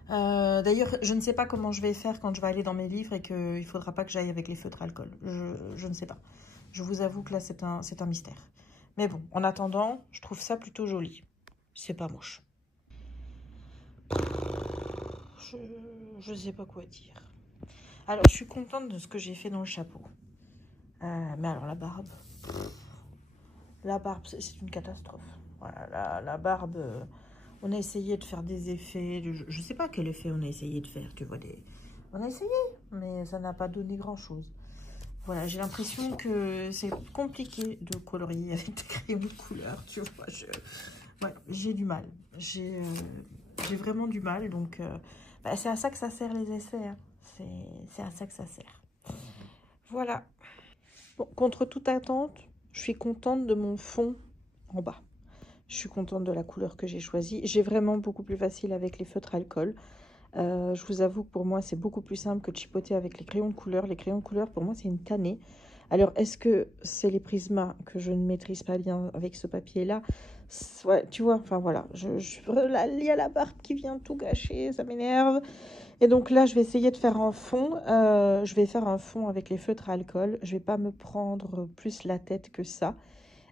D'ailleurs, je ne sais pas comment je vais faire quand je vais aller dans mes livres et qu'il ne faudra pas que j'aille avec les feutres à alcool. Je ne sais pas. Je vous avoue que là, c'est un mystère. Mais bon, en attendant, je trouve ça plutôt joli. C'est pas moche. Je sais pas quoi dire. Alors, je suis contente de ce que j'ai fait dans le chapeau. Mais alors, la barbe... c'est une catastrophe. Voilà, la barbe... on a essayé de faire des effets. Je sais pas quel effet on a essayé de faire. Tu vois, on a essayé, mais ça n'a pas donné grand-chose. Voilà, j'ai l'impression que c'est compliqué de colorier avec des crayons de couleur, tu vois. Voilà, j'ai du mal. J'ai vraiment du mal, donc bah, c'est à ça que ça sert les essais. Hein. C'est à ça que ça sert. Voilà. Bon, contre toute attente, je suis contente de mon fond en bas. Je suis contente de la couleur que j'ai choisie. J'ai vraiment beaucoup plus facile avec les feutres alcool. Je vous avoue que pour moi, c'est beaucoup plus simple que de chipoter avec les crayons de couleur. Les crayons de couleur, pour moi, c'est une tannée. Alors, est-ce que c'est les Prisma que je ne maîtrise pas bien avec ce papier-là? Ouais, tu vois, enfin voilà. Il y a la barbe qui vient tout gâcher, ça m'énerve. Et donc là, je vais essayer de faire un fond. Je vais faire un fond avec les feutres à alcool. Je ne vais pas me prendre plus la tête que ça.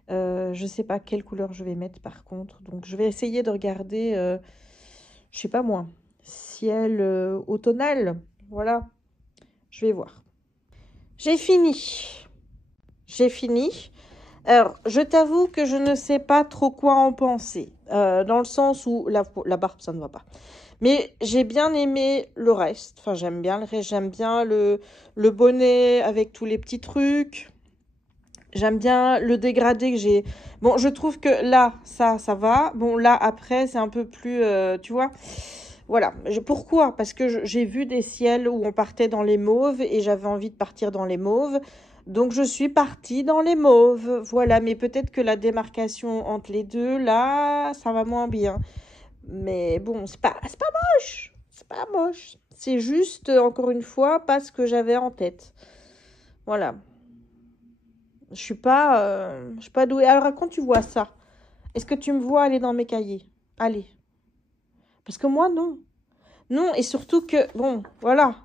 Je ne sais pas quelle couleur je vais mettre par contre. Donc, je vais essayer de regarder, je ne sais pas moi, ciel automnal. Voilà, je vais voir. J'ai fini. J'ai fini. Alors, je t'avoue que je ne sais pas trop quoi en penser. Dans le sens où la barbe, ça ne va pas. Mais j'ai bien aimé le reste. Enfin, j'aime bien le reste. J'aime bien le bonnet avec tous les petits trucs. J'aime bien le dégradé que j'ai. Bon, je trouve que là, ça va. Bon, là, après, c'est un peu plus, tu vois. Voilà. Pourquoi? Parce que j'ai vu des ciels où on partait dans les mauves et j'avais envie de partir dans les mauves. Donc, je suis partie dans les mauves. Voilà. Mais peut-être que la démarcation entre les deux, là, ça va moins bien. Mais bon, c'est pas moche. C'est pas moche. C'est juste, encore une fois, pas ce que j'avais en tête. Voilà. Je suis pas douée. Alors, quand tu vois ça, est-ce que tu me vois aller dans mes cahiers? Allez. Parce que moi, non. Non, et surtout que, bon, voilà.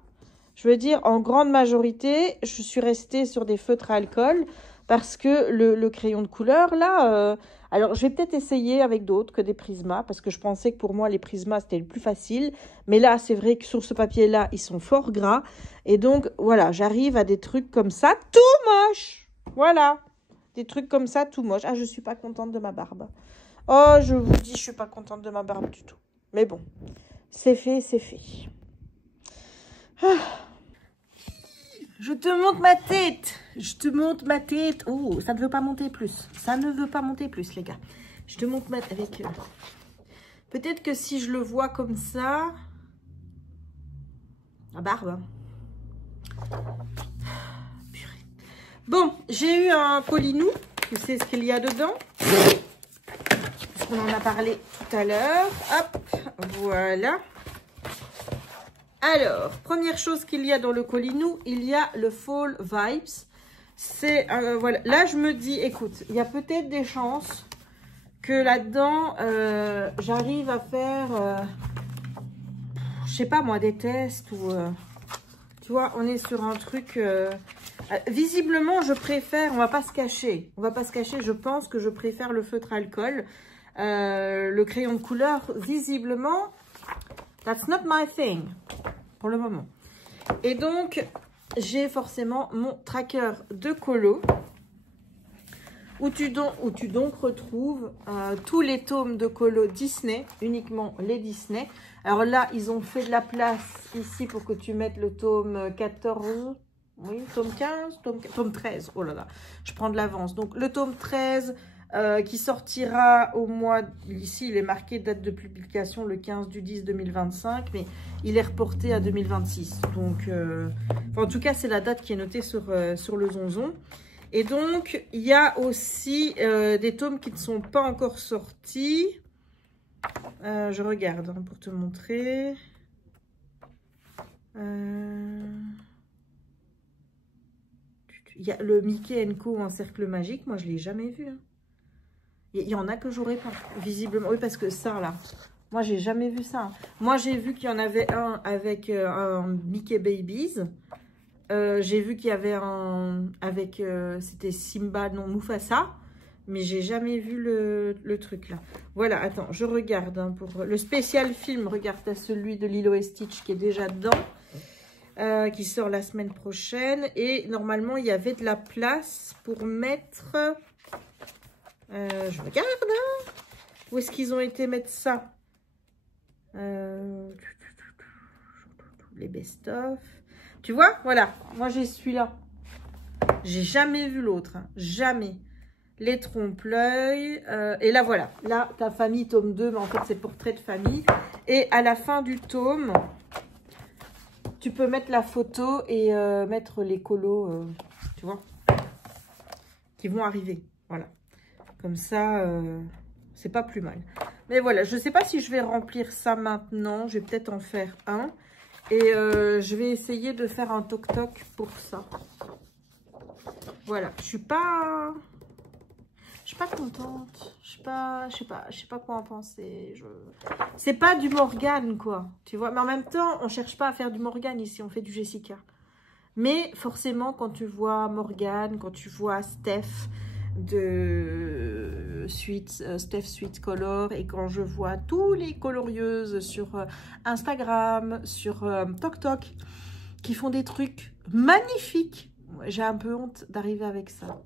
Je veux dire, en grande majorité, je suis restée sur des feutres à alcool parce que le crayon de couleur, là... alors, je vais peut-être essayer avec d'autres que des Prisma, parce que je pensais que pour moi, les Prisma, c'était le plus facile. Mais là, c'est vrai que sur ce papier-là, ils sont fort gras. Et donc, voilà, j'arrive à des trucs comme ça, tout moche. Voilà, des trucs comme ça, tout moche. Ah, je suis pas contente de ma barbe. Oh, je vous dis, je suis pas contente de ma barbe du tout. Mais bon, c'est fait, c'est fait. Ah. Je te montre ma tête. Je te montre ma tête. Oh, ça ne veut pas monter plus. Ça ne veut pas monter plus, les gars. Je te montre ma tête avec... peut-être que si je le vois comme ça... La barbe. Purée. Bon, j'ai eu un Colinou. Tu sais ce qu'il y a dedans. On en a parlé tout à l'heure. Hop, voilà. Alors, première chose qu'il y a dans le Colinou, il y a le Fall Vibes. C'est, voilà. Là, je me dis, écoute, il y a peut-être des chances que là-dedans, j'arrive à faire, je sais pas moi, des tests ou... tu vois, on est sur un truc... visiblement, je préfère, on va pas se cacher. On va pas se cacher, je pense que je préfère le feutre alcool. Le crayon de couleur, visiblement... That's not my thing, pour le moment. Et donc, j'ai forcément mon tracker de colo, où tu donc retrouves tous les tomes de colo Disney, uniquement les Disney. Alors là, ils ont fait de la place ici pour que tu mettes le tome 14, oui, tome 15, tome 13, oh là là, je prends de l'avance. Donc le tome 13... qui sortira au mois... Ici, il est marqué date de publication le 15/10/2025, mais il est reporté à 2026. Donc, enfin, en tout cas, c'est la date qui est notée sur le zonzon. Et donc, il y a aussi des tomes qui ne sont pas encore sortis. Je regarde hein, pour te montrer. Il y a le Mickey & Co en cercle magique. Moi, je ne l'ai jamais vu. Hein. Il y en a que j'aurais pas, visiblement. Oui, parce que ça, là, moi, j'ai jamais vu ça. Moi, j'ai vu qu'il y en avait un avec un Mickey Babies. J'ai vu qu'il y avait un avec, c'était Simba, non, Mufasa. Mais j'ai jamais vu le truc, là. Voilà, attends, je regarde. Hein, pour le spécial film, regarde, t'as celui de Lilo et Stitch qui est déjà dedans. Qui sort la semaine prochaine. Et normalement, il y avait de la place pour mettre... je regarde, hein. Où est-ce qu'ils ont été mettre ça? Les best-of. Tu vois, voilà. Moi, j'ai celui-là. J'ai jamais vu l'autre. Hein. Jamais. Les trompe-l'œil. Et là, voilà. Là, ta famille, tome 2. Mais en fait, c'est portrait de famille. Et à la fin du tome, tu peux mettre la photo et mettre les colos, tu vois, qui vont arriver. Voilà. Comme ça, c'est pas plus mal. Mais voilà, je ne sais pas si je vais remplir ça maintenant. Je vais peut-être en faire un. Et je vais essayer de faire un toc-toc pour ça. Voilà, je suis pas contente. Je sais pas quoi en penser. C'est pas du Morgane, quoi. Tu vois, mais en même temps, on cherche pas à faire du Morgane ici. On fait du Jessica. Mais forcément, quand tu vois Morgane, quand tu vois Steph... de Steph Sweet Color, et quand je vois tous les colorieuses sur Instagram, sur TokTok qui font des trucs magnifiques, j'ai un peu honte d'arriver avec ça.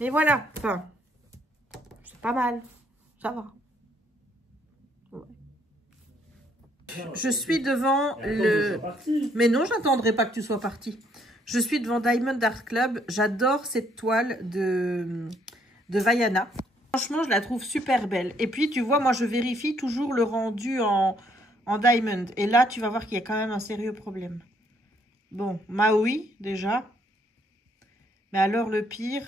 Mais voilà, enfin, c'est pas mal, ça va. Je suis devant le... Mais non, j'attendrai pas que tu sois parti. Je suis devant Diamond Art Club. J'adore cette toile de Vaiana. Franchement, je la trouve super belle. Et puis, tu vois, moi, je vérifie toujours le rendu en Diamond. Et là, tu vas voir qu'il y a quand même un sérieux problème. Bon, Maui, déjà. Mais alors, le pire...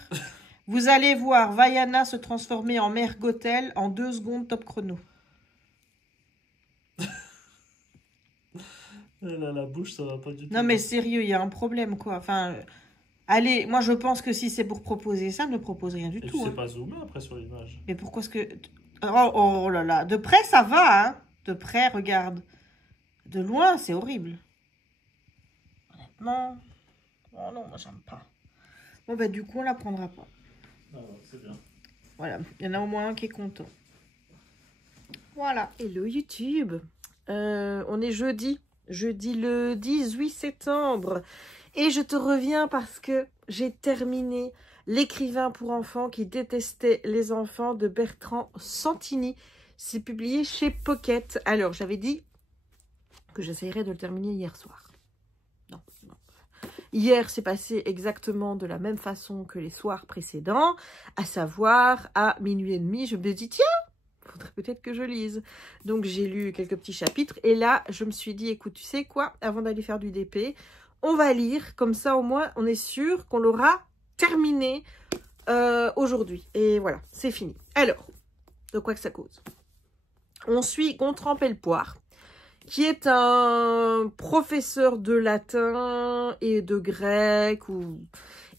Vous allez voir Vaiana se transformer en mère Gothel en 2 secondes top chrono. Elle a la bouche, ça va pas du tout. Non, mais sérieux, il y a un problème, quoi. Enfin, allez, moi, je pense que si c'est pour proposer ça, ne propose rien du tout. Tu sais hein. pas zoomer après sur l'image. Mais pourquoi est-ce que... Oh là là, de près, ça va, hein. De près, regarde. De loin, c'est horrible. Non. Oh non, moi j'aime pas. Bon bah du coup on la prendra pas. Ah, c'est bien. Voilà, il y en a au moins un qui est content. Voilà. Hello YouTube. On est jeudi le 18 septembre. Et je te reviens parce que j'ai terminé L'écrivain pour enfants qui détestait les enfants de Bertrand Santini. C'est publié chez Pocket. Alors, j'avais dit que j'essayerais de le terminer hier soir. Non. Hier, c'est passé exactement de la même façon que les soirs précédents, à savoir à minuit et demi, je me dis tiens, faudrait peut-être que je lise. Donc j'ai lu quelques petits chapitres et là, je me suis dit écoute, tu sais quoi, avant d'aller faire du DP, on va lire, comme ça au moins on est sûr qu'on l'aura terminé aujourd'hui. Et voilà, c'est fini. Alors, de quoi que ça cause? On suit Gontran Pellepoire, qui est un professeur de latin et de grec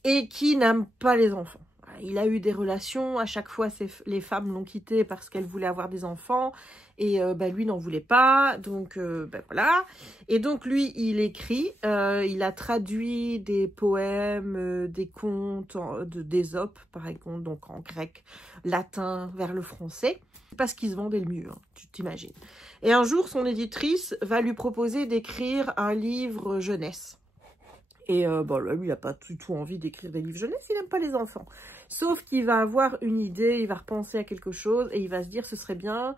et qui n'aime pas les enfants. Il a eu des relations, à chaque fois les femmes l'ont quitté parce qu'elles voulaient avoir des enfants et lui n'en voulait pas, donc voilà. Et donc lui il écrit, il a traduit des poèmes, des contes d'Ésope par exemple, donc en grec, latin vers le français, parce qu'il se vendait le mieux, hein, tu t'imagines. Et un jour son éditrice va lui proposer d'écrire un livre jeunesse. Et lui, il n'a pas du tout envie d'écrire des livres jeunesse, il n'aime pas les enfants. Sauf qu'il va avoir une idée, il va repenser à quelque chose et il va se dire ce serait bien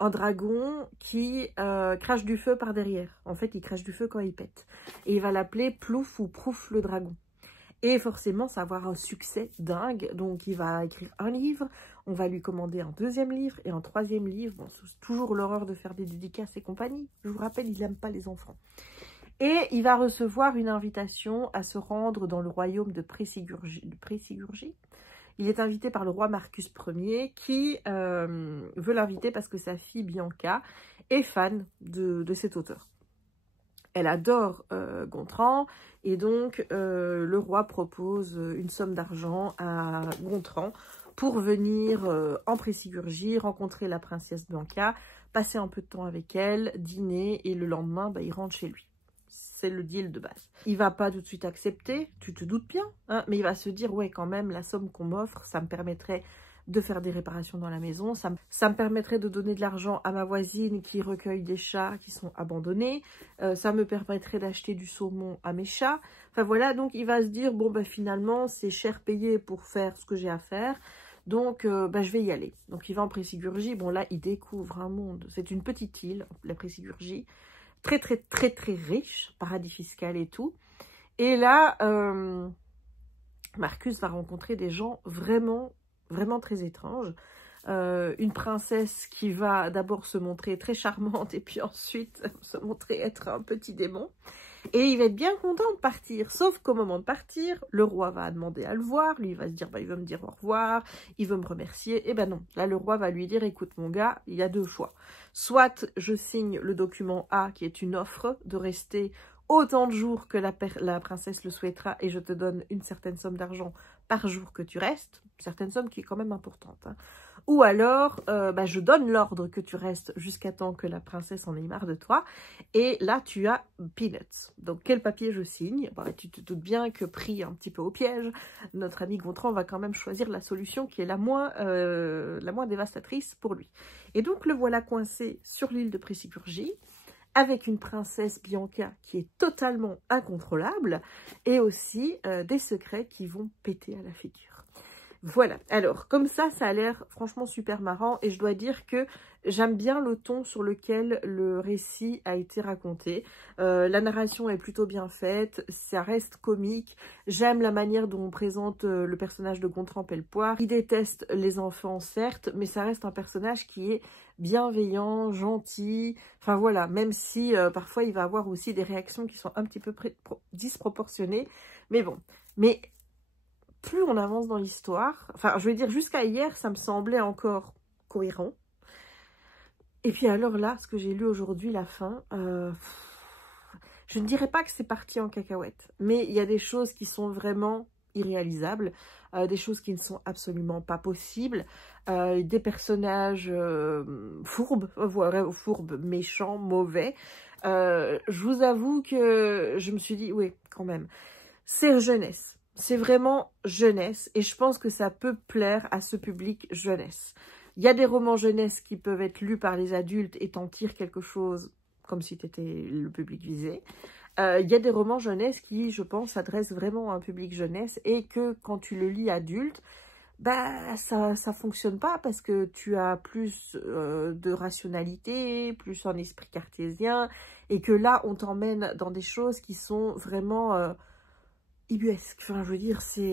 un dragon qui crache du feu par derrière. En fait, il crache du feu quand il pète. Et il va l'appeler Plouf ou Prouf le dragon. Et forcément, ça va avoir un succès dingue. Donc, il va écrire un livre, on va lui commander un deuxième livre et un troisième livre. Bon, c'est toujours l'horreur de faire des dédicaces et compagnie. Je vous rappelle, il n'aime pas les enfants. Et il va recevoir une invitation à se rendre dans le royaume de Présigurgie. Il est invité par le roi Marcus Ier qui veut l'inviter parce que sa fille Bianca est fan de cet auteur. Elle adore Gontran et donc le roi propose une somme d'argent à Gontran pour venir en Présigurgie, rencontrer la princesse Bianca, passer un peu de temps avec elle, dîner et le lendemain, il rentre chez lui. C'est le deal de base. Il va pas tout de suite accepter, tu te doutes bien, hein, mais il va se dire, ouais, quand même, la somme qu'on m'offre, ça me permettrait de faire des réparations dans la maison, ça me permettrait de donner de l'argent à ma voisine qui recueille des chats qui sont abandonnés, ça me permettrait d'acheter du saumon à mes chats. Enfin voilà, donc il va se dire, bon, finalement, c'est cher payé pour faire ce que j'ai à faire, donc je vais y aller. Donc il va en Présigurgie, bon là, il découvre un monde, c'est une petite île, la Présigurgie, très très très très riche, paradis fiscal et tout. Et là, Marcus va rencontrer des gens vraiment, vraiment très étranges. Une princesse qui va d'abord se montrer très charmante et puis ensuite se montrer être un petit démon. Et il va être bien content de partir, sauf qu'au moment de partir, le roi va demander à le voir, lui il va se dire, il veut me dire au revoir, il veut me remercier, et non, là le roi va lui dire, écoute mon gars, il y a deux choix, soit je signe le document A qui est une offre de rester autant de jours que la princesse le souhaitera et je te donne une certaine somme d'argent par jour que tu restes, certaine somme qui est quand même importante, hein. Ou alors, je donne l'ordre que tu restes jusqu'à temps que la princesse en ait marre de toi. Et là, tu as peanuts. Donc, quel papier je signe? Tu te doutes bien que, pris un petit peu au piège, notre ami Gontran va quand même choisir la solution qui est la moins dévastatrice pour lui. Et donc, le voilà coincé sur l'île de Présigurgie, avec une princesse Bianca qui est totalement incontrôlable, et aussi des secrets qui vont péter à la figure. Voilà, alors comme ça a l'air franchement super marrant et je dois dire que j'aime bien le ton sur lequel le récit a été raconté. La narration est plutôt bien faite, ça reste comique, j'aime la manière dont on présente le personnage de Gontran Pellepoire. Il déteste les enfants certes, mais ça reste un personnage qui est bienveillant, gentil, enfin voilà, même si parfois il va avoir aussi des réactions qui sont un petit peu disproportionnées, mais bon, mais plus on avance dans l'histoire, enfin je veux dire jusqu'à hier ça me semblait encore cohérent, et puis alors là ce que j'ai lu aujourd'hui, la fin, je ne dirais pas que c'est parti en cacahuète, mais il y a des choses qui sont vraiment irréalisables, des choses qui ne sont absolument pas possibles, des personnages fourbes, méchants, mauvais, Je vous avoue que je me suis dit, oui, quand même, c'est jeunesse. C'est vraiment jeunesse et je pense que ça peut plaire à ce public jeunesse. Il y a des romans jeunesse qui peuvent être lus par les adultes et t'en tirent quelque chose comme si tu étais le public visé. Il y a des romans jeunesse qui, je pense, s'adressent vraiment à un public jeunesse et que quand tu le lis adulte, bah ça fonctionne pas parce que tu as plus de rationalité, plus un esprit cartésien et que là, on t'emmène dans des choses qui sont vraiment... ubuesque, enfin je veux dire, ça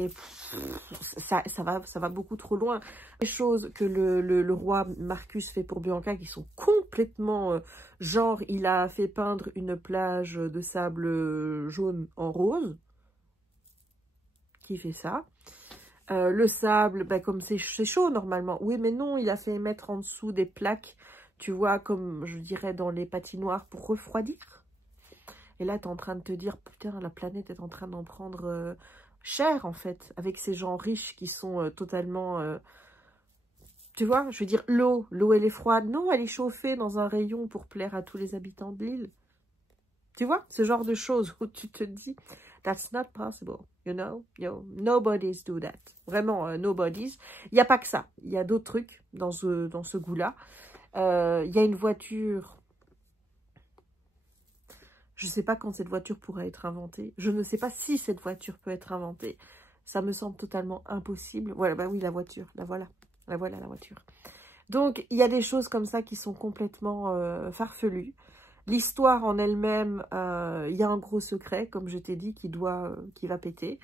va beaucoup trop loin. Les choses que le roi Marcus fait pour Bianca qui sont complètement genre il a fait peindre une plage de sable jaune en rose. Qui fait ça? Le sable, ben, comme c'est chaud normalement. Oui mais non, il a fait mettre en dessous des plaques, tu vois, comme je dirais dans les patinoires pour refroidir. Et là, tu es en train de te dire, putain, la planète est en train d'en prendre cher, en fait, avec ces gens riches qui sont totalement... tu vois, je veux dire, l'eau, elle est froide. Non, elle est chauffée dans un rayon pour plaire à tous les habitants de l'île. Tu vois, ce genre de choses où tu te dis, that's not possible, you know, nobody's do that. Vraiment, nobody's. Il n'y a pas que ça. Il y a d'autres trucs dans ce goût-là. Il y a une voiture... Je ne sais pas quand cette voiture pourra être inventée. Je ne sais pas si cette voiture peut être inventée. Ça me semble totalement impossible. Voilà, bah oui, la voiture. La voilà. La voilà, la voiture. Donc, il y a des choses comme ça qui sont complètement farfelues. L'histoire en elle-même, il y a un gros secret, comme je t'ai dit, qui va péter.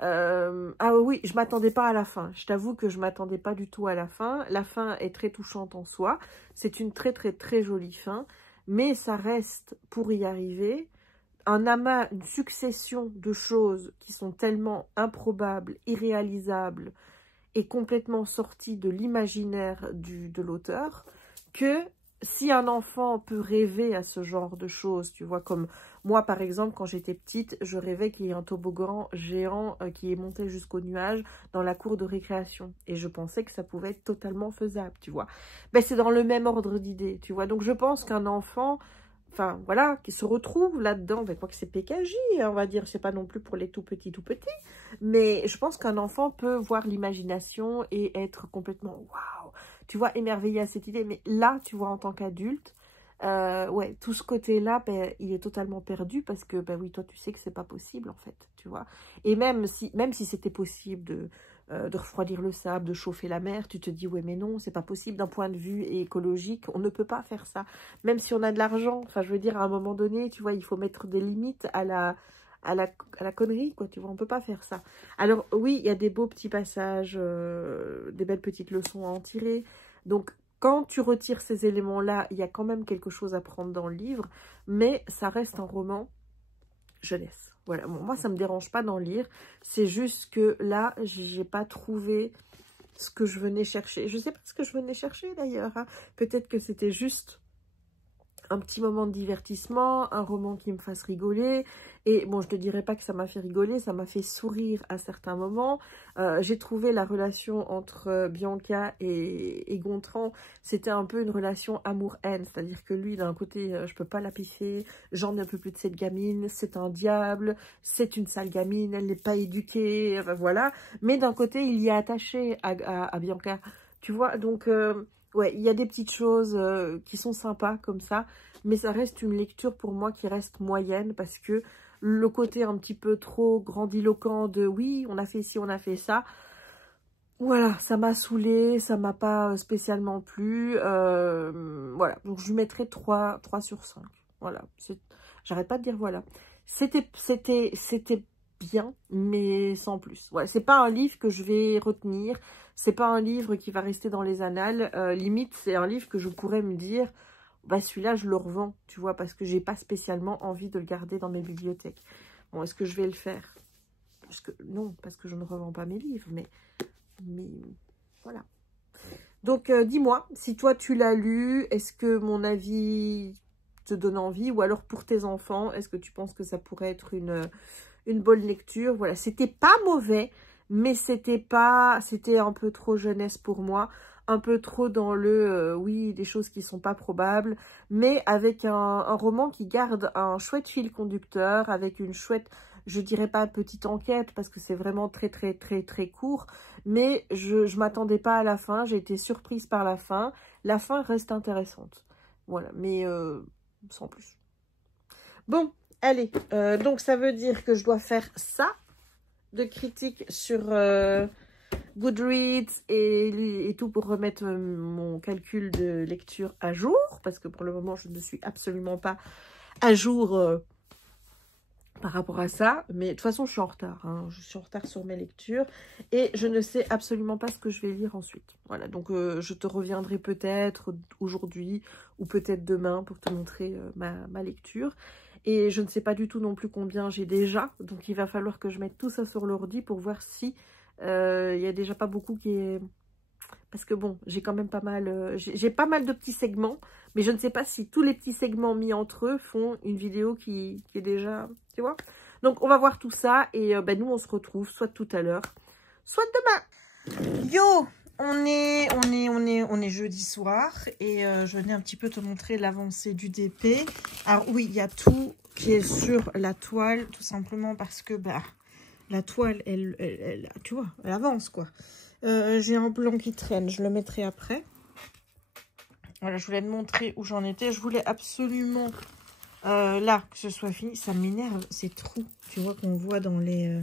Ah oui, je ne m'attendais pas à la fin. Je t'avoue que je ne m'attendais pas du tout à la fin. La fin est très touchante en soi. C'est une très, très, très jolie fin. Mais ça reste, pour y arriver, un amas, une succession de choses qui sont tellement improbables, irréalisables et complètement sorties de l'imaginaire de l'auteur, que si un enfant peut rêver à ce genre de choses, tu vois, comme moi par exemple, quand j'étais petite, je rêvais qu'il y ait un toboggan géant qui est monté jusqu'au nuage dans la cour de récréation. Et je pensais que ça pouvait être totalement faisable, tu vois. Ben, c'est dans le même ordre d'idées, tu vois. Donc je pense qu'un enfant, enfin voilà, qui se retrouve là-dedans, ben, quoi que c'est PKJ, on va dire, c'est pas non plus pour les tout petits, mais je pense qu'un enfant peut voir l'imagination et être complètement waouh, tu vois, émerveillé à cette idée. Mais là, tu vois, en tant qu'adulte, ouais, tout ce côté-là, ben, il est totalement perdu parce que, ben oui, toi, tu sais que c'est pas possible, en fait, tu vois. Et même si c'était possible de refroidir le sable, de chauffer la mer, tu te dis, ouais, mais non, c'est pas possible d'un point de vue écologique, on ne peut pas faire ça. Même si on a de l'argent, enfin, je veux dire, à un moment donné, tu vois, il faut mettre des limites à la connerie, quoi, tu vois, on peut pas faire ça. Alors, oui, il y a des beaux petits passages, des belles petites leçons à en tirer. Donc, quand tu retires ces éléments-là, il y a quand même quelque chose à prendre dans le livre, mais ça reste un roman jeunesse. Voilà, bon, moi, ça me dérange pas d'en lire. C'est juste que là, j'ai pas trouvé ce que je venais chercher. Je sais pas ce que je venais chercher, d'ailleurs. Hein. Peut-être que c'était juste un petit moment de divertissement, un roman qui me fasse rigoler. Et bon, je ne dirais pas que ça m'a fait rigoler, ça m'a fait sourire à certains moments. J'ai trouvé la relation entre Bianca et Gontran, c'était un peu une relation amour-haine. C'est-à-dire que lui, d'un côté, je peux pas la piffer, j'en ai un peu plus de cette gamine, c'est un diable, c'est une sale gamine, elle n'est pas éduquée, enfin, voilà. Mais d'un côté, il y est attaché à Bianca, tu vois, donc... ouais, il y a des petites choses qui sont sympas comme ça, mais ça reste une lecture pour moi qui reste moyenne parce que le côté un petit peu trop grandiloquent de oui, on a fait ci, on a fait ça, voilà, ça m'a saoulée, ça m'a pas spécialement plu, voilà, donc je lui mettrai 3 sur 5, voilà, j'arrête pas de dire voilà, c'était bien, mais sans plus. Ouais, c'est pas un livre que je vais retenir. C'est pas un livre qui va rester dans les annales. Limite, c'est un livre que je pourrais me dire, bah celui-là, je le revends, tu vois, parce que j'ai pas spécialement envie de le garder dans mes bibliothèques. Bon, est-ce que je vais le faire? Non, parce que je ne revends pas mes livres, mais voilà. Donc, dis-moi, si toi, tu l'as lu, est-ce que mon avis te donne envie? Ou alors, pour tes enfants, est-ce que tu penses que ça pourrait être une bonne lecture? Voilà, c'était pas mauvais, mais c'était un peu trop jeunesse pour moi. un peu trop dans le oui, des choses qui sont pas probables, mais avec un roman qui garde un chouette fil conducteur, avec une chouette, je dirais pas petite enquête, parce que c'est vraiment très court, mais je m'attendais pas à la fin, j'ai été surprise par la fin. La fin reste intéressante. Voilà, mais sans plus. Bon, allez, donc ça veut dire que je dois faire ça, de critique sur Goodreads et tout pour remettre mon calcul de lecture à jour, parce que pour le moment, je ne suis absolument pas à jour par rapport à ça. Mais de toute façon, je suis en retard. Hein. Je suis en retard sur mes lectures et je ne sais absolument pas ce que je vais lire ensuite. Voilà, donc je te reviendrai peut-être aujourd'hui ou peut-être demain pour te montrer ma lecture. Et je ne sais pas du tout non plus combien j'ai déjà. Donc, il va falloir que je mette tout ça sur l'ordi pour voir si il y a déjà pas beaucoup qui est... Parce que bon, j'ai quand même pas mal... j'ai pas mal de petits segments. Mais je ne sais pas si tous les petits segments mis entre eux font une vidéo qui est déjà... Tu vois? Donc, on va voir tout ça. Et nous, on se retrouve soit tout à l'heure, soit demain. Yo! On est jeudi soir et je venais un petit peu te montrer l'avancée du DP. Alors oui, il y a tout qui est sur la toile, tout simplement parce que la toile, elle tu vois, elle avance quoi. J'ai un blanc qui traîne, je le mettrai après. Voilà, je voulais te montrer où j'en étais. Je voulais absolument là que ce soit fini. Ça m'énerve ces trous, tu vois, qu'on voit dans les,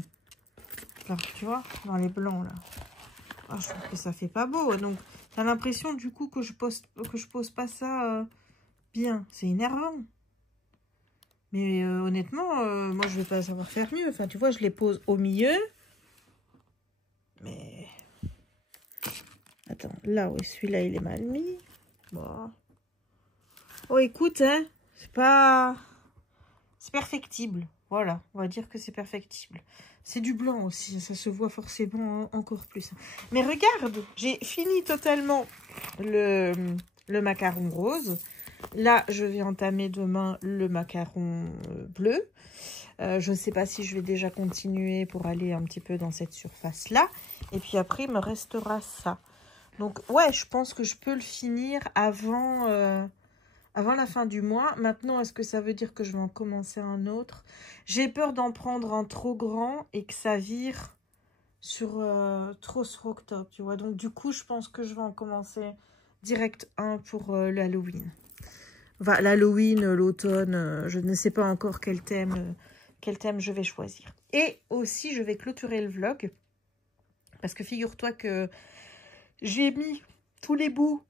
tu vois, dans les blancs là. Ah, je trouve que ça fait pas beau. Donc, t'as l'impression du coup que je pose pas ça bien. C'est énervant. Mais honnêtement, moi je vais pas savoir faire mieux. Enfin, tu vois, je les pose au milieu. Mais attends, là, oui, celui-là, il est mal mis. Bon. Oh, écoute, hein, c'est perfectible. Voilà, on va dire que c'est perfectible. C'est du blanc aussi, ça se voit forcément encore plus. Mais regarde, j'ai fini totalement le macaron rose. Là, je vais entamer demain le macaron bleu. Je ne sais pas si je vais déjà continuer pour aller un petit peu dans cette surface-là. Et puis après, il me restera ça. Donc, ouais, je pense que je peux le finir avant la fin du mois. Maintenant, est-ce que ça veut dire que je vais en commencer un autre? J'ai peur d'en prendre un trop grand et que ça vire sur octobre, tu vois. Donc, du coup, je pense que je vais en commencer direct un pour l'Halloween. Enfin, l'Halloween, l'automne, je ne sais pas encore quel thème je vais choisir. Et aussi, je vais clôturer le vlog. Parce que figure-toi que j'ai mis tous les bouts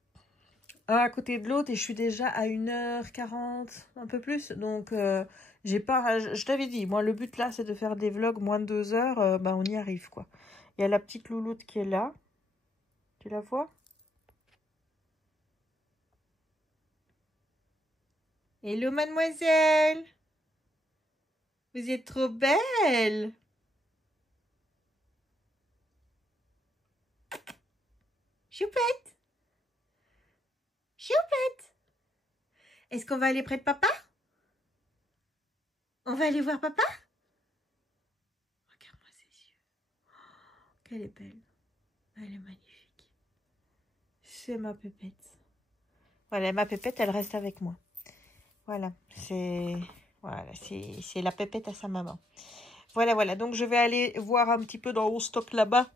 un à côté de l'autre et je suis déjà à 1h40, un peu plus. Donc, j'ai pas... Je t'avais dit, moi, le but là, c'est de faire des vlogs moins de 2 heures. On y arrive, quoi. Il y a la petite louloute qui est là. Tu la vois? Hello, mademoiselle! Vous êtes trop belle! Choupette! Choupette! Est-ce qu'on va aller près de papa? On va aller voir papa? Regarde-moi ses yeux. Oh, qu'elle est belle. Elle est magnifique. C'est ma pépette. Voilà, ma pépette, elle reste avec moi. Voilà, c'est la pépette à sa maman. Voilà. Donc, je vais aller voir un petit peu dans mon stock là-bas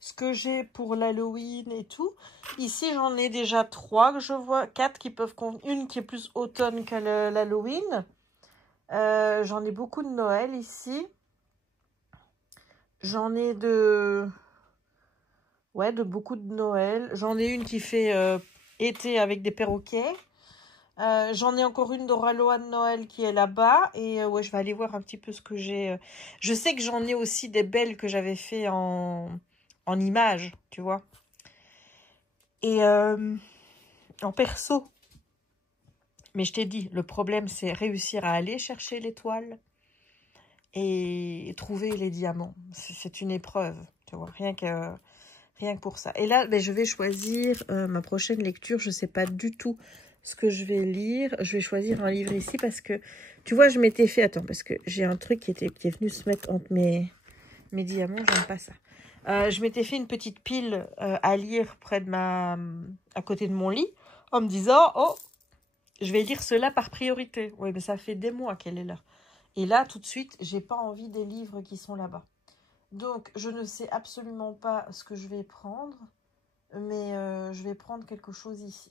ce que j'ai pour l'Halloween et tout. Ici, j'en ai déjà 3 que je vois. 4 qui peuvent convenir. Une qui est plus automne que l'Halloween. J'en ai beaucoup de Noël ici. J'en ai de beaucoup de Noël. J'en ai une qui fait été avec des perroquets. J'en ai encore une d'Oraloa de Noël qui est là-bas. Et ouais, je vais aller voir un petit peu ce que j'ai. Je sais que j'en ai aussi des belles que j'avais fait en images, tu vois. Et en perso. Mais je t'ai dit, le problème, c'est réussir à aller chercher l'étoile et trouver les diamants. C'est une épreuve, tu vois, rien que pour ça. Et là, je vais choisir ma prochaine lecture. Je ne sais pas du tout ce que je vais lire. Je vais choisir un livre ici parce que, tu vois, je m'étais fait... Attends, parce que j'ai un truc qui est venu se mettre entre mes diamants. J'aime pas ça. Je m'étais fait une petite pile à lire près de à côté de mon lit, en me disant, oh, je vais lire cela par priorité. Oui, mais ça fait des mois qu'elle est là. Et là, tout de suite, j'ai pas envie des livres qui sont là-bas. Donc, je ne sais absolument pas ce que je vais prendre, mais je vais prendre quelque chose ici.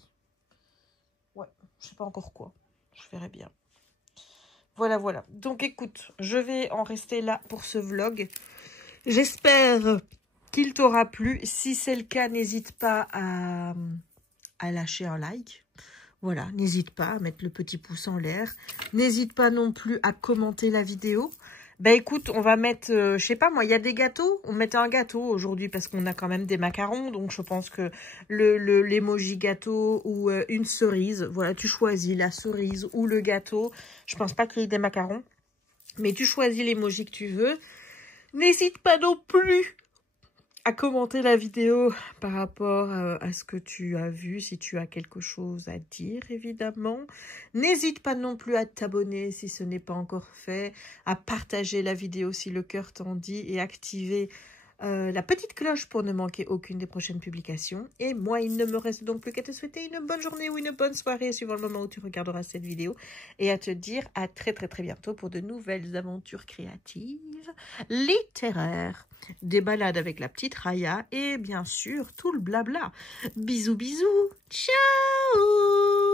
Ouais, je sais pas encore quoi. Je verrai bien. Voilà, voilà. Donc, écoute, je vais en rester là pour ce vlog. J'espère qu'il t'aura plu. Si c'est le cas, n'hésite pas à lâcher un like. Voilà, n'hésite pas à mettre le petit pouce en l'air. N'hésite pas non plus à commenter la vidéo. Ben écoute, on va mettre, je sais pas moi, il y a des gâteaux. On mettait un gâteau aujourd'hui parce qu'on a quand même des macarons. Donc je pense que l'emoji gâteau ou une cerise. Voilà, tu choisis la cerise ou le gâteau. Je pense pas qu'il y ait des macarons. Mais tu choisis l'emoji que tu veux. N'hésite pas non plus à commenter la vidéo par rapport à ce que tu as vu, si tu as quelque chose à dire, évidemment. N'hésite pas non plus à t'abonner si ce n'est pas encore fait, à partager la vidéo si le cœur t'en dit et activer la petite cloche pour ne manquer aucune des prochaines publications. Et moi, il ne me reste donc plus qu'à te souhaiter une bonne journée ou une bonne soirée suivant le moment où tu regarderas cette vidéo et à te dire à très bientôt pour de nouvelles aventures créatives, littéraires, des balades avec la petite Raya et bien sûr tout le blabla. Bisous, bisous, ciao!